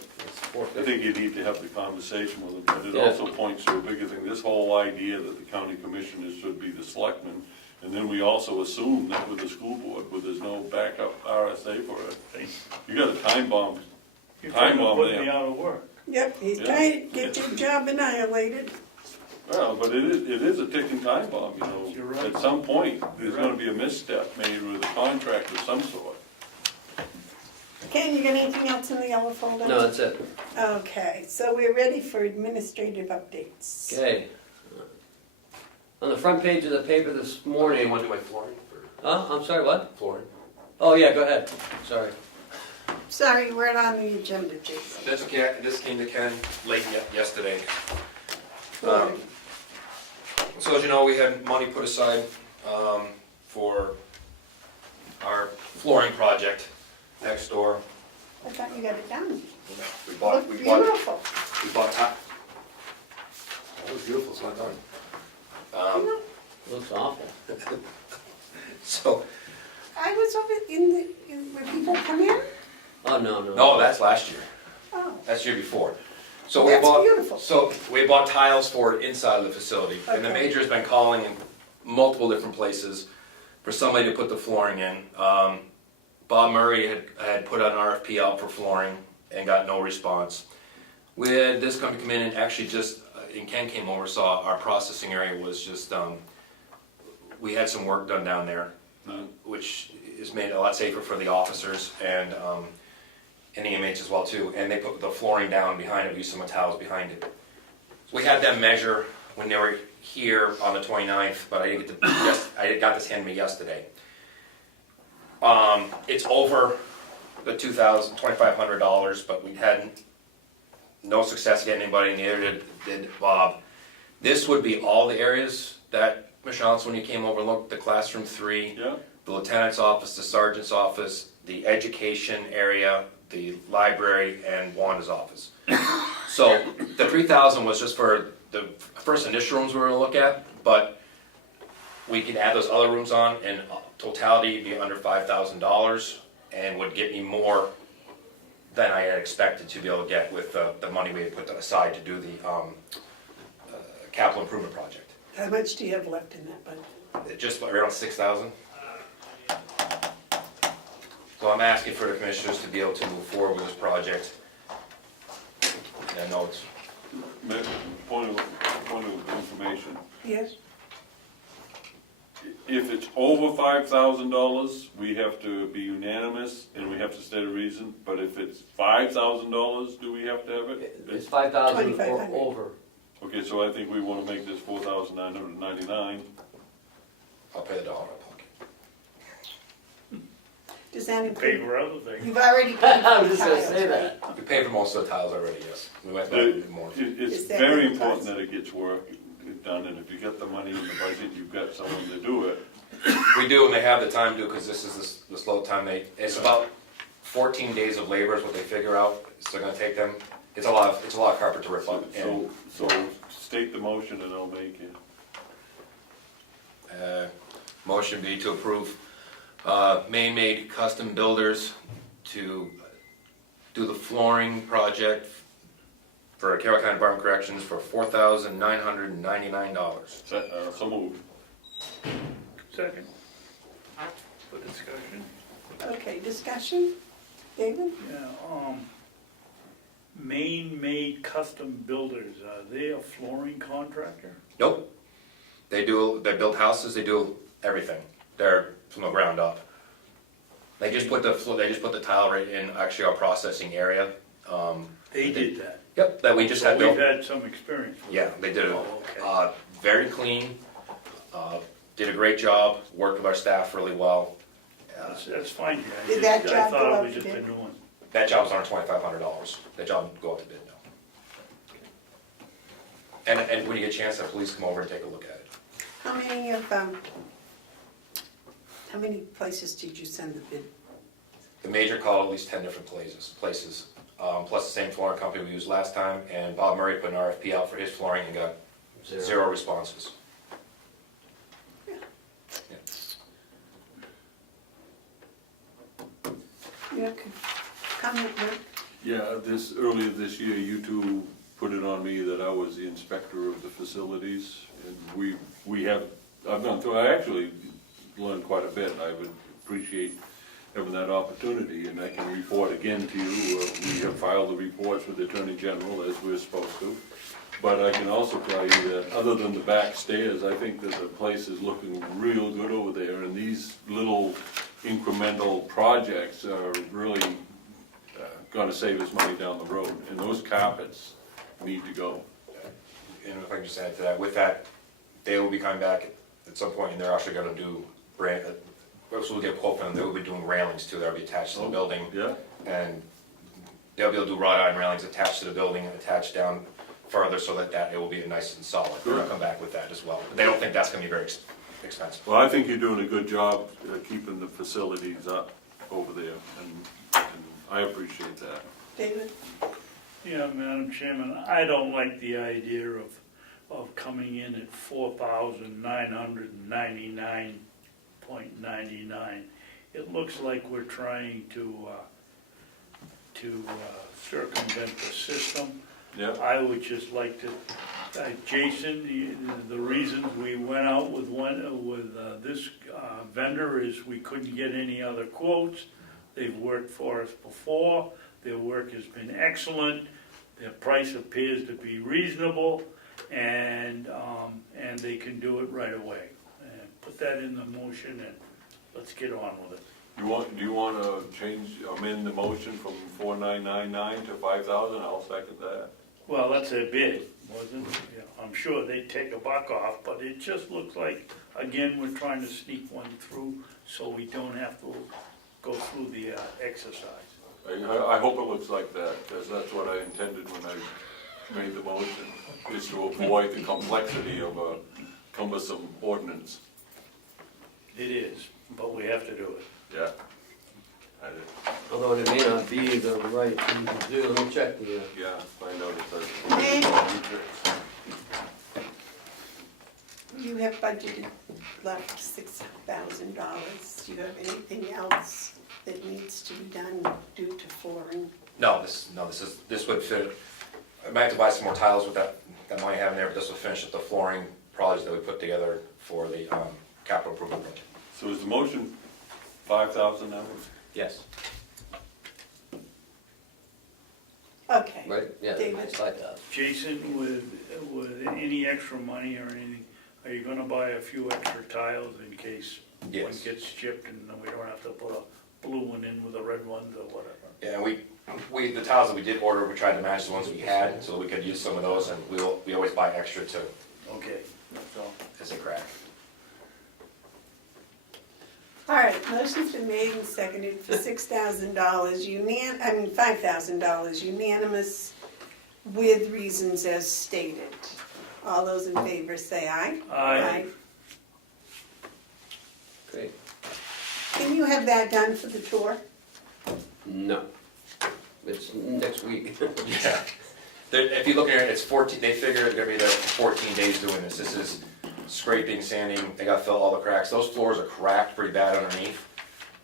I think you need to have the conversation with them, but it Yeah. also points to a bigger thing, this whole idea that the county commissioners should be the selectmen, and then we also assume that with the school board, where there's no backup RSA for it, you got a time bomb. You're Time trying to bomb put there. me out of work. Yep, he's Yeah. trying to get your job annihilated. Well, but it is a ticking time bomb, you know. You're right. At some point, there's You're gonna right. be a misstep made with a contract of some sort. Ken, you got anything else in the yellow folder? No, that's it. Okay, so we're ready for administrative updates. Okay. On the front page of the paper this morning. want to do my flooring for I'm sorry, what? flooring? Oh, yeah, go ahead. Sorry. Sorry, we're not on the agenda, Jason. That's okay, this came to Ken late yesterday. So as you know, we had money put aside for our flooring project next door. I thought you got it done. We bought, Looked we bought, beautiful. we bought top. That was beautiful, it's not done. Looks awful. So, I was over where people come in? Oh, no. no, that's last year, Oh, that's the year before. So we that's bought, beautiful. so we bought tiles for inside of the facility. And the Okay. major's been calling in multiple different places for somebody to put the flooring in. Bob Murray had put an RFP out for flooring and got no response. We had this company come in and actually just, and Ken came over, saw our processing area was just, we had some work done down there, which is made a lot safer for the officers and EMH as well too. And they put the flooring down behind it, we used some towels behind it. So we had them measure when they were here on the 29th, but I didn't get I got this handed me yesterday. It's over the $2,500, but we had no success getting anybody, neither did Bob. This would be all the areas that, Michelle, when you came over and looked, the classroom 3, Yeah? the lieutenant's office, the sergeant's office, the education area, the library, and Wanda's office. So the 3,000 was just for the first initial rooms we were gonna look at, but we could add those other rooms on, and totality would be under $5,000, and would get me more than I had expected to be able to get with the money we had put aside to do the capital improvement project. How much do you have left in that budget? Just around 6,000. So I'm asking for the commissioners to be able to move forward with this project. I know it's, Point of information. Yes? If it's over $5,000, we have to be unanimous and we have to state a reason, but if it's $5,000, do we have to have it? It's 5,000 or 2,500. over. Okay, so I think we wanna make this 4,999. I'll pay the dollar out of pocket. Does that Pay include? for other things. You've already paid I for was the just gonna tiles, say right? that. We paid for most of the tiles already, yes. We went back a bit more. It's Is that very what it important costs? that it gets done, and if you get the money in the budget, you've got someone to do it. We do, and they have the time to, because this is the slow time it's about 14 days of labor is what they figure out. It's gonna take them, it's a lot of carpet to rip up. And, So state the motion and I'll make it. motion be to approve, Maine-made custom builders to do the flooring project for Carroll County Department of Corrections for $4,999. So moved. Second. For discussion. Okay, discussion? David? Yeah, Maine-made custom builders, are they a flooring contractor? Nope. They build houses, they do everything. They're from the ground up. They just put the tile right in actually our processing area. They did that. Yep, that we just had So built. we've had some experience with Yeah, that. they did it. Oh, okay. Very clean, did a great job, worked with our staff really well. That's fine, yeah. Did that I job go thought out it was to just a bid? new one. That job's under $2,500. That job didn't go out to bid, no. And when you get a chance, please come over and take a look at it. How many places did you send the bid? The major called at least 10 different places, plus the same flooring company we used last time, and Bob Murray put an RFP out for his flooring and got zero responses. You have comment, Mark? Yeah, earlier this year, you two put it on me that I was the inspector of the facilities, and I've gone through, I actually learned quite a bit. I would appreciate having that opportunity, and I can report again to you. We have filed the reports with the Attorney General as we're supposed to. But I can also tell you that other than the back stairs, I think that the place is looking real good over there, and these little incremental projects are really gonna save us money down the road, and those carpets need to go. And if I can just add to that, with that, they will be coming back at some point, and they're actually gonna do so we'll get a quote from them, they will be doing railings too, that'll be attached to the building. Yeah? And they'll be able to do wrought iron railings attached to the building and attached down further so that it will be nice and solid. They're gonna come back with that as well. But they don't think that's gonna be very expensive. Well, I think you're doing a good job keeping the facilities up over there, and I appreciate that. David? Yeah, Madam Chairman, I don't like the idea of coming in at $4,999.99. It looks like we're trying to circumvent the system. Yeah? I would just like to, Jason, the reasons we went out with this vendor is we couldn't get any other quotes. They've worked for us before. Their work has been excellent. Their price appears to be reasonable, and they can do it right away. And put that in the motion, and let's get on with it. Do you want to amend the motion from 4,999 to 5,000? I'll second that. Well, that's their bid, wasn't it? Yeah, I'm sure they'd take a buck off, but it just looks like, again, we're trying to sneak one through so we don't have to go through the exercise. I hope it looks like that, because that's what I intended when I made the motion, is to avoid the complexity of a cumbersome ordinance. It is, but we have to do it. Yeah. I did. Although it may not be the right thing to do, let me check the, Yeah, find out if You have budgeted left $6,000. Do you have anything else that needs to be done due to flooring? No, this would fit. I might have to buy some more tiles with that money I have in there, but this will finish up the flooring project that we put together for the capital improvement project. So is the motion 5,000 now? Yes. Okay. right? Yeah, David. it's 5,000. Jason, with any extra money or anything, are you gonna buy a few extra tiles in case one Yes. gets chipped and then we don't have to put a blue one in with the red ones or whatever? Yeah, the tiles that we did order, we tried to match the ones we had, so we could use some of those, and we always buy extra too, Okay, that's all. as a crack. All right, motion's been made and seconded for $5,000 unanimous with reasons as stated. All those in favor say aye. Aye. Great. Can you have that done for the tour? No. It's next week. Yeah. If you look at it, it's 14, they figure they're gonna be there for 14 days doing this. This is scraping, sanding, they gotta fill all the cracks. Those floors are cracked pretty bad underneath.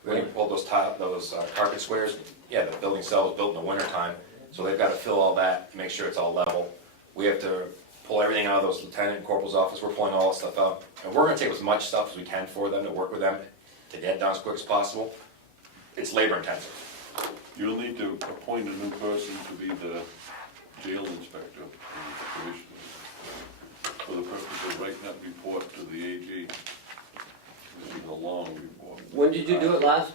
When you pull those carpet squares, yeah, the building itself was built in the winter time, so they've gotta fill all that, make sure it's all level. We have to pull everything out of those lieutenant and corporal's office, we're pulling all that stuff out. And we're gonna take as much stuff as we can for them to work with them to get it done as quick as possible. It's labor intensive. You'll need to appoint a new person to be the jail inspector in the commissioners for the purpose of writing that report to the AG. This is a long report. When did you do it last?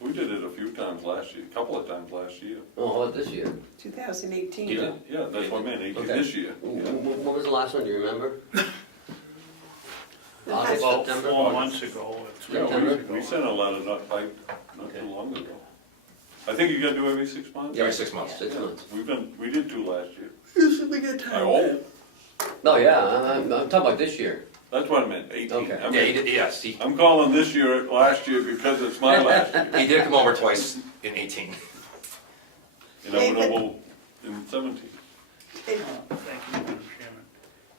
We did it a few times last year, a couple of times last year. Oh, this year. 2018. You did? Yeah, that's what I meant, Okay. this year. What was the last one, do you remember? August. about September? 4 months ago, or 3 Yeah, months we ago. sent a letter not Okay. too long ago. I think you gotta do every 6 months? Every 6 months. 6 months. We did 2 last year. Usually get I time. hope. No, yeah, I'm talking about this year. That's what I meant, 18. Okay. I Yeah, mean, he did, yes, he I'm calling this year last year because it's my last year. he did come over twice in 18. You know, we'll in 17. Thank you, Madam Chairman.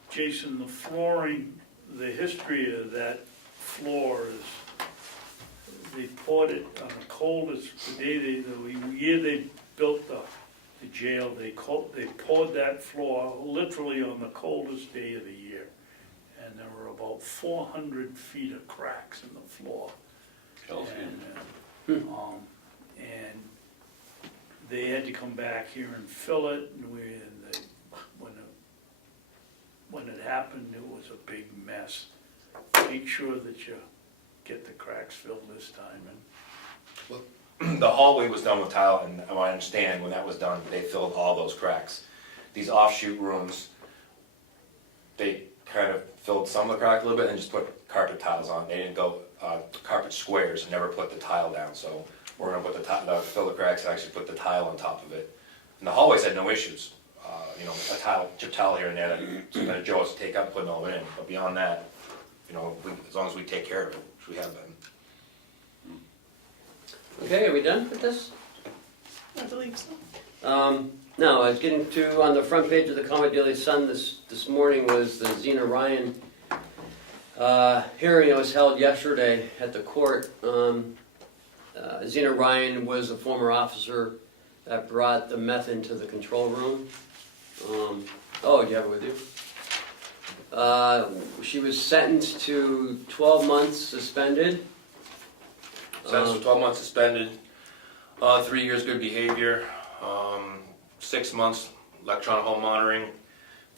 Jason, the flooring, the history of that floor is, they poured it on the coldest, the year they built the jail, they poured that floor literally on the coldest day of the year. And there were about 400 feet of cracks in the floor. Calcium. And they had to come back here and fill it, and when it happened, it was a big mess. Make sure that you get the cracks filled this time, and The hallway was done with tile, and I understand when that was done, they filled all those cracks. These offshoot rooms, they kind of filled some of the crack a little bit and just put carpet tiles on. They didn't go carpet squares and never put the tile down, so we're gonna put fill the cracks and actually put the tile on top of it. And the hallways had no issues. You know, a tile, chip tile here and there that Joe has to take out and put all of it in. But beyond that, you know, as long as we take care of it, which we have been. Okay, are we done with this? I believe so. No, I was getting to, on the front page of the Comeau Daily Sun this morning was the Zena Ryan hearing that was held yesterday at the court. Zena Ryan was a former officer that brought the meth into the control room. Oh, you have it with you? She was sentenced to 12 months suspended. Sentenced to 12 months suspended, 3 years good behavior, 6 months electronic home monitoring,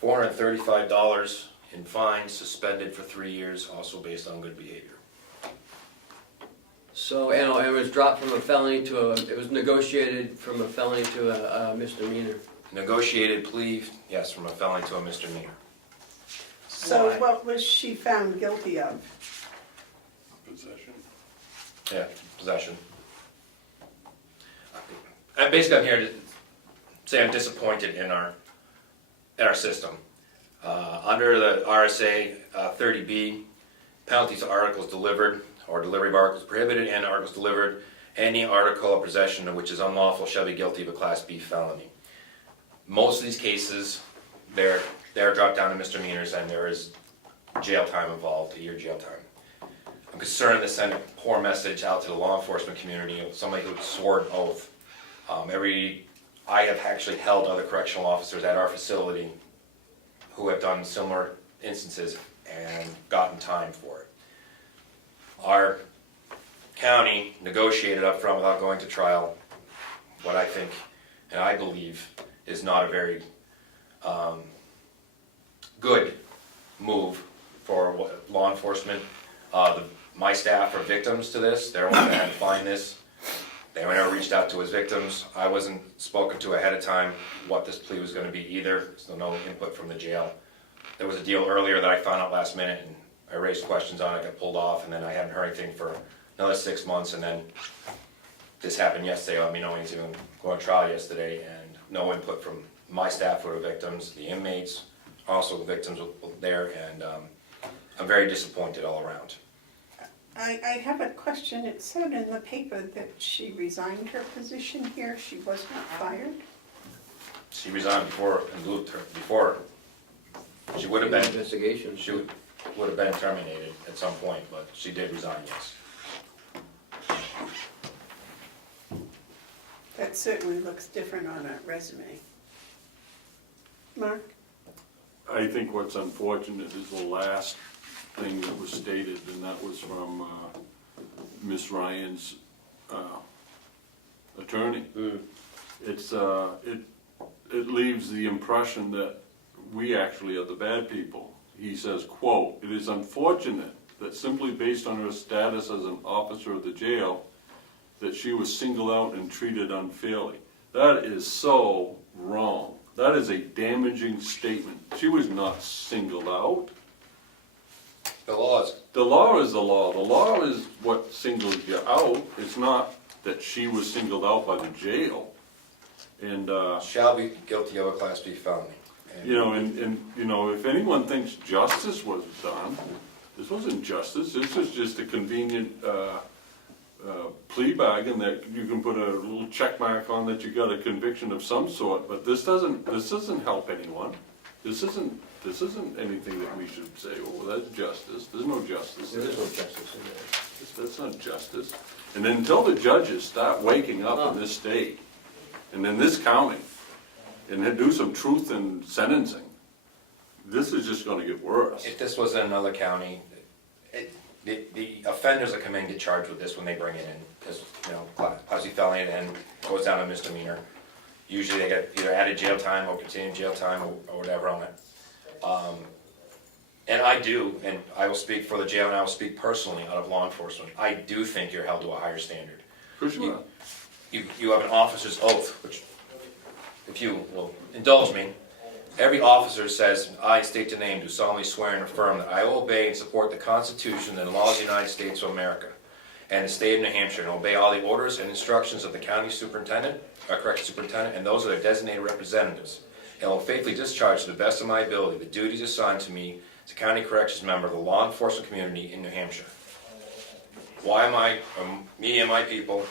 $435 in fines, suspended for 3 years, also based on good behavior. So, and it was dropped from a felony to it was negotiated from a felony to a misdemeanor. Negotiated plea, yes, from a felony to a misdemeanor. So Why? what was she found guilty of? Possession. Yeah, possession. Basically, I'm here to say I'm disappointed in our system. Under the RSA 30B, penalties to articles delivered or delivery of articles prohibited and articles delivered, any article of possession of which is unlawful shall be guilty of a Class B felony. Most of these cases, they're dropped down to misdemeanors and there is jail time involved, a year jail time. I'm concerned this sent a poor message out to the law enforcement community of somebody who swore an oath. I have actually held other correctional officers at our facility who have done similar instances and gotten time for it. Our county negotiated up front without going to trial what I think and I believe is not a very good move for law enforcement. My staff are victims to this. They're only going to find this. They never reached out to his victims. I wasn't spoken to ahead of time what this plea was going to be either, so no input from the jail. There was a deal earlier that I found out last minute, and I raised questions on it, got pulled off, and then I hadn't heard anything for another 6 months, and then this happened yesterday. Let me know he's even going to trial yesterday, and no input from my staff who were the victims, the inmates, also the victims were there, and I'm very disappointed all around. I have a question. It said in the paper that she resigned her position here. She was not fired. She resigned before she would have been. Investigation. She would have been terminated at some point, but she did resign, yes. That certainly looks different on a resume. Mark? I think what's unfortunate is the last thing that was stated, and that was from Miss Ryan's attorney. It leaves the impression that we actually are the bad people. He says, quote, "It is unfortunate that simply based on her status as an officer of the jail, that she was singled out and treated unfairly." That is so wrong. That is a damaging statement. She was not singled out. The laws. The law is the law. The law is what singles you out. It's not that she was singled out by the jail. And, Shall be guilty of a Class B felony. you know, if anyone thinks justice was done, this wasn't justice. This was just a convenient, plea bargain that you can put a little check mark on that you got a conviction of some sort, but this doesn't help anyone. This isn't anything that we should say, oh, that's justice. There's no justice There there. is no justice in that. That's not justice. And then until the judges start waking up in this state, and in this county, and then do some truth in sentencing, this is just gonna get worse. If this was in another county, the offenders that come in get charged with this when they bring it in, because, Class B felony and goes down to misdemeanor. Usually they get either added jail time or continued jail time or whatever on it. And I will speak for the jail, and I will speak personally out of law enforcement, I do think you're held to a higher standard. For sure. You have an officer's oath, which, if you will indulge me, every officer says, I state your name, do solemnly swear and affirm that I will obey and support the Constitution and laws of the United States of America and the state of New Hampshire, and obey all the orders and instructions of the county superintendent, correction superintendent, and those of their designated representatives, and will faithfully discharge to the best of my ability the duties assigned to me as a county corrections member of the law enforcement community in New Hampshire. Why am I, me and my people,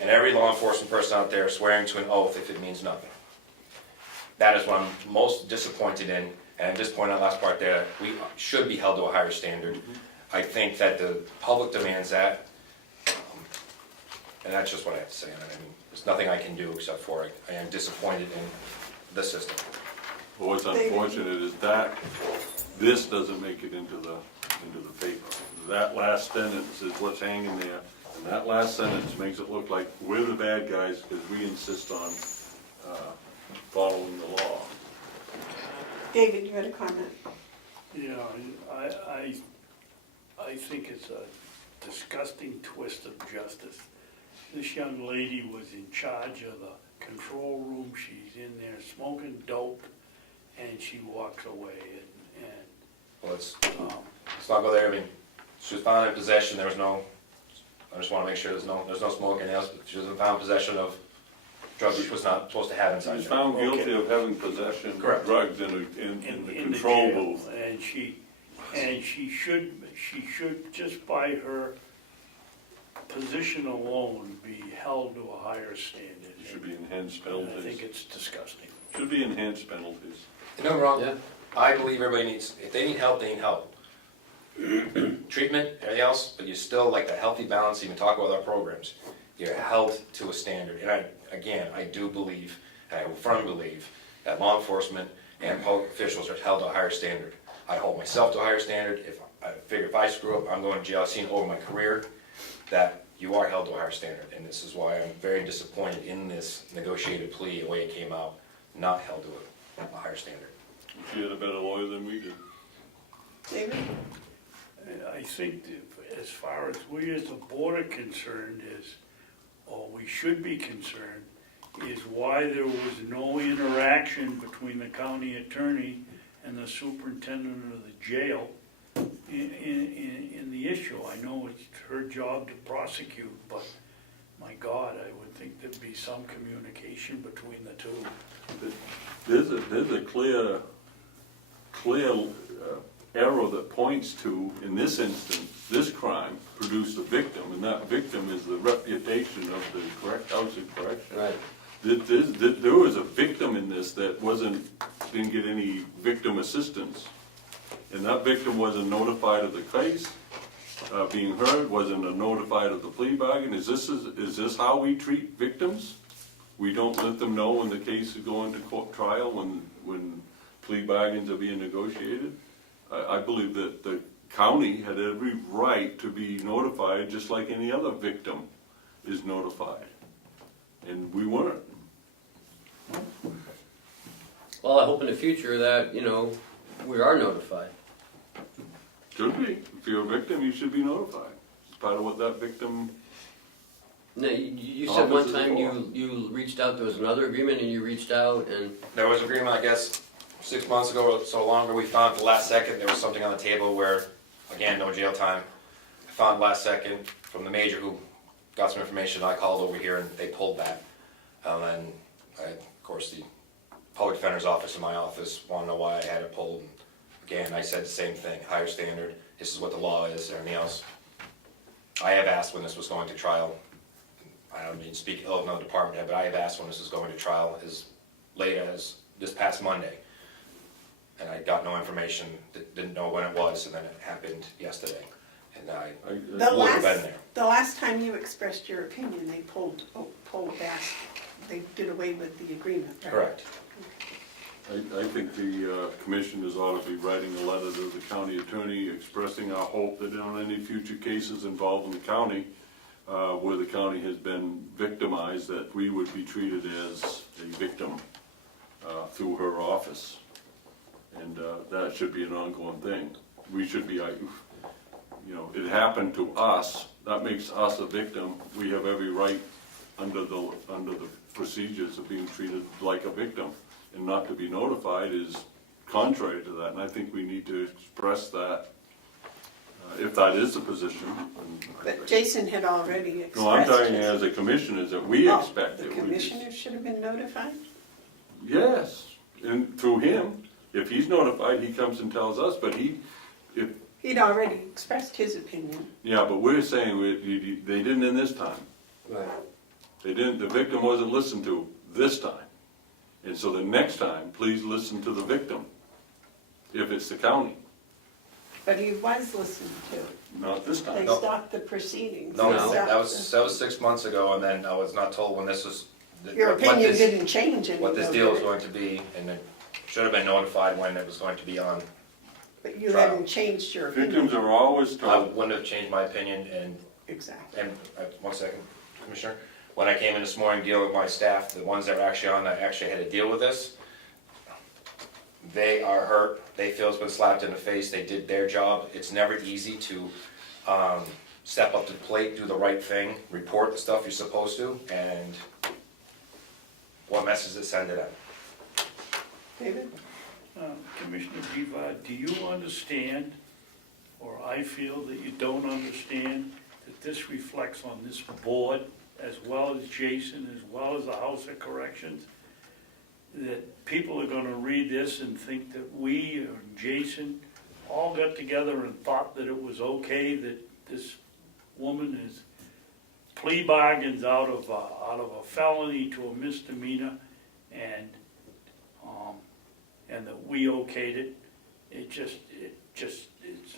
and every law enforcement person out there swearing to an oath if it means nothing? That is what I'm most disappointed in, and just point out last part there, we should be held to a higher standard. I think that the public demands that, and that's just what I have to say on it. I mean, there's nothing I can do except for it. I am disappointed in the system. But what's unfortunate is that this doesn't make it into the paper. That last sentence is what's hanging there, and that last sentence makes it look like we're the bad guys because we insist on following the law. David, you had a comment? Yeah, I think it's a disgusting twist of justice. This young lady was in charge of the control room, she's in there smoking dope, and she walks away, Well, let's not go there. I mean, she was found in possession, there was no, I just want to make sure there's no smoking else, but she was found in possession of drugs she was not supposed to have She inside was her. found guilty of having possession of Correct. drugs in the control jail, booth. and she should, just by her position alone, be held to a higher standard. It should be enhanced And I penalties. think it's disgusting. Should be enhanced penalties. No wrong. Yeah. I believe everybody needs, if they need help, they need help. Treatment, everything else, but you still, like the healthy balance, even talk about our programs, you're held to a standard. And I do believe, and I firmly believe, that law enforcement and public officials are held to a higher standard. I hold myself to a higher standard. If I screw up, I'm going to jail. I've seen over my career that you are held to a higher standard. And this is why I'm very disappointed in this negotiated plea, the way it came out, not held to a higher standard. She had a better lawyer than we did. David? I think that as far as we as a board are concerned or we should be concerned, is why there was no interaction between the county attorney and the superintendent of the jail in the issue. I know it's her job to prosecute, but my God, I would think there'd be some communication between the two. There's a clear arrow that points to, in this instance, this crime produced a victim, and that victim is the reputation of the House of Correction. Right. There was a victim in this that didn't get any victim assistance, and that victim wasn't notified of the case being heard, wasn't notified of the plea bargain. Is this how we treat victims? We don't let them know when the case is going to court trial, when plea bargains are being negotiated? I believe that the county had every right to be notified, just like any other victim is notified, and we weren't. Well, I hope in the future that, we are notified. Should be. If you're a victim, you should be notified. It's part of what that victim. No, you said one Office is time for. you reached out, there was another agreement and you reached out and, There was agreement, I guess, 6 months ago or so longer. We found at the last second there was something on the table where again, no jail time. I found last second from the major who got some information, I called over here and they pulled that. And then, of course, the public defender's office and my office want to know why I had it pulled. And again, I said the same thing, higher standard, this is what the law is, everything else. I have asked when this was going to trial. I don't mean to speak ill of no department head, but I have asked when this was going to trial as late as this past Monday. And I got no information, didn't know when it was, and then it happened yesterday. And I would have been there. The last time you expressed your opinion, they pulled back, they did away with the agreement, right? Correct. I think the commissioners ought to be writing a letter to the county attorney expressing our hope that on any future cases involving the county, where the county has been victimized, that we would be treated as a victim through her office. And that should be an ongoing thing. We should be, you know, it happened to us, that makes us a victim. We have every right under the procedures of being treated like a victim. And not to be notified is contrary to that, and I think we need to express that, if that is the position. But Jason had already expressed. No, I'm telling you his- as a commissioner that we Oh, expect the that we. commissioners should have been notified? Yes, and through him, if he's notified, he comes and tells us, but He'd already expressed his opinion. yeah, but we're saying they didn't in this time. Right. They didn't, the victim wasn't listened to this time. And so the next time, please listen to the victim, if it's the county, But he was listened to. not this They time. No. stopped the proceedings. No, They stopped that was 6 months ago, and then I was not told when this was. Your what opinion this- didn't change any. What this though, deal did was it? going to be, and it should have been notified when it was going to be on. But you trial. hadn't changed your opinion. Victims are always I told, wouldn't have changed my opinion, Exactly. and, 1 second, Commissioner. When I came in this morning dealing with my staff, the ones that were actually on, that actually had to deal with this, they are hurt, they feel it's been slapped in the face, they did their job. It's never easy to step up to the plate, do the right thing, report the stuff you're supposed to, and what message does it send to them? David? Commissioner Bevard, do you understand, or I feel that you don't understand, that this reflects on this board, as well as Jason, as well as the House of Corrections? That people are gonna read this and think that we, or Jason, all got together and thought that it was okay that this woman is plea bargains out of a felony to a misdemeanor, and that we okayed it. It's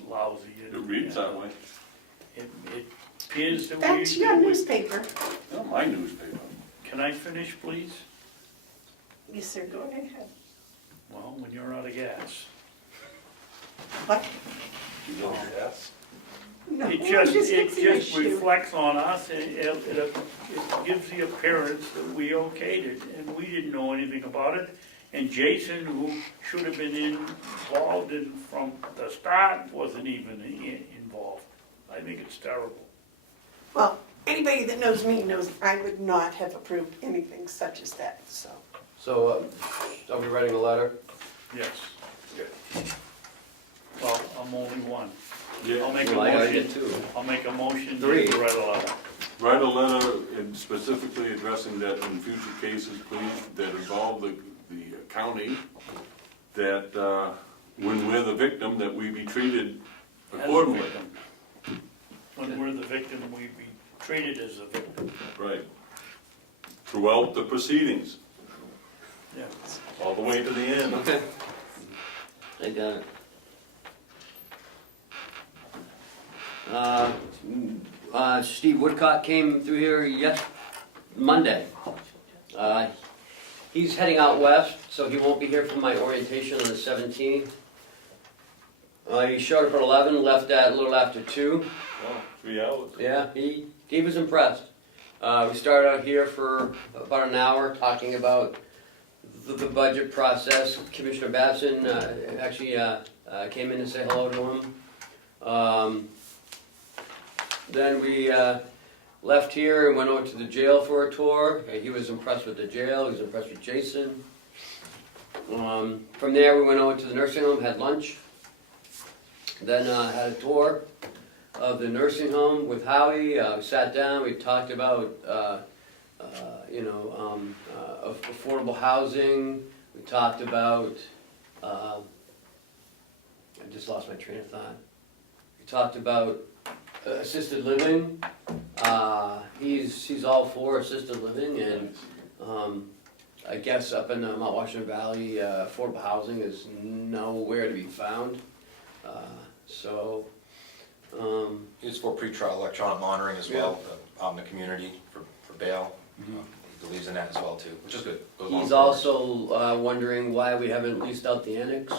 lousy. it reads that way. It appears that we. That's your newspaper. Not my newspaper. Can I finish, please? Yes, sir, go ahead. Well, when you're out of gas. What? Yes. No, It we're just fixing a shoe. reflects on us, and it gives the appearance that we okayed it, and we didn't know anything about it. And Jason, who should have been involved in from the start, wasn't even involved. I think it's terrible. Well, anybody that knows me knows I would not have approved anything such as that, so. So, are we writing a letter? Yes. Well, I'm only one. Yeah. I'll make a Well, I gotta motion, get two. I'll make a motion to Three. write a letter. Write a letter and specifically addressing that in future cases, please, that involve the county, that when we're the victim, that we be treated As a accordingly. victim. When we're the victim, we be treated as a victim. Right. Throughout the proceedings, Yeah. all the way to the end. Okay. I got it. Steve Woodcock came through here Monday. He's heading out west, so he won't be here for my orientation on the 17th. He showed up at 11, left at a little after 2. Oh, 3 hours. Yeah, he was impressed. We started out here for about an hour talking about the budget process. Commissioner Babson actually came in to say hello to him. Then we left here and went over to the jail for a tour. He was impressed with the jail, he was impressed with Jason. From there we went over to the nursing home, had lunch. Then had a tour of the nursing home with Howie. We sat down, we talked about, affordable housing. We talked about, I just lost my train of thought. We talked about assisted living. He's all for assisted living, and I guess up in the Mount Washington Valley, affordable housing is nowhere to be found. It's for pretrial electronic monitoring as well, out in the community for bail. He believes in that as well too, which is good. Goes along He's with programs. also wondering why we haven't leased out the annex.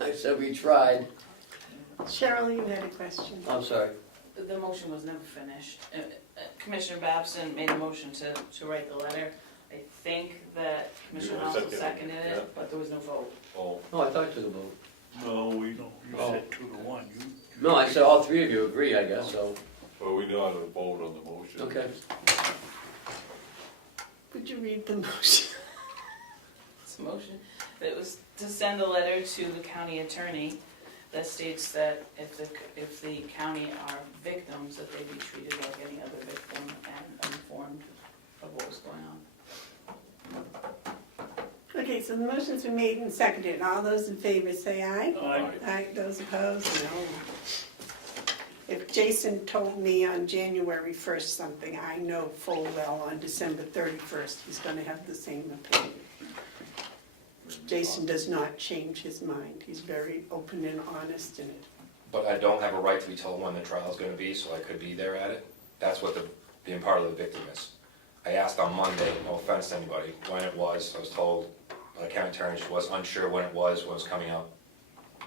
I said we tried. Cheryl, you had a question. I'm sorry. The motion was never finished. Commissioner Babson made a motion to write the letter. I think that Commissioner Yeah, Hounsell second, seconded yeah. it, but there was no vote. Oh, Oh, I thought I took a vote. No, we don't, you said 2-1. No, I said all three of you agree, I guess, so, well, we know how to vote on the motion. okay. Would you read the motion? It's a motion. It was to send a letter to the county attorney that states that if the county are victims, that they be treated like any other victim and informed of what was going on. Okay, so the motion's been made and seconded. All those in favor say aye. Aye. Aye, those opposed, no. If Jason told me on January 1st something, I know full well on December 31st, he's gonna have the same opinion. Jason does not change his mind. He's very open and honest in it. But I don't have a right to be told when the trial's gonna be, so I could be there at it. That's what being part of the victim is. I asked on Monday, no offense to anybody, when it was. I was told by the county attorney she was unsure when it was coming up,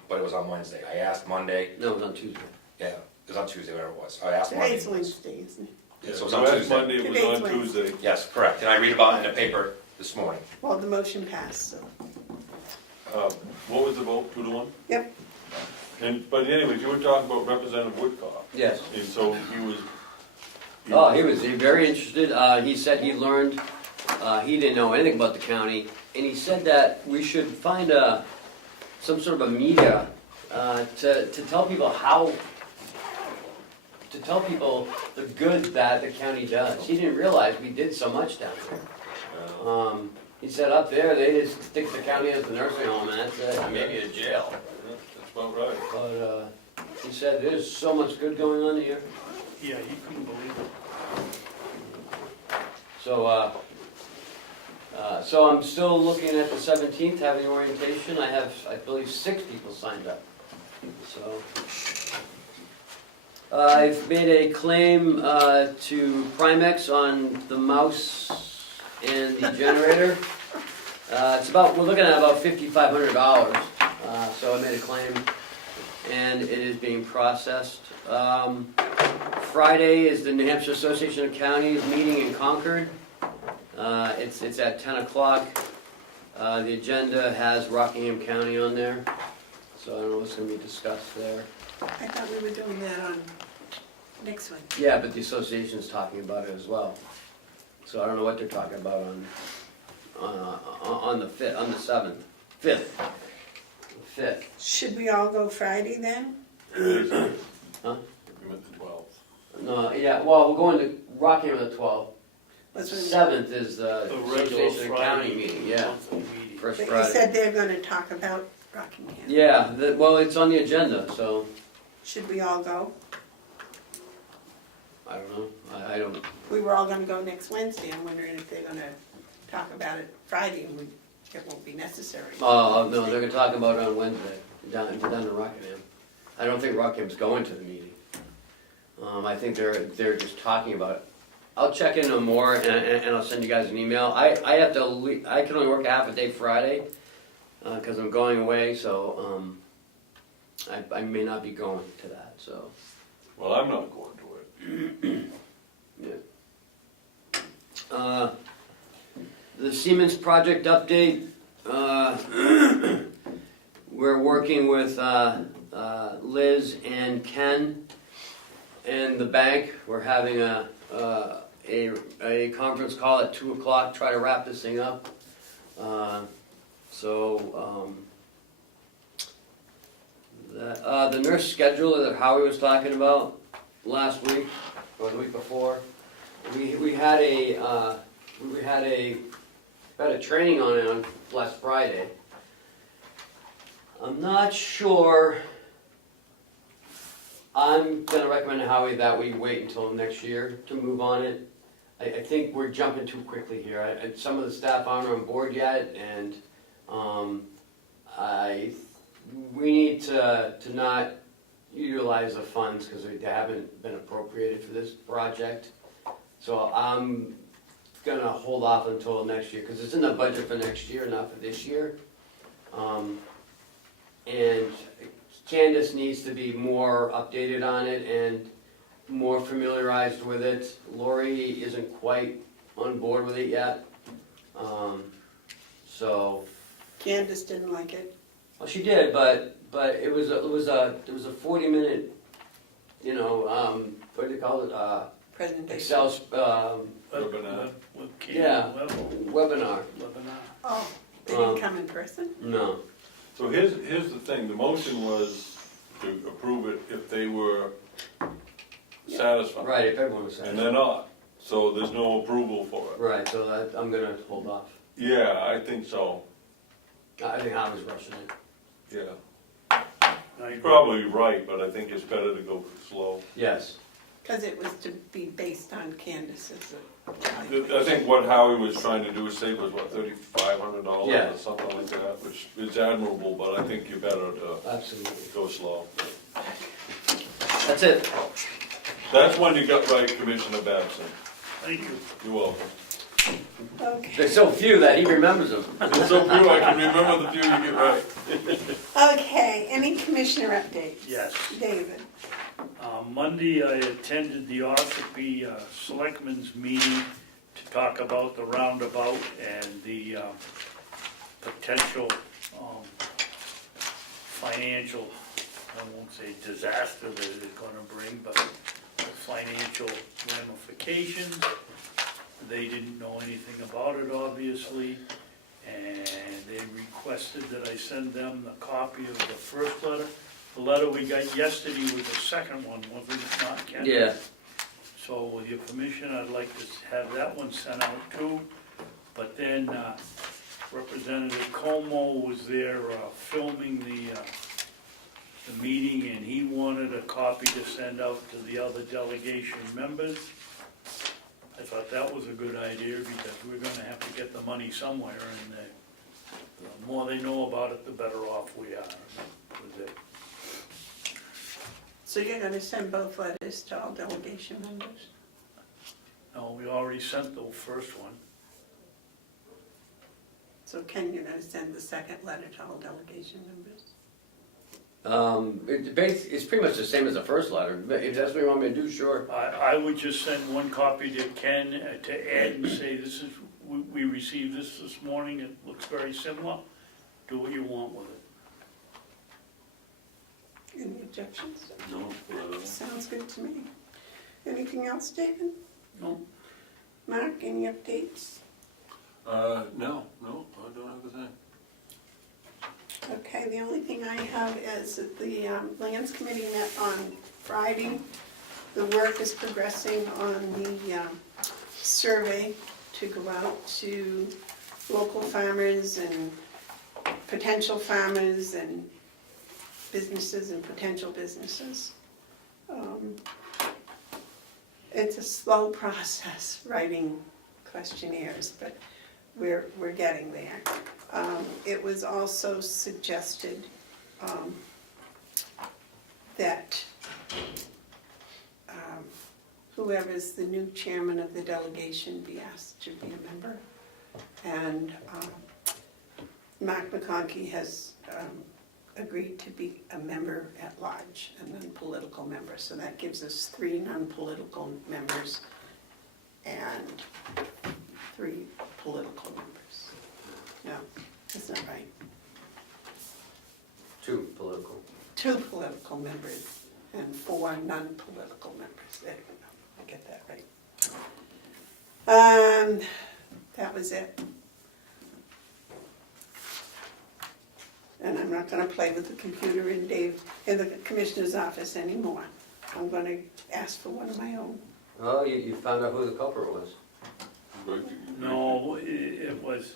but it was on Wednesday. I asked Monday, No, it was on Tuesday. yeah, it was on Tuesday, whatever it was. I asked Monday. Today's Wednesday, isn't it? Yeah, so it was You on asked Tuesday. Monday, it was Today's on Wednesday. Tuesday. Yes, correct. And I read about it in the paper this morning. Well, the motion passed, so. What was the vote, 2-1? Yep. But anyways, you were talking about Representative Woodcock, Yes. and so he was. Oh, he was very interested. He said he learned, he didn't know anything about the county, and he said that we should find some sort of a media to tell people the good that the county does. He didn't realize we did so much down there. He said up there, they just stick the county as the nursing home, and that's it, maybe a jail. That's about right. But he said there's so much good going on here. Yeah, you couldn't believe it. So I'm still looking at the 17th, having orientation. I have, I believe, 6 people signed up. So I've made a claim to Primex on the mouse and the generator. We're looking at about $5,500. So I made a claim, and it is being processed. Friday is the New Hampshire Association of Counties meeting in Concord. It's at 10 o'clock. The agenda has Rockingham County on there, so I don't know what's going to be discussed there. I thought we were doing that on next one. Yeah, but the association's talking about it as well. So I don't know what they're talking about on the 5th, on the 7th, 5th. Should we all go Friday then? Huh? You meant the 12th. No, yeah, well, we're going to Rockingham on the 12th. That's what- 7th is the The regular Association of County Friday meeting, yeah, monthly meeting. first But you Friday. said they're gonna talk about Rockingham. Yeah, well, it's on the agenda, so, Should we all go? I don't know, I don't, We were all gonna go next Wednesday. I'm wondering if they're gonna talk about it Friday and it won't be necessary. oh, no, they're gonna talk about it on Wednesday, down to Rockingham. I don't think Rockingham's going to the meeting. I think they're just talking about it. I'll check into more and I'll send you guys an email. I have to leave, I can only work half a day Friday, cause I'm going away, so, I may not be going to that, so. Well, I'm not going to it. Yeah. The Siemens project update, we're working with Liz and Ken and the bank. We're having a conference call at 2 o'clock, try to wrap this thing up. that. The nurse schedule that Howie was talking about last week, or the week before, we had a training on it on last Friday. I'm not sure, I'm gonna recommend to Howie that we wait until next year to move on it. I think we're jumping too quickly here. Some of the staff aren't on board yet, and we need to not utilize the funds because they haven't been appropriated for this project. So I'm gonna hold off until next year, because it's in the budget for next year, not for this year. And Candace needs to be more updated on it and more familiarized with it. Lori isn't quite on board with it yet. So, Candace didn't like it. well, she did, but it was a 40-minute, what do you call it? Presentation. Excel, Webinar. yeah, webinar. Oh, they didn't come in person? No. So here's the thing, the motion was to approve it if they were satisfied. Right, if everyone was And satisfied. they're not, so there's no approval for it. Right, so I'm gonna hold off. Yeah, I think so, I think I was rushing it. yeah. I You're probably right, but I think it's better to go slow. Yes. Because it was to be based on Candace's. I think what Howie was trying to do is save us, what, $3,500 Yeah. or something like that, which is admirable, but I think you're better to Absolutely. go slow. That's it. That's one you got right, Commissioner Babson. Thank you. You're welcome. Okay. There's so few that he remembers them. It's so few, I can remember the few you get right. Okay, any commissioner updates? Yes. David? Monday, I attended the Ossipee Selectmen's meeting to talk about the roundabout and the potential financial, I won't say disaster that it is gonna bring, but financial ramifications. They didn't know anything about it, obviously, and they requested that I send them the copy of the first letter. The letter we got yesterday was the second one, wasn't it not, Ken? Yeah. So with your permission, I'd like to have that one sent out too. But then Representative Comeau was there filming the meeting, and he wanted a copy to send out to the other delegation members. I thought that was a good idea, because we're gonna have to get the money somewhere, and the more they know about it, the better off we are with it. So you're gonna send both letters to all delegation members? No, we already sent the first one. So Ken, you're gonna send the second letter to all delegation members? It's pretty much the same as the first letter. If that's what you want me to do, sure. I would just send one copy to Ken to Ed and say, this is, we received this morning, it looks very similar. Do what you want with it. Any objections? No, Sounds good to me. Anything else, David? No? Mark, any updates? no, I don't have a thing. Okay, the only thing I have is that the Lands Committee met on Friday. The work is progressing on the survey to go out to local farmers and potential farmers and businesses and potential businesses. It's a slow process, writing questionnaires, but we're getting there. It was also suggested that whoever's the new chairman of the delegation be asked to be a member. And Mark McConkey has agreed to be a member at large, a non-political member. So that gives us 3 non-political members and 3 political members. No, that's not right. 2 political. 2 political members and 4 non-political members. There you go, I get that right. That was it. and I'm not gonna play with the computer in the commissioner's office anymore. I'm gonna ask for one of my own. Oh, you found out who the culprit was. No, it was,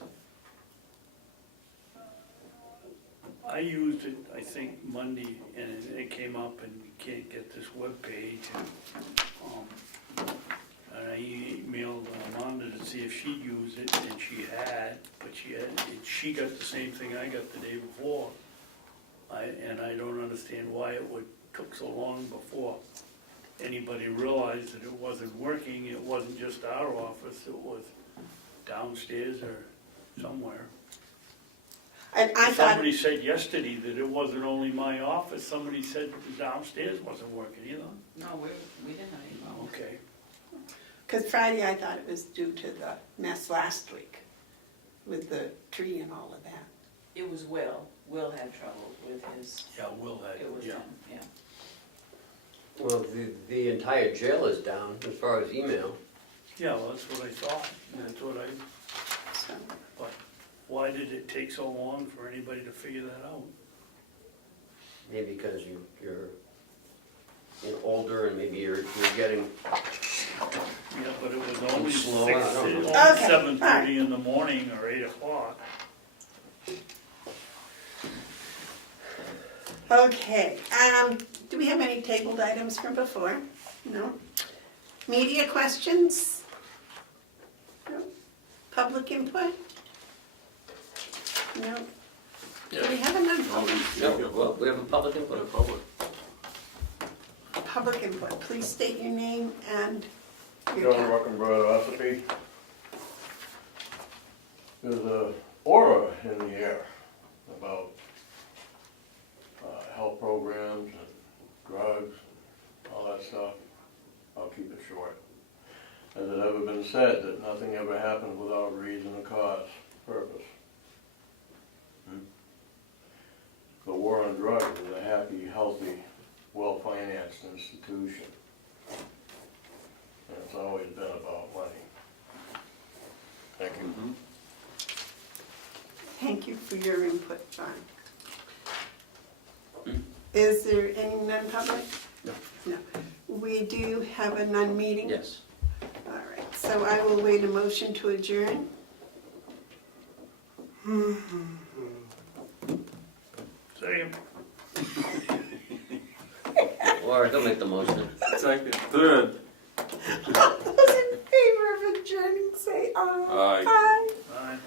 I used it, I think, Monday, and it came up and you can't get this webpage. And I emailed Amanda to see if she'd used it, and she had, but she got the same thing I got the day before. And I don't understand why took so long before anybody realized that it wasn't working. It wasn't just our office, it was downstairs or somewhere. And I thought, Somebody said yesterday that it wasn't only my office, somebody said the downstairs wasn't working either. No, we didn't have any problem. Okay. because Friday I thought it was due to the mess last week with the tree and all of that. It was Will. Will had trouble with his, Yeah, Will had, it was yeah. him, yeah. Well, the entire jail is down as far as email. Yeah, well, that's what I thought, that's what I, So, but why did it take so long for anybody to figure that out? Maybe because you're older and maybe you're getting, Yeah, but it was only Slow, I don't know. only Okay, 7:30 in the morning or 8 o'clock. okay, do we have any tabled items from before? No? Media questions? No? Public input? No? Do we have a non-public? no, well, we have a public input. Public input, please state your name and your John town. Rockenbrod, Ossipee. There's a aura in the air about health programs and drugs, all that stuff. I'll keep it short. Has it ever been said that nothing ever happens without reason or cause, purpose? The war on drugs is a happy, healthy, well-financed institution. And it's always been about money. Thank you. Thank you for your input, John. Is there any non-public? No. No. We do have a non-meeting? Yes. All right, so I will wait a motion to adjourn. Second. Laura, don't make the motion. Second, third. All those in favor of adjourning say aye. Aye. Aye.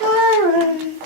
Aye. All right.